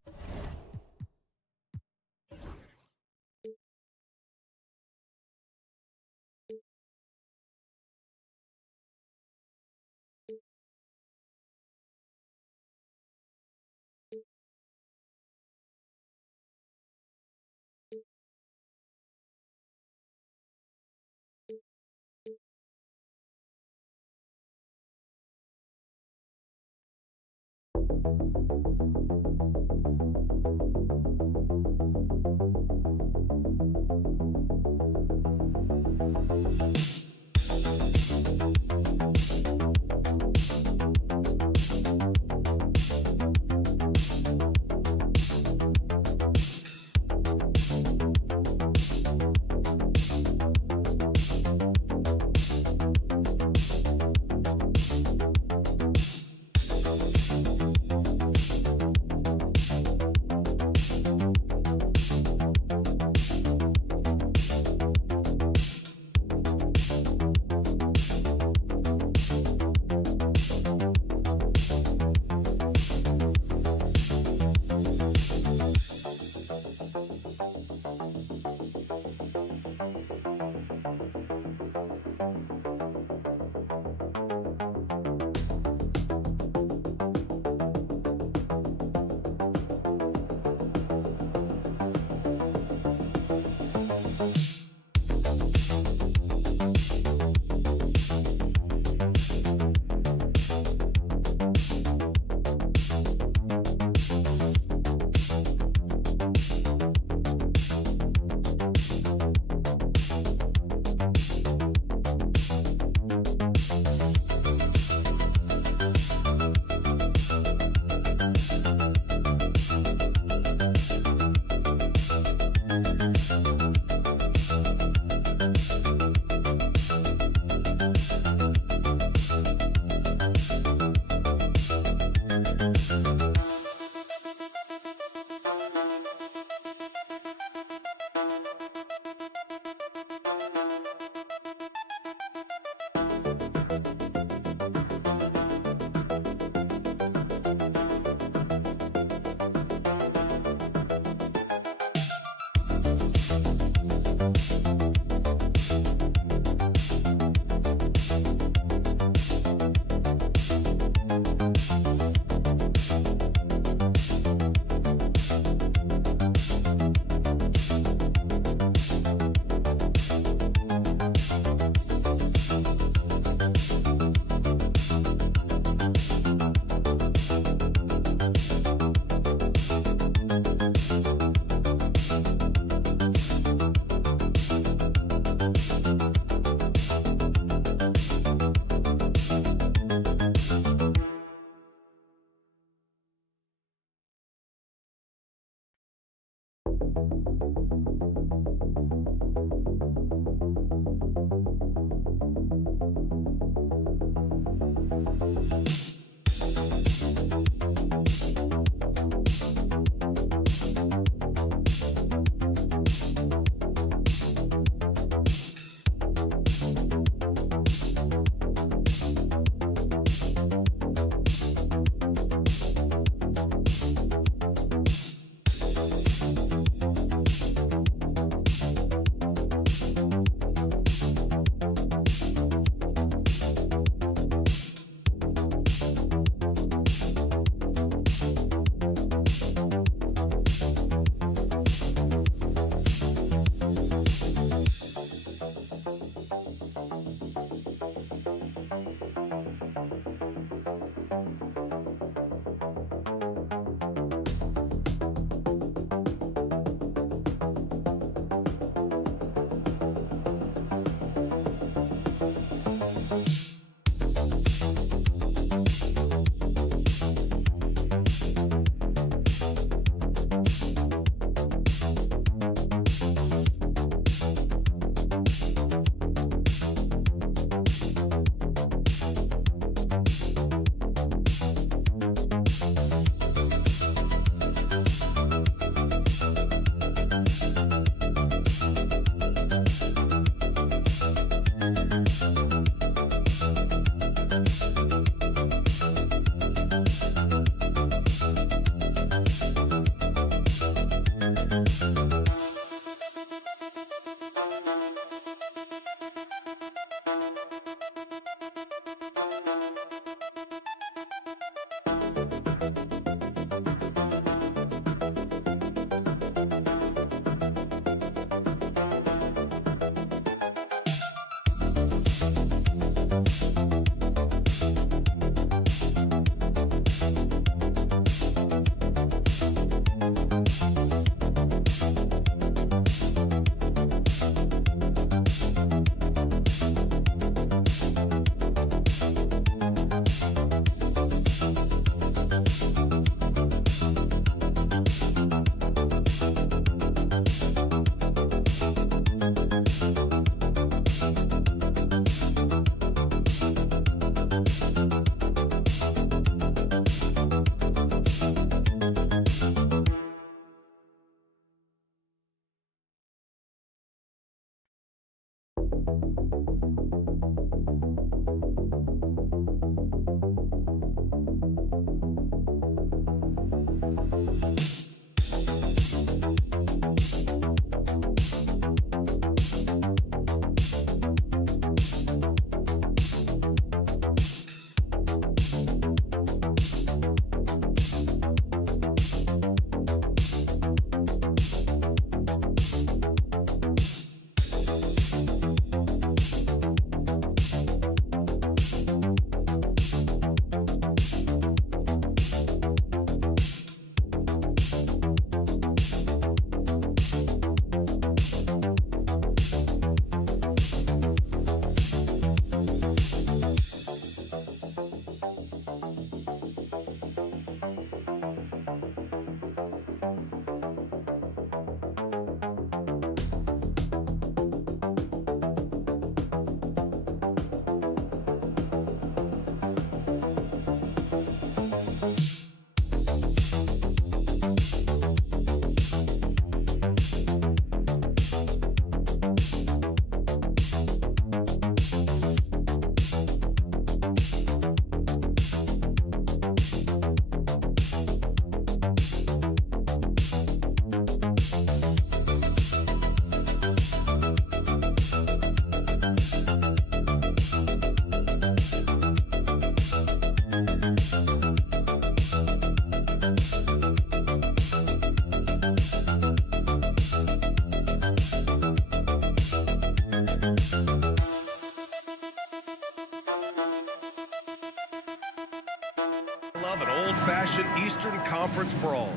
Love an old-fashioned Eastern Conference brawl.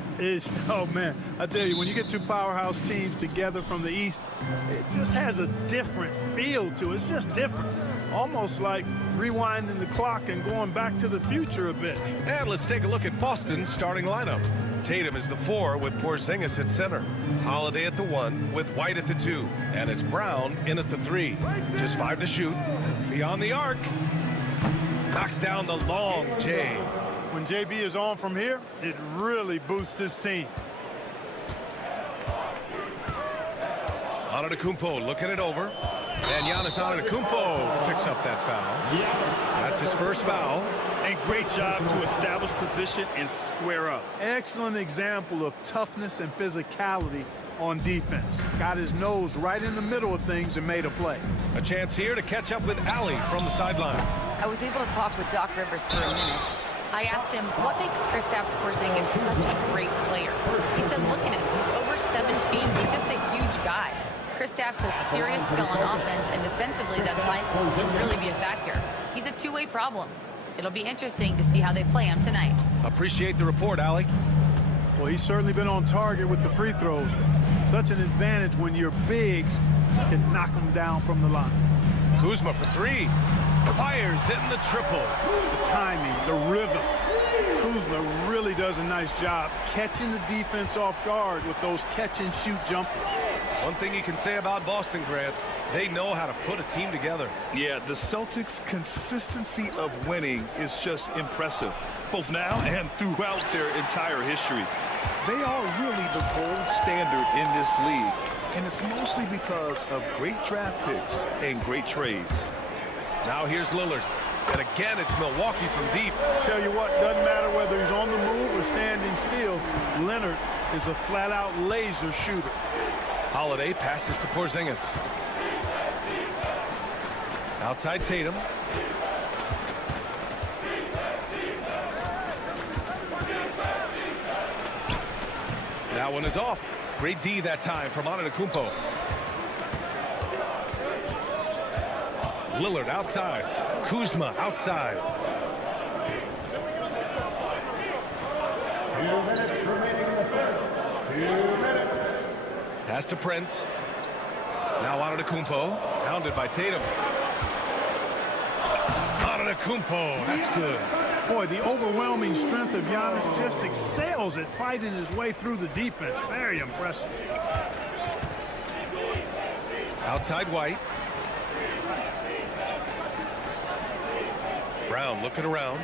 Oh, man, I tell you, when you get two powerhouse teams together from the East, it just has a different feel to it. It's just different. Almost like rewinding the clock and going back to the future a bit. And let's take a look at Boston's starting lineup. Tatum is the 4 with Porzingis at center. Holiday at the 1 with White at the 2. And it's Brown in at the 3. Just 5 to shoot. Beyond the arc. Knocks down the long J. When JB is on from here, it really boosts his team. Antetokounmpo looking it over. And Giannis Antetokounmpo picks up that foul. That's his first foul. And great job to establish position and square up. Excellent example of toughness and physicality on defense. Got his nose right in the middle of things and made a play. A chance here to catch up with Allie from the sideline. I was able to talk with Doc Rivers for a minute. I asked him, what makes Kristaps Porzingis such a great player? He said, look at him. He's over 7 feet. He's just a huge guy. Kristaps has serious skill on offense, and defensively, that size can really be a factor. He's a two-way problem. It'll be interesting to see how they play him tonight. Appreciate the report, Allie. Well, he's certainly been on target with the free throws. Such an advantage when your bigs can knock them down from the line. Kuzma for 3. Fires hitting the triple. The timing, the rhythm. Kuzma really does a nice job catching the defense off guard with those catch-and-shoot jumpers. One thing you can say about Boston, Grant, they know how to put a team together. Yeah, the Celtics' consistency of winning is just impressive, both now and throughout their entire history. They are really the gold standard in this league, and it's mostly because of great draft picks and great trades. Now here's Lillard. And again, it's Milwaukee from deep. Tell you what, doesn't matter whether he's on the move or standing still, Leonard is a flat-out laser shooter. Holiday passes to Porzingis. Outside Tatum. That one is off. Great D that time from Antetokounmpo. Lillard outside. Kuzma outside. 2 minutes remaining in the first. 2 minutes. Pass to Prince. Now Antetokounmpo, hounded by Tatum. Antetokounmpo, that's good. Boy, the overwhelming strength of Giannis just excels at fighting his way through the defense. Very impressive. Outside White. Brown looking around.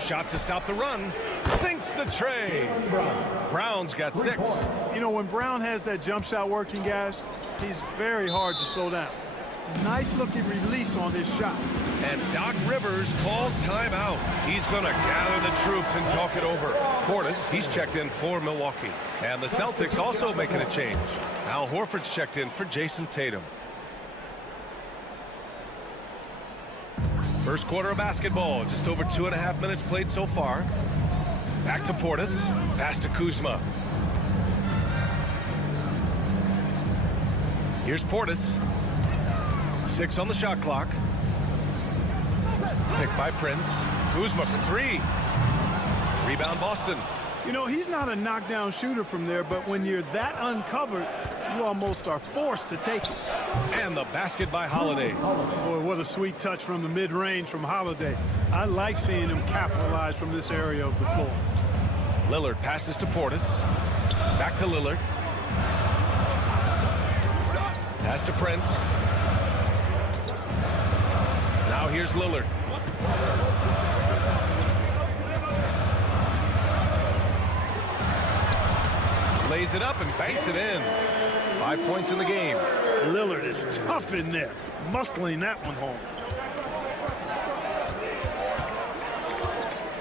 Shot to stop the run. Sinks the tray. Brown's got 6. You know, when Brown has that jump shot working, guys, He's very hard to slow down. Nice looking release on his shot. And Doc Rivers calls timeout. He's going to gather the troops and talk it over. Portis, he's checked in for Milwaukee. And the Celtics also making a change. Al Horford's checked in for Jason Tatum. First quarter of basketball, just over 2.5 minutes played so far. Back to Portis, pass to Kuzma. Here's Portis. 6 on the shot clock. Picked by Prince. Kuzma for 3. Rebound Boston. You know, he's not a knockdown shooter from there, but when you're that uncovered, you almost are forced to take it. And the basket by Holiday. Boy, what a sweet touch from the mid-range from Holiday. I like seeing him capitalize from this area of the floor. Lillard passes to Portis. Back to Lillard. Pass to Prince. Now here's Lillard. Lays it up and banks it in. 5 points in the game. Lillard is tough in there, muscling that one home.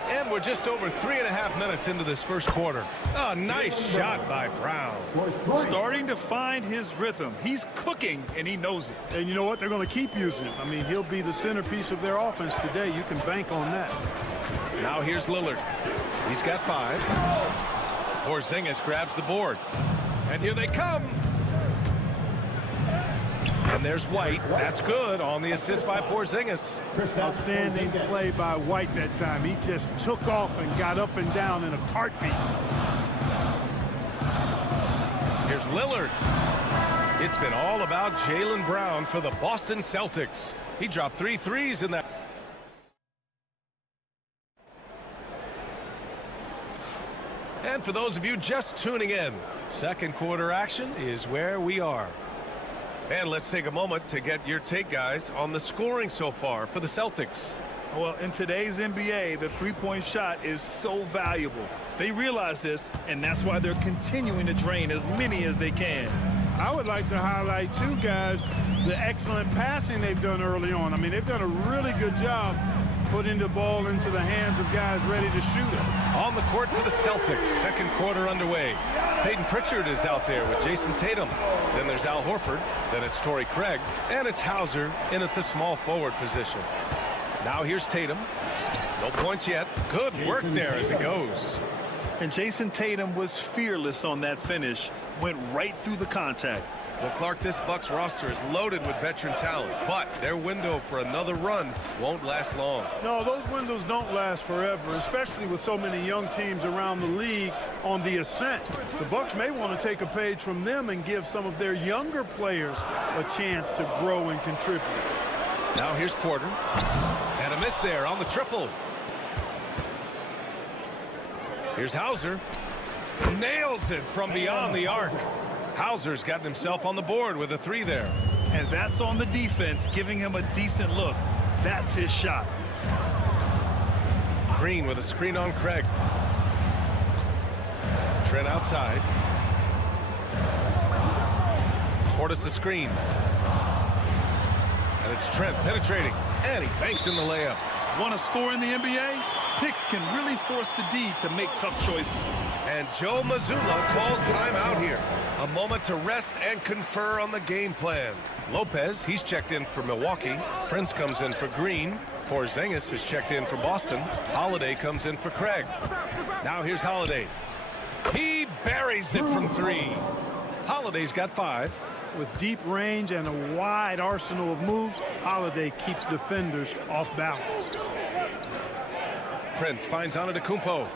And we're just over 3.5 minutes into this first quarter. A nice shot by Brown. Starting to find his rhythm. He's cooking, and he knows it. And you know what? They're going to keep using him. I mean, he'll be the centerpiece of their offense today. You can bank on that. Now here's Lillard. He's got 5. Porzingis grabs the board. And here they come. And there's White. That's good on the assist by Porzingis. Outstanding play by White that time. He just took off and got up and down in a heartbeat. Here's Lillard. It's been all about Jaylen Brown for the Boston Celtics. He dropped 3 threes in that. And for those of you just tuning in, second quarter action is where we are. And let's take a moment to get your take, guys, on the scoring so far for the Celtics. Well, in today's NBA, the three-point shot is so valuable. They realize this, and that's why they're continuing to drain as many as they can. I would like to highlight, too, guys, the excellent passing they've done early on. I mean, they've done a really good job putting the ball into the hands of guys ready to shoot it. On the court for the Celtics, second quarter underway. Peyton Pritchard is out there with Jason Tatum. Then there's Al Horford. Then it's Torrey Craig. And it's Hauser in at the small forward position. Now here's Tatum. No points yet. Good work there as it goes. And Jason Tatum was fearless on that finish. Went right through the contact. Well, Clark, this Bucks roster is loaded with veteran talent, but their window for another run won't last long. No, those windows don't last forever, especially with so many young teams around the league on the ascent. The Bucks may want to take a page from them and give some of their younger players a chance to grow and contribute. Now here's Porter. And a miss there on the triple. Here's Hauser. Nails it from beyond the arc. Hauser's gotten himself on the board with a 3 there. And that's on the defense, giving him a decent look. That's his shot. Green with a screen on Craig. Trent outside. Portis the screen. And it's Trent penetrating. And he banks in the layup. Want to score in the NBA? Picks can really force the D to make tough choices. And Joe Mazzulla calls timeout here. A moment to rest and confer on the game plan. Lopez, he's checked in for Milwaukee. Prince comes in for Green. Porzingis is checked in for Boston. Holiday comes in for Craig. Now here's Holiday. He buries it from 3. Holiday's got 5. With deep range and a wide arsenal of moves, Holiday keeps defenders off balance. Prince finds Antetokounmpo.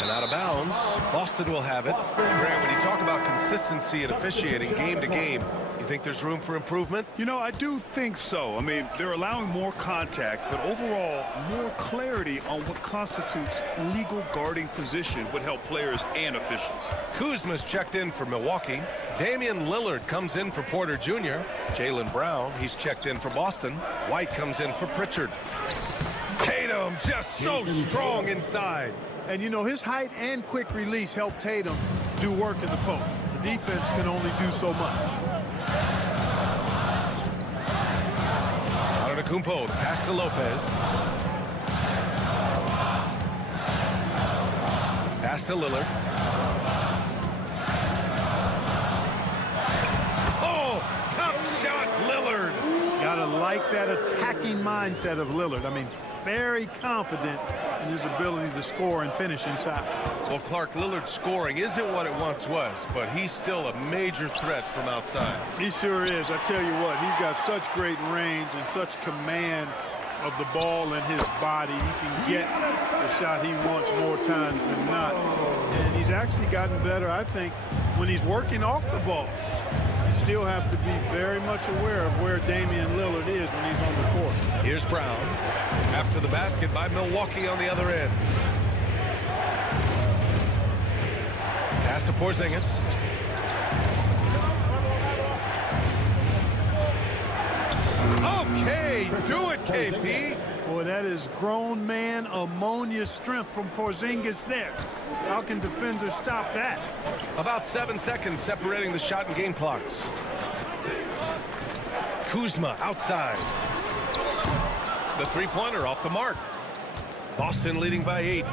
And out of bounds, Boston will have it. Grant, when you talk about consistency and officiating game to game, think there's room for improvement? You know, I do think so. I mean, they're allowing more contact, but overall, more clarity on what constitutes legal guarding position would help players and officials. Kuzma's checked in for Milwaukee. Damian Lillard comes in for Porter Jr. Jaylen Brown, he's checked in for Boston. White comes in for Pritchard. Tatum just so strong inside. And, you know, his height and quick release help Tatum do work in the post. The defense can only do so much. Antetokounmpo, the pass to Lopez. Pass to Lillard. Oh, tough shot, Lillard. Gotta like that attacking mindset of Lillard. I mean, very confident in his ability to score and finish inside. Well, Clark, Lillard's scoring isn't what it once was, but he's still a major threat from outside. He sure is. I tell you what, he's got such great range and such command of the ball in his body. He can get the shot he wants more times than not. And he's actually gotten better, I think, when he's working off the ball. You still have to be very much aware of where Damian Lillard is when he's on the court. Here's Brown. After the basket by Milwaukee on the other end. Pass to Porzingis. Okay, do it, KP. Boy, that is grown man ammonia strength from Porzingis there. How can defenders stop that? About 7 seconds separating the shot and game clocks. Kuzma outside. The three-pointer off the mark. Boston leading by 8.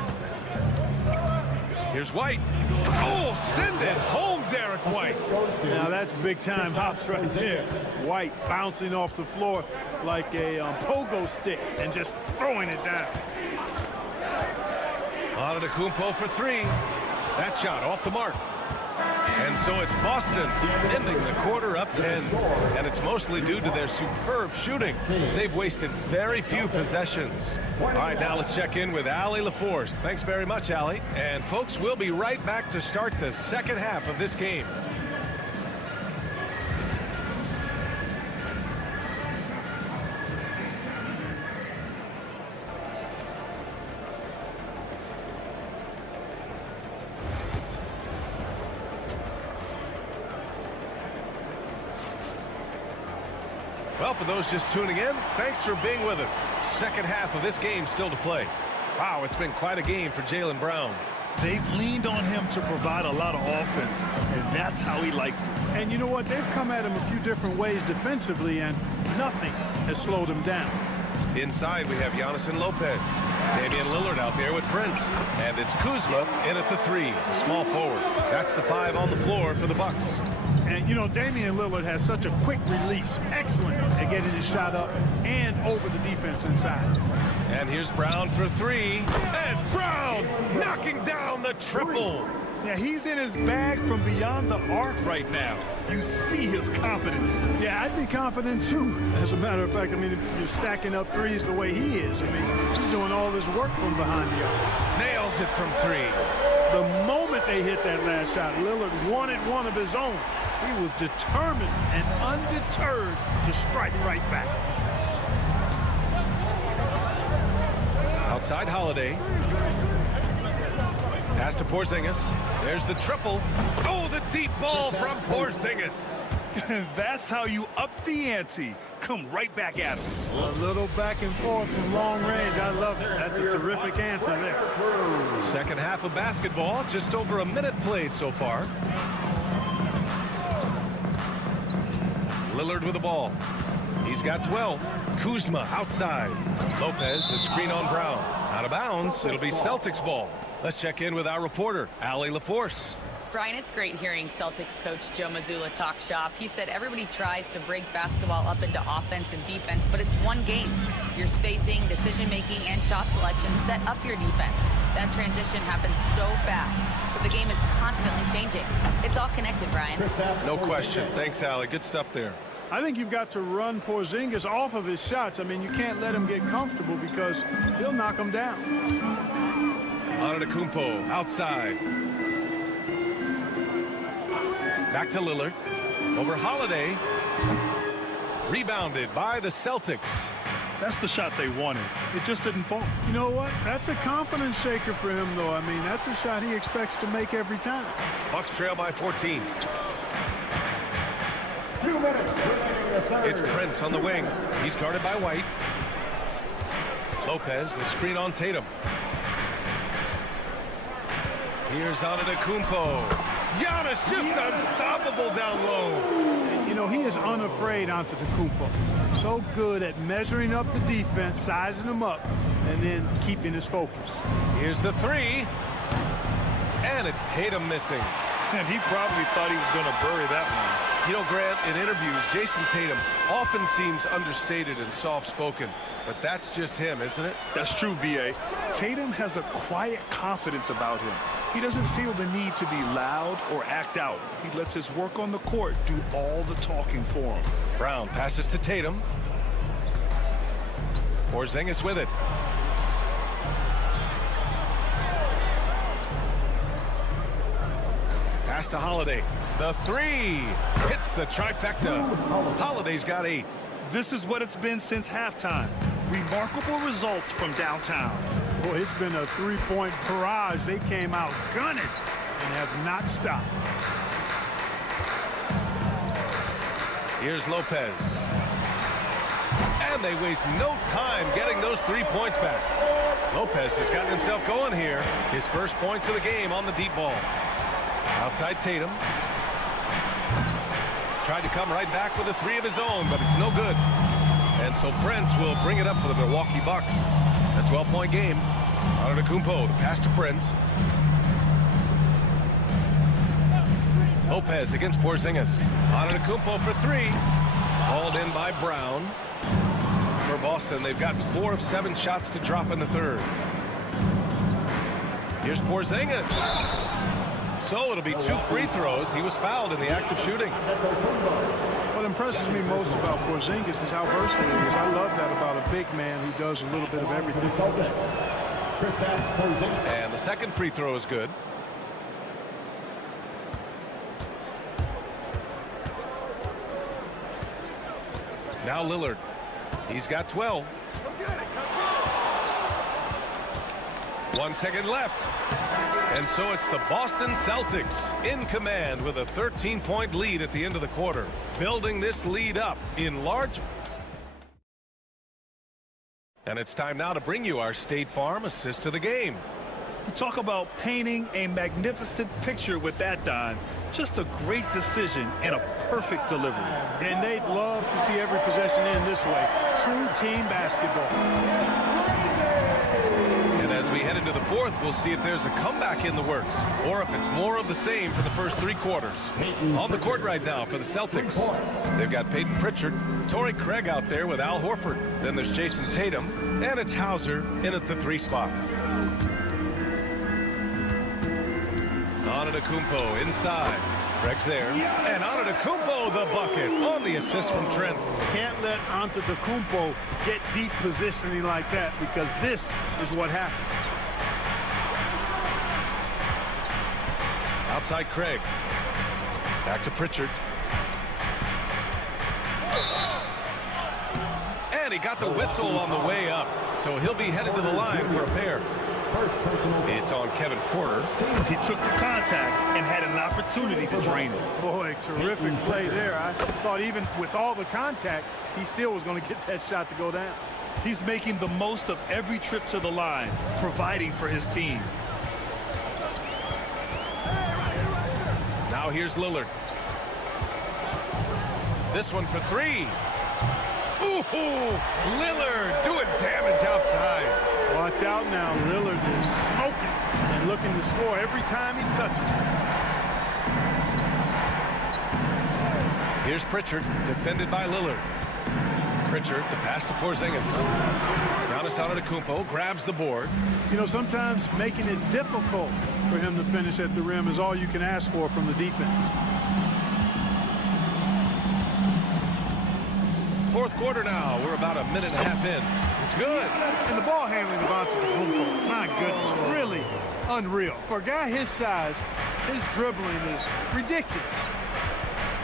Here's White. Oh, send it home, Derek White. Now that's big-time hops right there. White bouncing off the floor like a pogo stick and just throwing it down. Antetokounmpo for 3. That shot off the mark. And so it's Boston ending the quarter up 10. And it's mostly due to their superb shooting. They've wasted very few possessions. All right, now let's check in with Allie LaForce. Thanks very much, Allie. And folks, we'll be right back to start the second half of this game. Well, for those just tuning in, thanks for being with us. Second half of this game still to play. Wow, it's been quite a game for Jaylen Brown. They've leaned on him to provide a lot of offense, and that's how he likes it. And you know what? They've come at him a few different ways defensively, and nothing has slowed him down. Inside, we have Giannis and Lopez. Damian Lillard out there with Prince. And it's Kuzma in at the 3, small forward. That's the 5 on the floor for the Bucks. And, you know, Damian Lillard has such a quick release. Excellent at getting his shot up and over the defense inside. And here's Brown for 3. And Brown knocking down the triple. Yeah, he's in his bag from beyond the arc right now. You see his confidence. Yeah, I'd be confident too. As a matter of fact, I mean, if you're stacking up threes the way he is, I mean, he's doing all this work from behind the arc. Nails it from 3. The moment they hit that last shot, Lillard wanted one of his own. He was determined and undeterred to strike right back. Outside Holiday. Pass to Porzingis. There's the triple. Oh, the deep ball from Porzingis. That's how you up the ante. Come right back at him. A little back and forth from long range. I love it. That's a terrific answer there. Second half of basketball. Just over a minute played so far. Lillard with the ball. He's got 12. Kuzma outside. Lopez, a screen on Brown. Out of bounds. It'll be Celtics ball. Let's check in with our reporter, Allie LaForce. Brian, it's great hearing Celtics coach Joe Mazzulla talk shop. He said everybody tries to break basketball up into offense and defense, but it's one game. Your spacing, decision-making, and shot selection set up your defense. That transition happens so fast, so the game is constantly changing. It's all connected, Brian. No question. Thanks, Allie. Good stuff there. I think you've got to run Porzingis off of his shots. I mean, you can't let him get comfortable because he'll knock him down. Antetokounmpo outside. Back to Lillard. Over Holiday. Rebounded by the Celtics. That's the shot they wanted. It just didn't fall. You know what? That's a confidence shaker for him, though. I mean, that's a shot he expects to make every time. Bucks trail by 14. 2 minutes remaining in the third. It's Prince on the wing. He's guarded by White. Lopez, the screen on Tatum. Here's Antetokounmpo. Giannis just unstoppable down low. You know, he is unafraid Antetokounmpo. So good at measuring up the defense, sizing them up, and then keeping his focus. Here's the three. And it's Tatum missing. And he probably thought he was going to bury that one. You know, Grant, in interviews, Jason Tatum often seems understated and soft-spoken, but that's just him, isn't it? That's true, B.A. Tatum has a quiet confidence about him. He doesn't feel the need to be loud or act out. He lets his work on the court do all the talking for him. Brown passes to Tatum. Porzingis with it. Pass to Holiday. The three hits the trifecta. Holiday's got 8. This is what it's been since halftime. Remarkable results from downtown. Boy, it's been a three-point barrage. They came out gunning and have not stopped. Here's Lopez. And they waste no time getting those 3 points back. Lopez has gotten himself going here. His first points of the game on the deep ball. Outside Tatum. Tried to come right back with a 3 of his own, but it's no good. And so Prince will bring it up for the Milwaukee Bucks. A 12-point game. Antetokounmpo, the pass to Prince. Lopez against Porzingis. Antetokounmpo for 3. Hauled in by Brown. For Boston, they've gotten 4 of 7 shots to drop in the third. Here's Porzingis. So it'll be 2 free throws. He was fouled in the act of shooting. What impresses me most about Porzingis is how versatile he is. I love that about a big man who does a little bit of everything. And the second free throw is good. Now Lillard. He's got 12. 1 second left. And so it's the Boston Celtics in command with a 13-point lead at the end of the quarter. Building this lead up in large. And it's time now to bring you our State Farm assist to the game. You talk about painting a magnificent picture with that, Don. Just a great decision and a perfect delivery. And they'd love to see every possession end this way. True team basketball. And as we head into the fourth, we'll see if there's a comeback in the works or if it's more of the same for the first 3 quarters. On the court right now for the Celtics, they've got Peyton Pritchard, Torrey Craig out there with Al Horford. Then there's Jason Tatum, and it's Hauser in at the 3 spot. Antetokounmpo inside. Craig's there. And Antetokounmpo the bucket on the assist from Trent. Can't let Antetokounmpo get deep positioning like that because this is what happens. Outside Craig. Back to Pritchard. And he got the whistle on the way up. So he'll be headed to the line for a pair. It's on Kevin Porter. He took the contact and had an opportunity to drain it. Boy, terrific play there. I thought even with all the contact, he still was going to get that shot to go down. He's making the most of every trip to the line, providing for his team. Now here's Lillard. This one for 3. Ooh, Lillard doing damage outside. Watch out now. Lillard is smoking and looking to score every time he touches it. Here's Pritchard, defended by Lillard. Pritchard, the pass to Porzingis. Giannis Antetokounmpo grabs the board. You know, sometimes making it difficult for him to finish at the rim is all you can ask for from the defense. Fourth quarter now. We're about a minute and a half in. It's good. And the ball handling of Antetokounmpo, my goodness, really unreal. For a guy his size, his dribbling is ridiculous.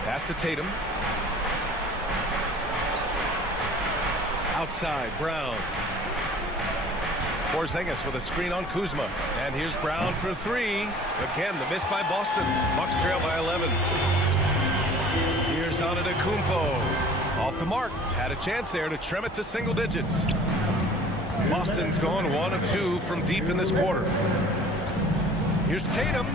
Pass to Tatum. Outside, Brown. Porzingis with a screen on Kuzma. And here's Brown for three. Again, the miss by Boston. Bucks trail by 11. Here's Antetokounmpo. Off the mark. Had a chance there to trim it to single digits. Boston's gone 1 of 2 from deep in this quarter. Here's Tatum.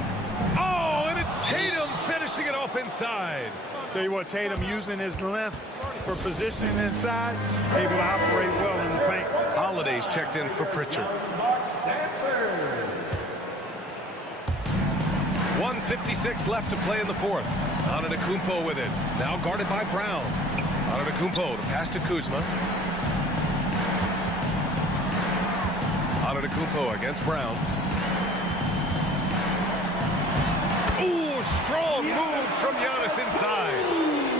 Oh, and it's Tatum finishing it off inside. Tell you what, Tatum using his length for positioning inside, able to operate well in the paint. Holiday's checked in for Pritchard. 1:56 left to play in the fourth. Antetokounmpo with it. Now guarded by Brown. Antetokounmpo, the pass to Kuzma. Antetokounmpo against Brown. Ooh, strong move from Giannis inside.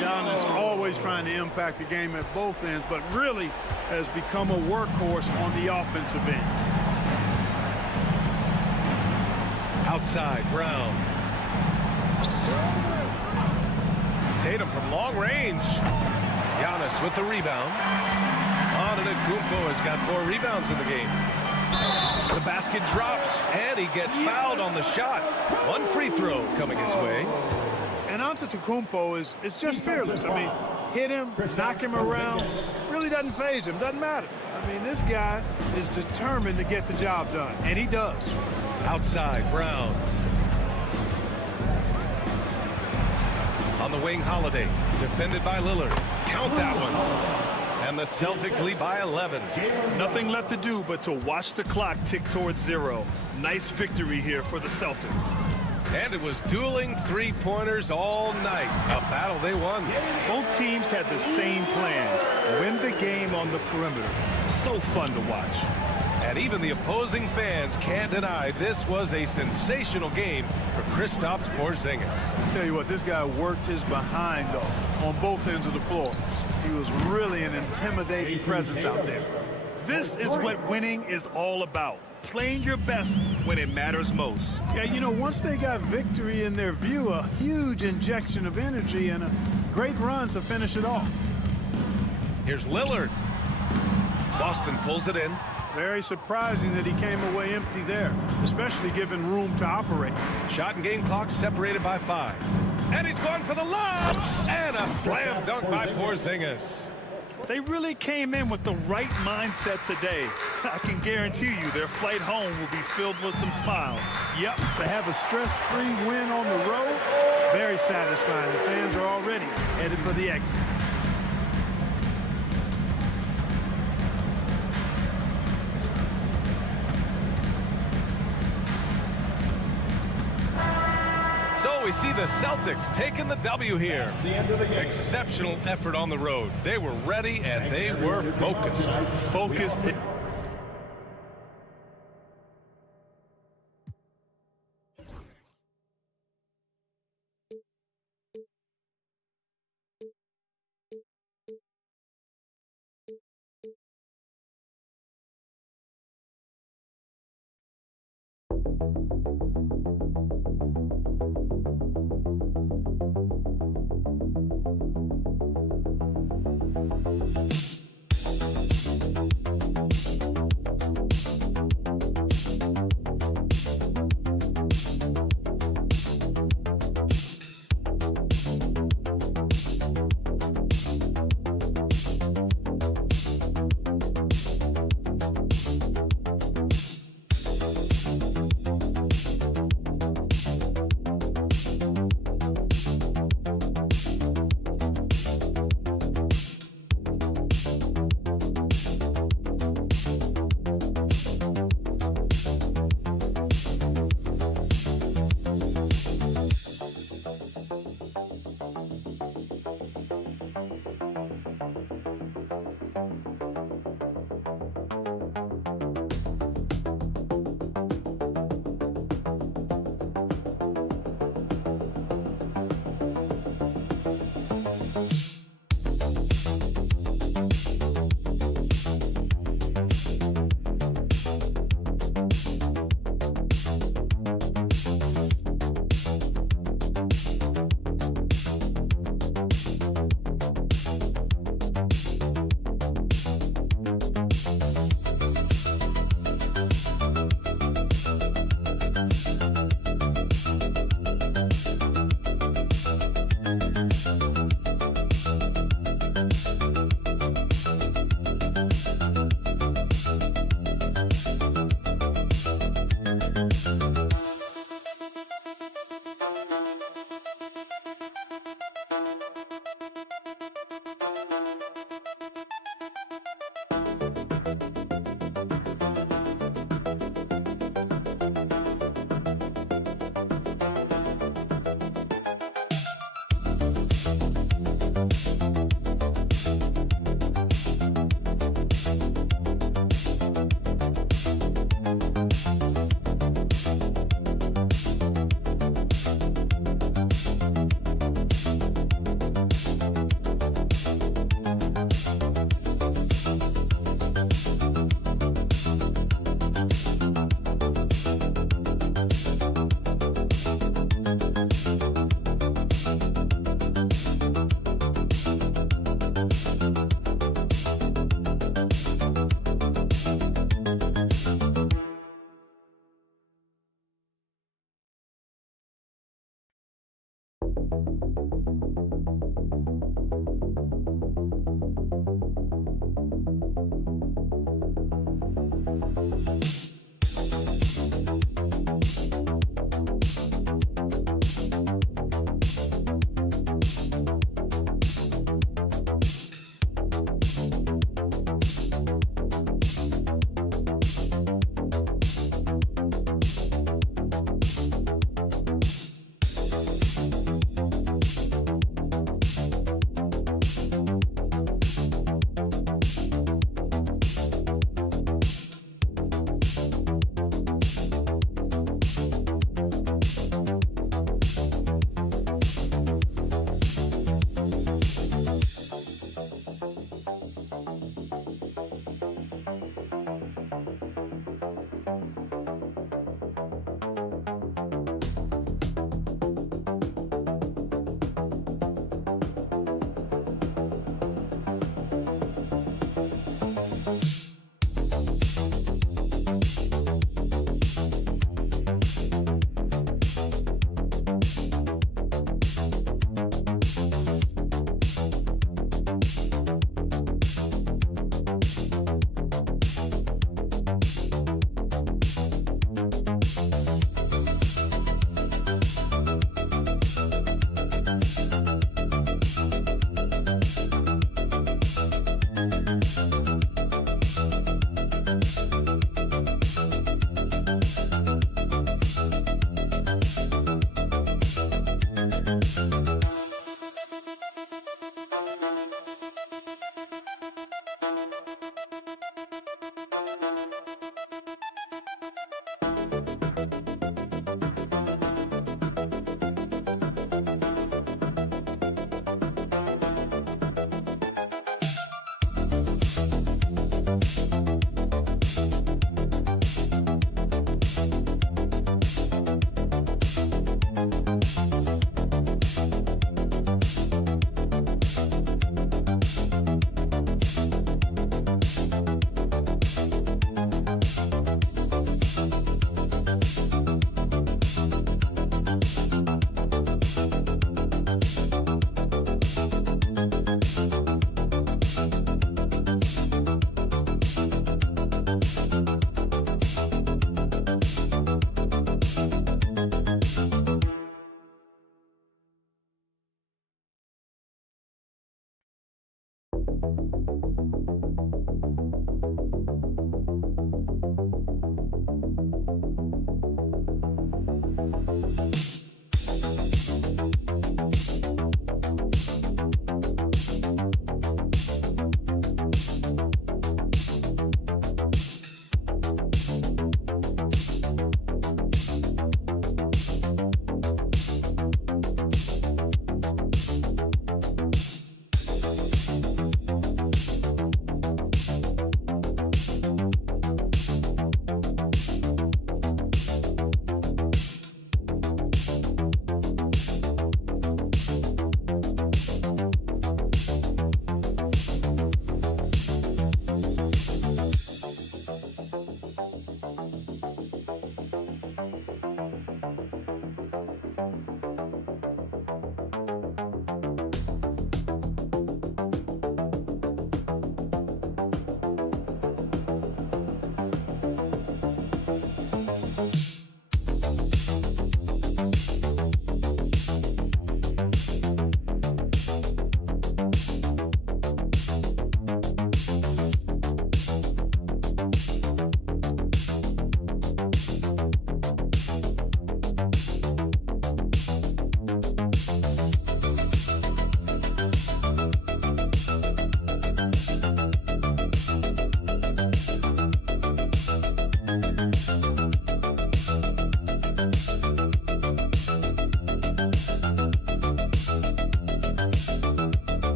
Giannis always trying to impact the game at both ends, but really has become a workhorse on the offensive end. Outside, Brown. Tatum from long range. Giannis with the rebound. Antetokounmpo has got 4 rebounds in the game. The basket drops, and he gets fouled on the shot. 1 free throw coming his way. And Antetokounmpo is just fearless. I mean, hit him, knock him around, really doesn't faze him, doesn't matter. I mean, this guy is determined to get the job done, and he does. Outside, Brown. On the wing, Holiday, defended by Lillard. Count that one. And the Celtics lead by 11. Nothing left to do but to watch the clock tick towards 0. Nice victory here for the Celtics. And it was dueling three-pointers all night. A battle they won. Both teams had the same plan. Win the game on the perimeter. So fun to watch. And even the opposing fans can't deny this was a sensational game for Kristaps Porzingis. I tell you what, this guy worked his behind off on both ends of the floor. He was really an intimidating presence out there. This is what winning is all about. Playing your best when it matters most. Yeah, you know, once they got victory in their view, a huge injection of energy and a great run to finish it off. Here's Lillard. Boston pulls it in. Very surprising that he came away empty there, especially given room to operate. Shot and game clock separated by 5. And he's going for the lob! And a slam dunk by Porzingis. They really came in with the right mindset today. I can guarantee you their flight home will be filled with some smiles. Yep, to have a stress-free win on the road, very satisfying. The fans are already headed for the exits. So we see the Celtics taking the W here. Exceptional effort on the road. They were ready and they were focused. Focused.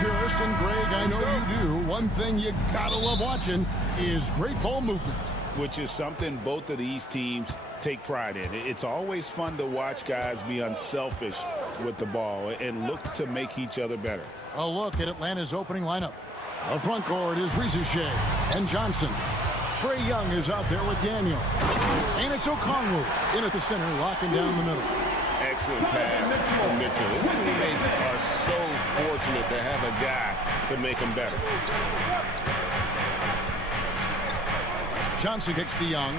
purist, and Greg, I know you do. One thing you gotta love watching is great ball movement. Which is something both of these teams take pride in. It's always fun to watch guys be unselfish with the ball and look to make each other better. A look at Atlanta's opening lineup. The front court is Rizushea and Johnson. Trae Young is out there with Daniel. And it's Okongwu in at the center, locking down the middle. Excellent pass from Mitchell. His teammates are so fortunate to have a guy to make them better. Johnson kicks to Young.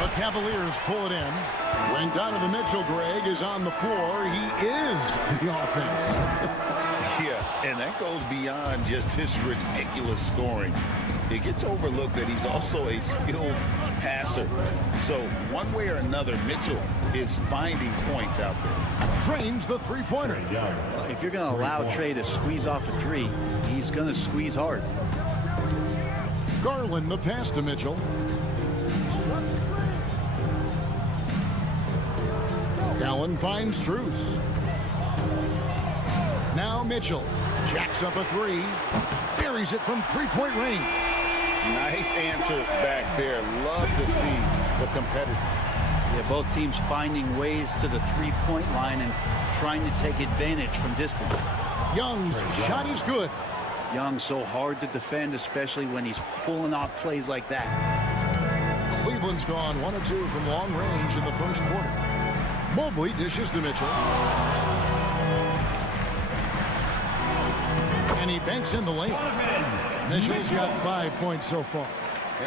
The Cavaliers pull it in. When Donovan Mitchell, Greg, is on the floor, he is the offense. Yeah, and that goes beyond just his ridiculous scoring. It gets overlooked that he's also a skilled passer. So one way or another, Mitchell is finding points out there. Drains the three-pointer. If you're going to allow Trae to squeeze off a three, he's going to squeeze hard. Garland the pass to Mitchell. Allen finds Strus. Now Mitchell jacks up a three. Buries it from three-point range. Nice answer back there. Love to see the competitor. Yeah, both teams finding ways to the three-point line and trying to take advantage from distance. Young's shot is good. Young so hard to defend, especially when he's pulling off plays like that. Cleveland's gone 1 of 2 from long range in the first quarter. Mobley dishes to Mitchell. And he banks in the lane. Mitchell's got 5 points so far.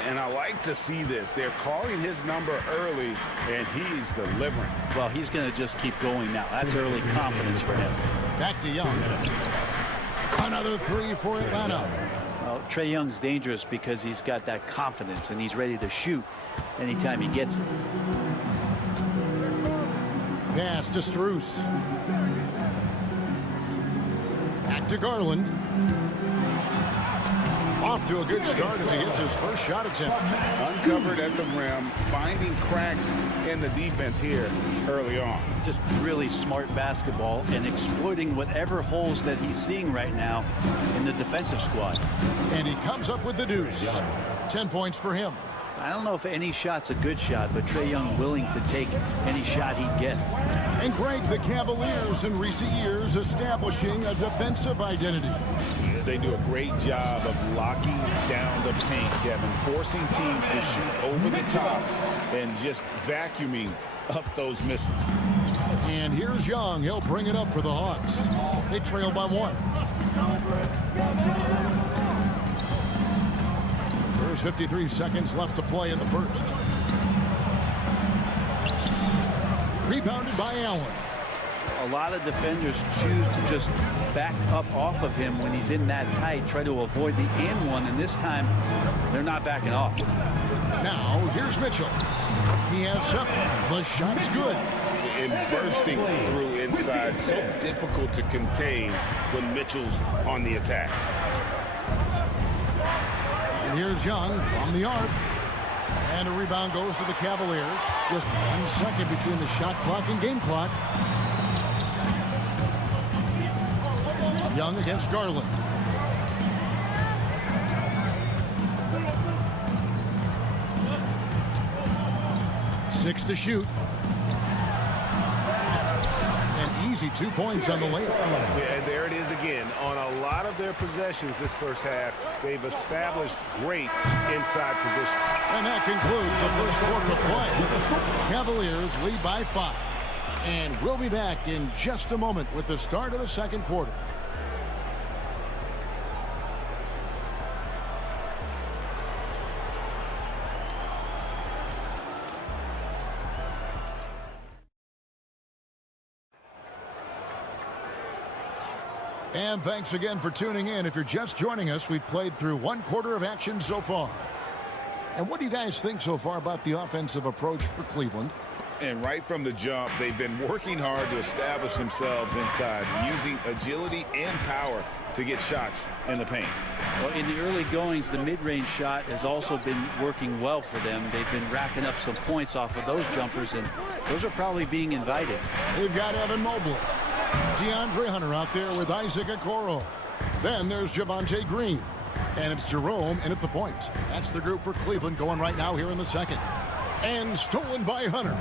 And I like to see this. They're calling his number early, and he's delivering. Well, he's going to just keep going now. That's early confidence for him. Back to Young. Another three for Atlanta. Well, Trae Young's dangerous because he's got that confidence, and he's ready to shoot anytime he gets it. Pass to Strus. Back to Garland. Off to a good start as he gets his first shot attempt. Uncovered at the rim, finding cracks in the defense here early on. Just really smart basketball and exploiting whatever holes that he's seeing right now in the defensive squad. And he comes up with the deuce. 10 points for him. I don't know if any shot's a good shot, but Trae Young willing to take any shot he gets. And Greg, the Cavaliers in recent years establishing a defensive identity. Yeah, they do a great job of locking down the paint, Kevin, forcing teams to shoot over the top and just vacuuming up those misses. And here's Young. He'll bring it up for the Hawks. They trail by 1. There's 53 seconds left to play in the first. Rebounded by Allen. A lot of defenders choose to just back up off of him when he's in that tight, try to avoid the and one, and this time they're not backing off. Now here's Mitchell. He has 7. The shot's good. And bursting through inside, so difficult to contain when Mitchell's on the attack. And here's Young from the arc. And a rebound goes to the Cavaliers. Just 1 second between the shot clock and game clock. Young against Garland. Six to shoot. An easy 2 points on the layup. Yeah, and there it is again. On a lot of their possessions this first half, they've established great inside position. And that concludes the first quarter of play. Cavaliers lead by 5. And we'll be back in just a moment with the start of the second quarter. And thanks again for tuning in. If you're just joining us, we've played through 1 quarter of action so far. And what do you guys think so far about the offensive approach for Cleveland? And right from the jump, they've been working hard to establish themselves inside, using agility and power to get shots in the paint. Well, in the early goings, the mid-range shot has also been working well for them. They've been racking up some points off of those jumpers, and those are probably being invited. They've got Evan Mobley. DeAndre Hunter out there with Isaac Okoro. Then there's Javonte Green. And it's Jerome in at the point. That's the group for Cleveland going right now here in the second. And stolen by Hunter.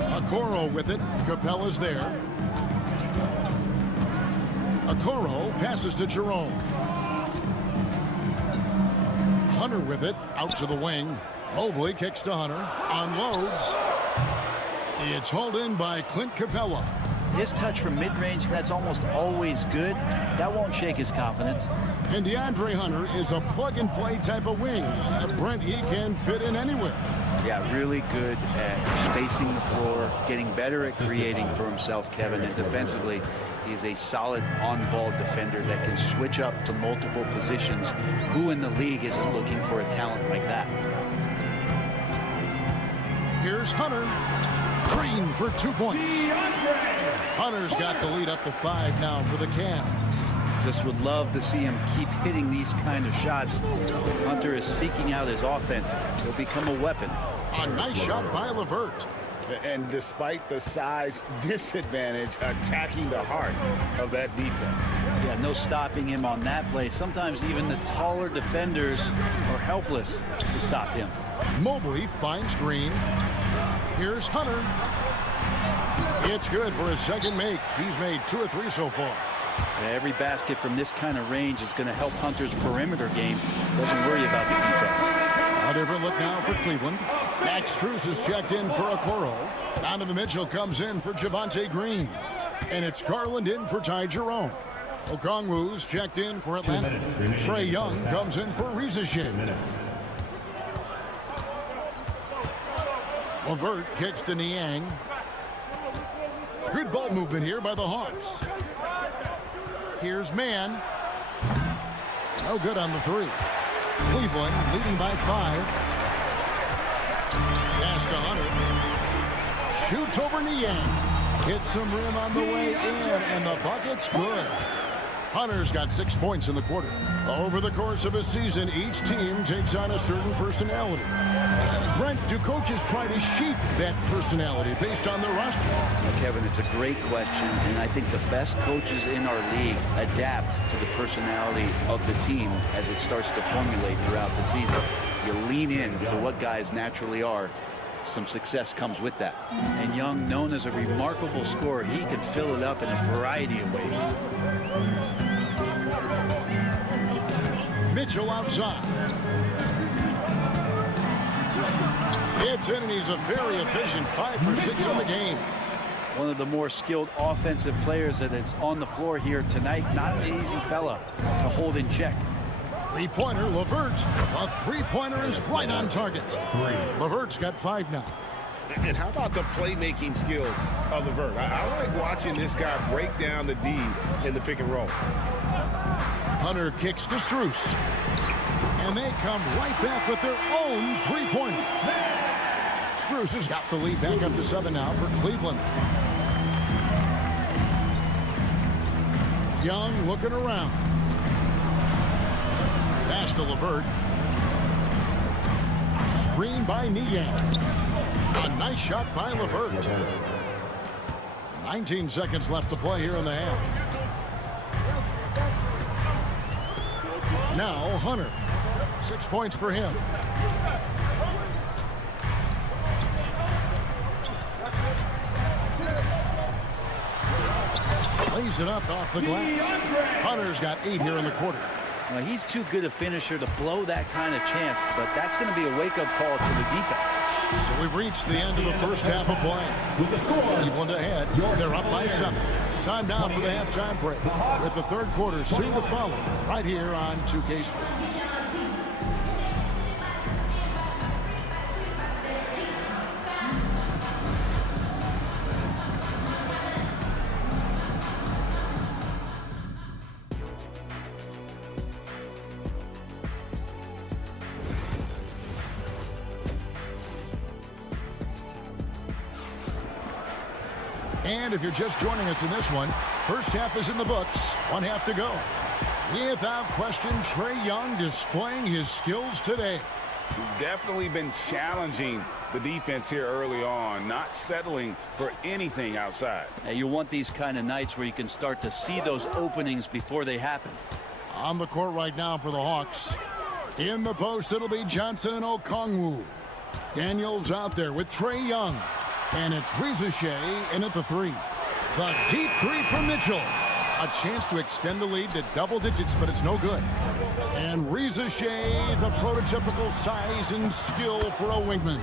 Okoro with it. Capella's there. Okoro passes to Jerome. Hunter with it. Out to the wing. Mobley kicks to Hunter. Unloads. It's hauled in by Clint Capella. His touch from mid-range, that's almost always good. That won't shake his confidence. And DeAndre Hunter is a plug-and-play type of wing. Brent, he can fit in anywhere. Yeah, really good at spacing the floor, getting better at creating for himself, Kevin. And defensively, he's a solid on-ball defender that can switch up to multiple positions. Who in the league isn't looking for a talent like that? Here's Hunter. Green for 2 points. Hunter's got the lead up to 5 now for the Cavs. Just would love to see him keep hitting these kind of shots. If Hunter is seeking out his offense, he'll become a weapon. A nice shot by LeVert. And despite the size disadvantage, attacking the heart of that defense. Yeah, no stopping him on that play. Sometimes even the taller defenders are helpless to stop him. Mobley finds Green. Here's Hunter. It's good for his second make. He's made 2 of 3 so far. Every basket from this kind of range is going to help Hunter's perimeter game. Doesn't worry about the defense. A different look now for Cleveland. Max Strus is checked in for Okoro. Donovan Mitchell comes in for Javonte Green. And it's Garland in for Ty Jerome. Okongwu's checked in for Atlanta. Trae Young comes in for Reza Shea. LeVert kicks to Niang. Good ball movement here by the Hawks. Here's Mann. No good on the 3. Cleveland leading by 5. Pass to Hunter. Shoots over Niang. Hits some rim on the way in, and the bucket's good. Hunter's got 6 points in the quarter. Over the course of a season, each team takes on a certain personality. Brent, do coaches try to shape that personality based on their roster? Kevin, it's a great question, and I think the best coaches in our league adapt to the personality of the team as it starts to formulate throughout the season. You lean in to what guys naturally are. Some success comes with that. And Young, known as a remarkable scorer, he can fill it up in a variety of ways. Mitchell outside. It's in, and he's a very efficient 5 for 6 on the game. One of the more skilled offensive players that is on the floor here tonight. Not an easy fella to hold in check. 3-pointer, LeVert. A 3-pointer is right on target. LeVert's got 5 now. And how about the playmaking skills of LeVert? I like watching this guy break down the D in the pick and roll. Hunter kicks to Strus. And they come right back with their own 3-pointer. Strus has got the lead back up to 7 now for Cleveland. Young looking around. Pass to LeVert. Screen by Niang. A nice shot by LeVert. 19 seconds left to play here in the half. Now Hunter. 6 points for him. Lays it up off the glass. Hunter's got 8 here in the quarter. Well, he's too good a finisher to blow that kind of chance, but that's going to be a wake-up call to the defense. So we've reached the end of the first half of play. Cleveland ahead. They're up by 7. Time now for the halftime break, with the third quarter soon to follow right here on 2K Sports. And if you're just joining us in this one, first half is in the books. 1 half to go. Without question, Trae Young displaying his skills today. Definitely been challenging the defense here early on, not settling for anything outside. Now, you want these kind of nights where you can start to see those openings before they happen. On the court right now for the Hawks. In the post, it'll be Johnson and Okongwu. Daniels out there with Trae Young. And it's Reza Shea in at the 3. The deep 3 from Mitchell. A chance to extend the lead to double digits, but it's no good. And Reza Shea, the prototypical size and skill for a wingman.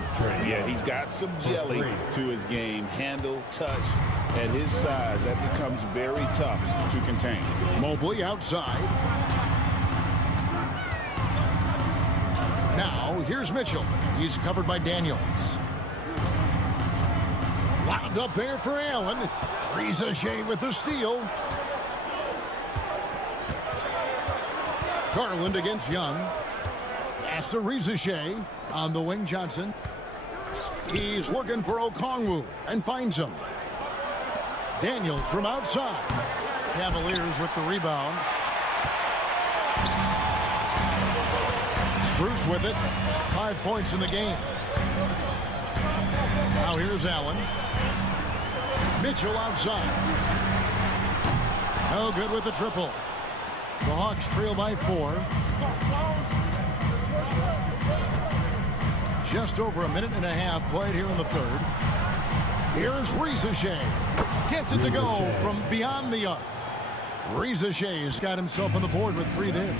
Yeah, he's got some jelly to his game. Handle, touch. At his size, that becomes very tough to contain. Mobley outside. Now, here's Mitchell. He's covered by Daniels. Wound up there for Allen. Reza Shea with the steal. Garland against Young. Pass to Reza Shea. On the wing, Johnson. He's looking for Okongwu and finds him. Daniels from outside. Cavaliers with the rebound. Strus with it. 5 points in the game. Now here's Allen. Mitchell outside. No good with the triple. The Hawks trail by 4. Just over a minute and a half played here in the third. Here's Reza Shea. Gets it to go from beyond the arc. Reza Shea's got himself on the board with 3 there.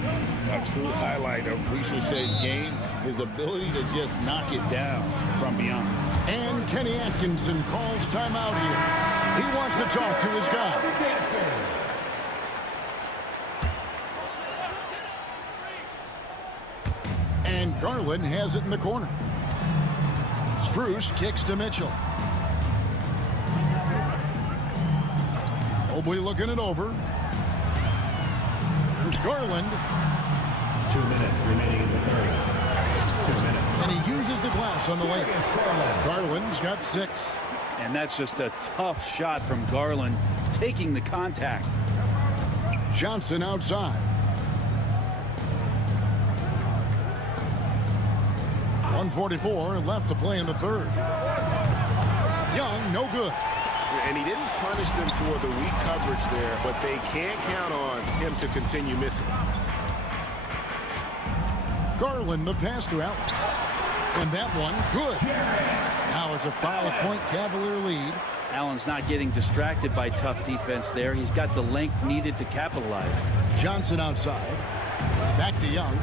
A true highlight of Reza Shea's game, his ability to just knock it down from beyond. And Kenny Atkinson calls timeout here. He wants to talk to his guy. And Garland has it in the corner. Strus kicks to Mitchell. Mobley looking it over. Here's Garland. 2 minutes remaining in the third. 2 minutes. And he uses the glass on the way. Garland's got 6. And that's just a tough shot from Garland, taking the contact. Johnson outside. 1:44 left to play in the third. Young, no good. And he didn't punish them for the weak coverage there, but they can't count on him to continue missing. Garland, the pass to Allen. And that one, good. Now it's a 5-point Cavalier lead. Allen's not getting distracted by tough defense there. He's got the length needed to capitalize. Johnson outside. Back to Young.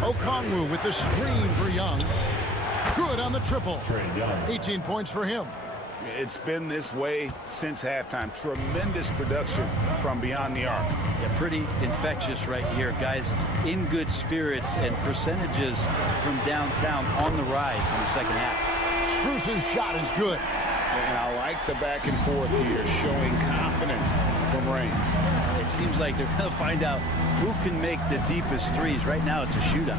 Okongwu with the screen for Young. Good on the triple. 18 points for him. It's been this way since halftime. Tremendous production from beyond the arc. Yeah, pretty infectious right here. Guys in good spirits and percentages from downtown on the rise in the second half. Strus's shot is good. And I like the back and forth here, showing confidence from Rain. It seems like they're going to find out who can make the deepest threes. Right now it's a shootout.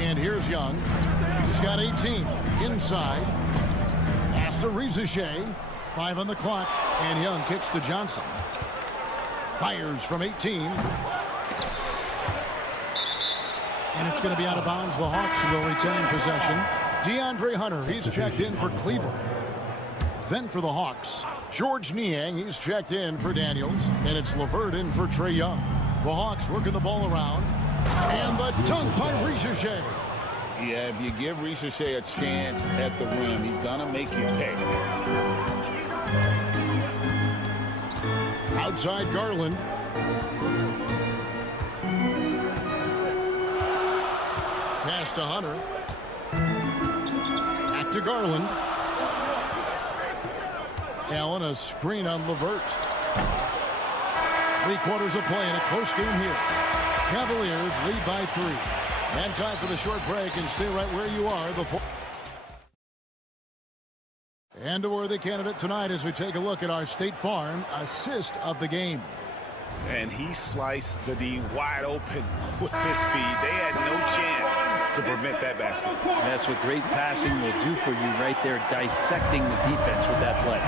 And here's Young. He's got 18 inside. Pass to Reza Shea. 5 on the clock. And Young kicks to Johnson. Fires from 18. And it's going to be out of bounds. The Hawks will retain possession. DeAndre Hunter, he's checked in for Cleveland. Then for the Hawks, George Niang, he's checked in for Daniels. And it's LeVert in for Trae Young. The Hawks working the ball around. And the dunk by Reza Shea. Yeah, if you give Reza Shea a chance at the rim, he's going to make you pay. Outside Garland. Pass to Hunter. Back to Garland. Allen, a screen on LeVert. 3 quarters of play in a close game here. Cavaliers lead by 3. And time for the short break, and stay right where you are. And a worthy candidate tonight as we take a look at our State Farm assist of the game. And he sliced the D wide open with his feed. They had no chance to prevent that basket. That's what great passing will do for you right there, dissecting the defense with that play.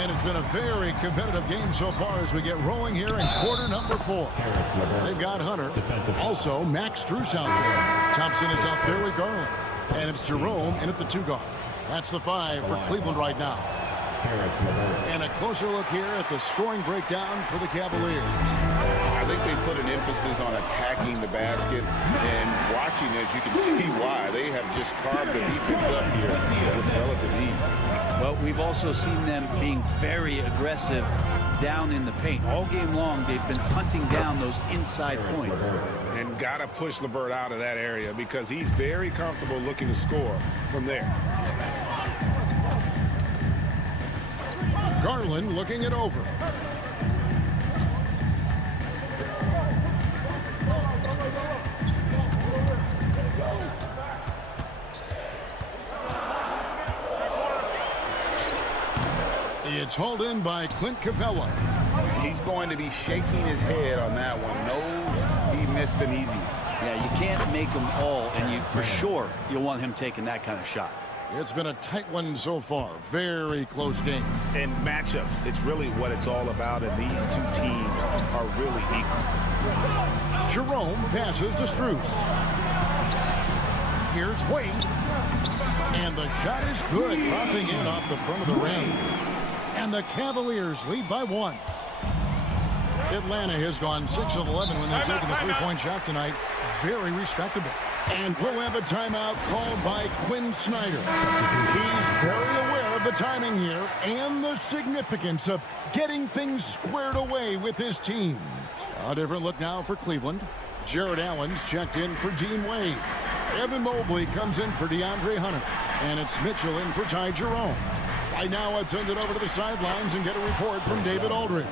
And it's been a very competitive game so far as we get rolling here in quarter number 4. They've got Hunter. Also, Max Strus out there. Thompson is out there with Garland. And it's Jerome in at the 2 guard. That's the 5 for Cleveland right now. And a closer look here at the scoring breakdown for the Cavaliers. I think they put an emphasis on attacking the basket, and watching this, you can see why. They have just carved the defense up here with relative ease. Well, we've also seen them being very aggressive down in the paint. All game long, they've been hunting down those inside points. And got to push LeVert out of that area because he's very comfortable looking to score from there. Garland looking it over. It's hauled in by Clint Capella. He's going to be shaking his head on that one. Knows he missed an easy one. Yeah, you can't make them all, and you for sure you'll want him taking that kind of shot. It's been a tight one so far. Very close game. And matchups, it's really what it's all about, and these two teams are really equal. Jerome passes to Strus. Here's Wade. And the shot is good, dropping in off the front of the rim. And the Cavaliers lead by 1. Atlanta has gone 6 of 11 when they're taking the three-point shot tonight. Very respectable. And we'll have a timeout called by Quinn Snyder. He's very aware of the timing here and the significance of getting things squared away with his team. A different look now for Cleveland. Jared Allen's checked in for Dean Wade. Evan Mobley comes in for DeAndre Hunter. And it's Mitchell in for Ty Jerome. Right now, let's send it over to the sidelines and get a report from David Aldridge.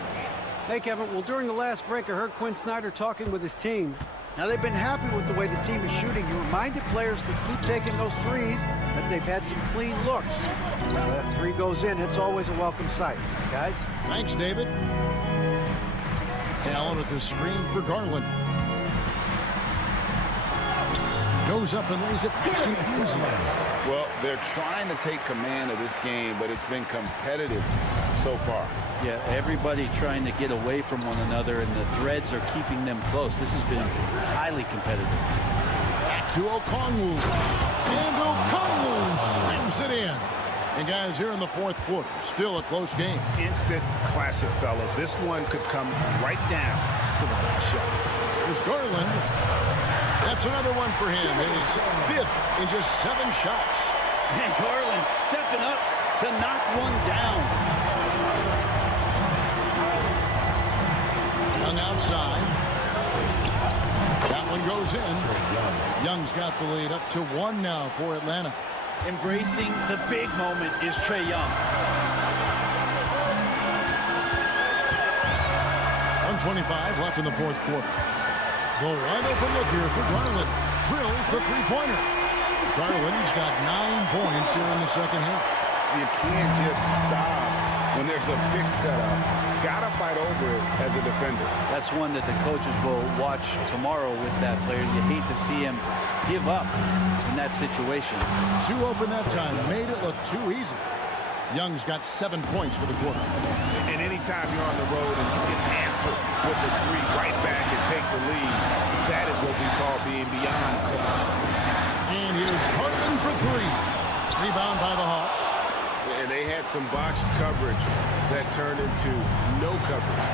Hey, Kevin. Well, during the last break, I heard Quinn Snyder talking with his team. Now, they've been happy with the way the team is shooting. He reminded players to keep taking those threes, that they've had some clean looks. When that 3 goes in, it's always a welcome sight. Guys? Thanks, David. Allen at the screen for Garland. Goes up and lays it nice and easy. Well, they're trying to take command of this game, but it's been competitive so far. Yeah, everybody trying to get away from one another, and the threads are keeping them close. This has been highly competitive. Back to Okongwu. And Okongwu slams it in. And guys, here in the 4th quarter, still a close game. Instant classic, fellas. This one could come right down to the last shot. There's Garland. That's another one for him. His 5th in just 7 shots. And Garland stepping up to knock one down. Young outside. That one goes in. Young's got the lead up to 1 now for Atlanta. Embracing the big moment is Trae Young. 1:25 left in the 4th quarter. The wide open look here for Garland. Drills the 3-pointer. Garland's got 9 points here in the 2nd half. You can't just stop when there's a big setup. Gotta fight over it as a defender. That's one that the coaches will watch tomorrow with that player. You hate to see him give up in that situation. 2 open that time. Made it look too easy. Young's got 7 points for the quarter. And anytime you're on the road and you can answer with the 3 right back and take the lead, that is what we call being beyond clutch. And here's Harden for 3. Rebound by the Hawks. And they had some botched coverage that turned into no coverage.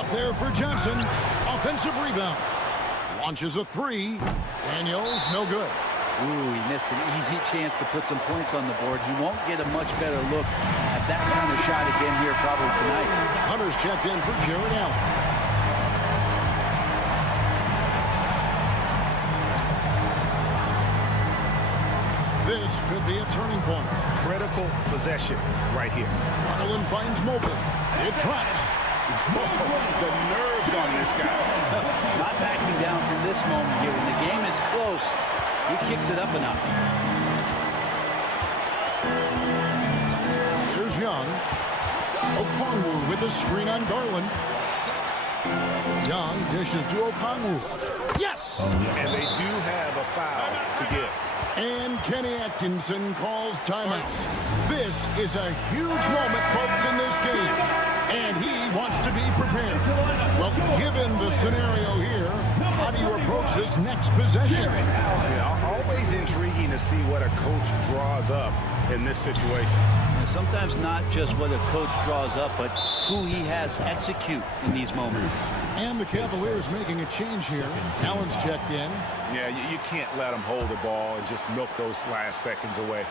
Up there for Johnson. Offensive rebound. Launches a 3. Daniels, no good. Ooh, he missed an easy chance to put some points on the board. He won't get a much better look at that kind of shot again here probably tonight. Hunter's checked in for Jared Allen. This could be a turning point. Critical possession right here. Garland finds Mobley. It drops. The nerves on this guy. Not backing down from this moment here. When the game is close, he kicks it up a notch. Here's Young. Okongwu with a screen on Garland. Young dishes to Okongwu. Yes! And they do have a foul to give. And Kenny Atkinson calls timeout. This is a huge moment, folks, in this game. And he wants to be prepared. Well, given the scenario here, how do you approach this next possession? Yeah, always intriguing to see what a coach draws up in this situation. And sometimes not just what a coach draws up, but who he has execute in these moments. And the Cavaliers making a change here. Allen's checked in. Yeah, you can't let them hold the ball and just milk those last seconds away.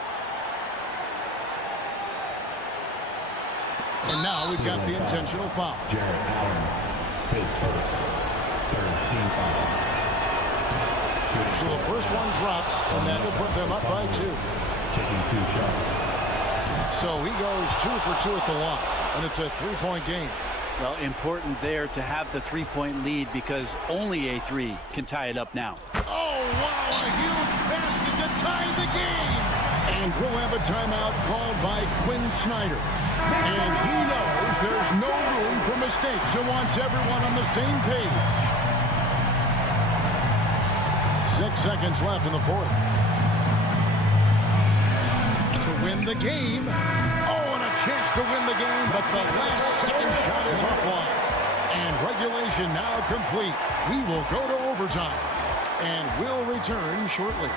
And now we've got the intentional foul. Jared Allen, his first, third team foul. So the first one drops, and that will put them up by 2. Taking 2 shots. So he goes 2 for 2 at the line, and it's a 3-point game. Well, important there to have the 3-point lead because only a 3 can tie it up now. Oh, wow, a huge basket to tie the game. And we'll have a timeout called by Quinn Snyder. And he knows there's no room for mistakes and wants everyone on the same page. 6 seconds left in the fourth. To win the game. Oh, and a chance to win the game, but the last second shot is offline. And regulation now complete. We will go to overtime. And we'll return shortly.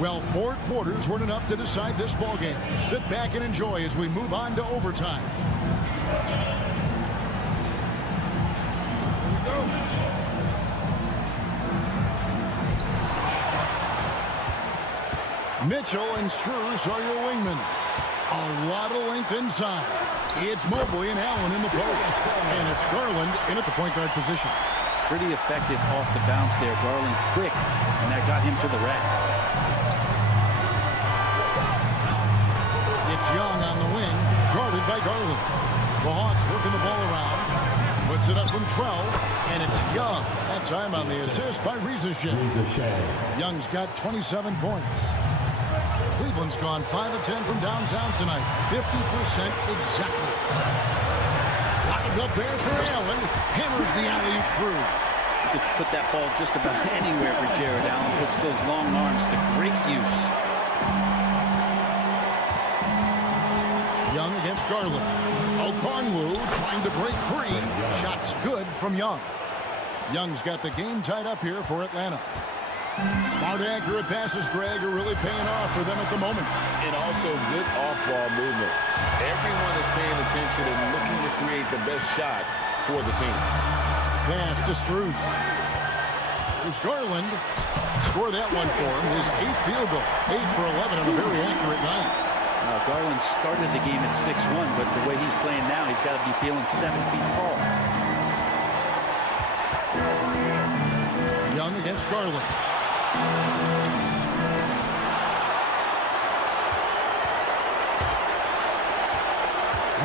Well, 4 quarters weren't enough to decide this ballgame. Sit back and enjoy as we move on to overtime. Mitchell and Strus are your wingmen. A lot of length inside. It's Mobley and Allen in the post. And it's Garland in at the point guard position. Pretty effective off the bounce there. Garland quick, and that got him to the rack. It's Young on the wing, guarded by Garland. The Hawks working the ball around. Puts it up from 12, and it's Young. That time on the assist by Riza-Shea. Young's got 27 points. Cleveland's gone 5 of 10 from downtown tonight. 50% exactly. Lined up there for Allen. Hammers the alley-oop through. You could put that ball just about anywhere for Jared Allen. Puts those long arms to great use. Young against Garland. Okongwu trying to break free. Shots good from Young. Young's got the game tied up here for Atlanta. Smart, accurate passes, Greg, are really paying off for them at the moment. And also good off-ball movement. Everyone is paying attention and looking to create the best shot for the team. Pass to Strus. Here's Garland. Score that one for him. His 8th field goal. 8 for 11 on a very accurate night. Garland started the game at 6'1", but the way he's playing now, he's got to be feeling 7 feet tall. Young against Garland.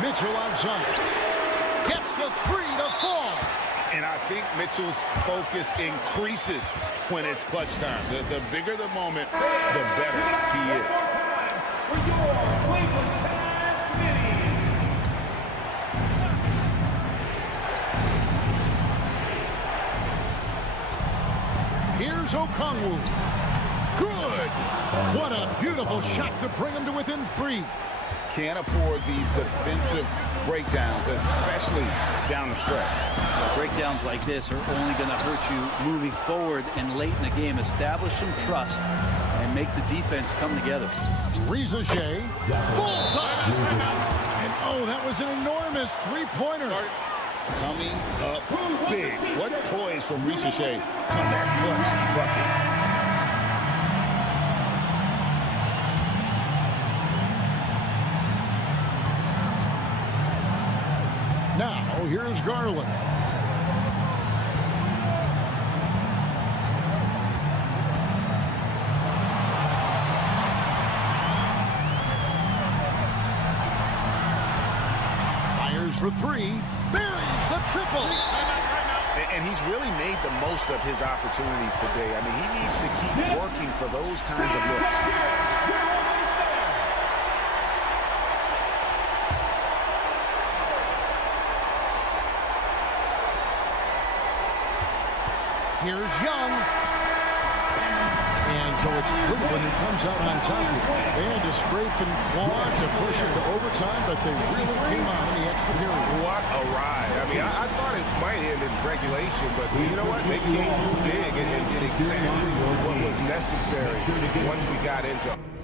Mitchell outside. Gets the 3 to fall. And I think Mitchell's focus increases when it's clutch time. The bigger the moment, the better he is. Here's Okongwu. Good. What a beautiful shot to bring him to within 3. Can't afford these defensive breakdowns, especially down the stretch. Breakdowns like this are only going to hurt you moving forward and late in the game. Establish some trust and make the defense come together. Riza-Shea. Bullseye. And oh, that was an enormous 3-pointer. Coming up big. What poise from Riza-Shea on that clutch bucket. Now, here's Garland. Fires for 3. Buries the triple. And he's really made the most of his opportunities today. I mean, he needs to keep working for those kinds of looks. Here's Young. And so it's Cleveland who comes out on top here. They had to scrape and claw to push it to overtime, but they really came on in the extra period. What a ride. I mean, I thought it might end in regulation, but you know what? They came through big and did exactly what was necessary once we got into it.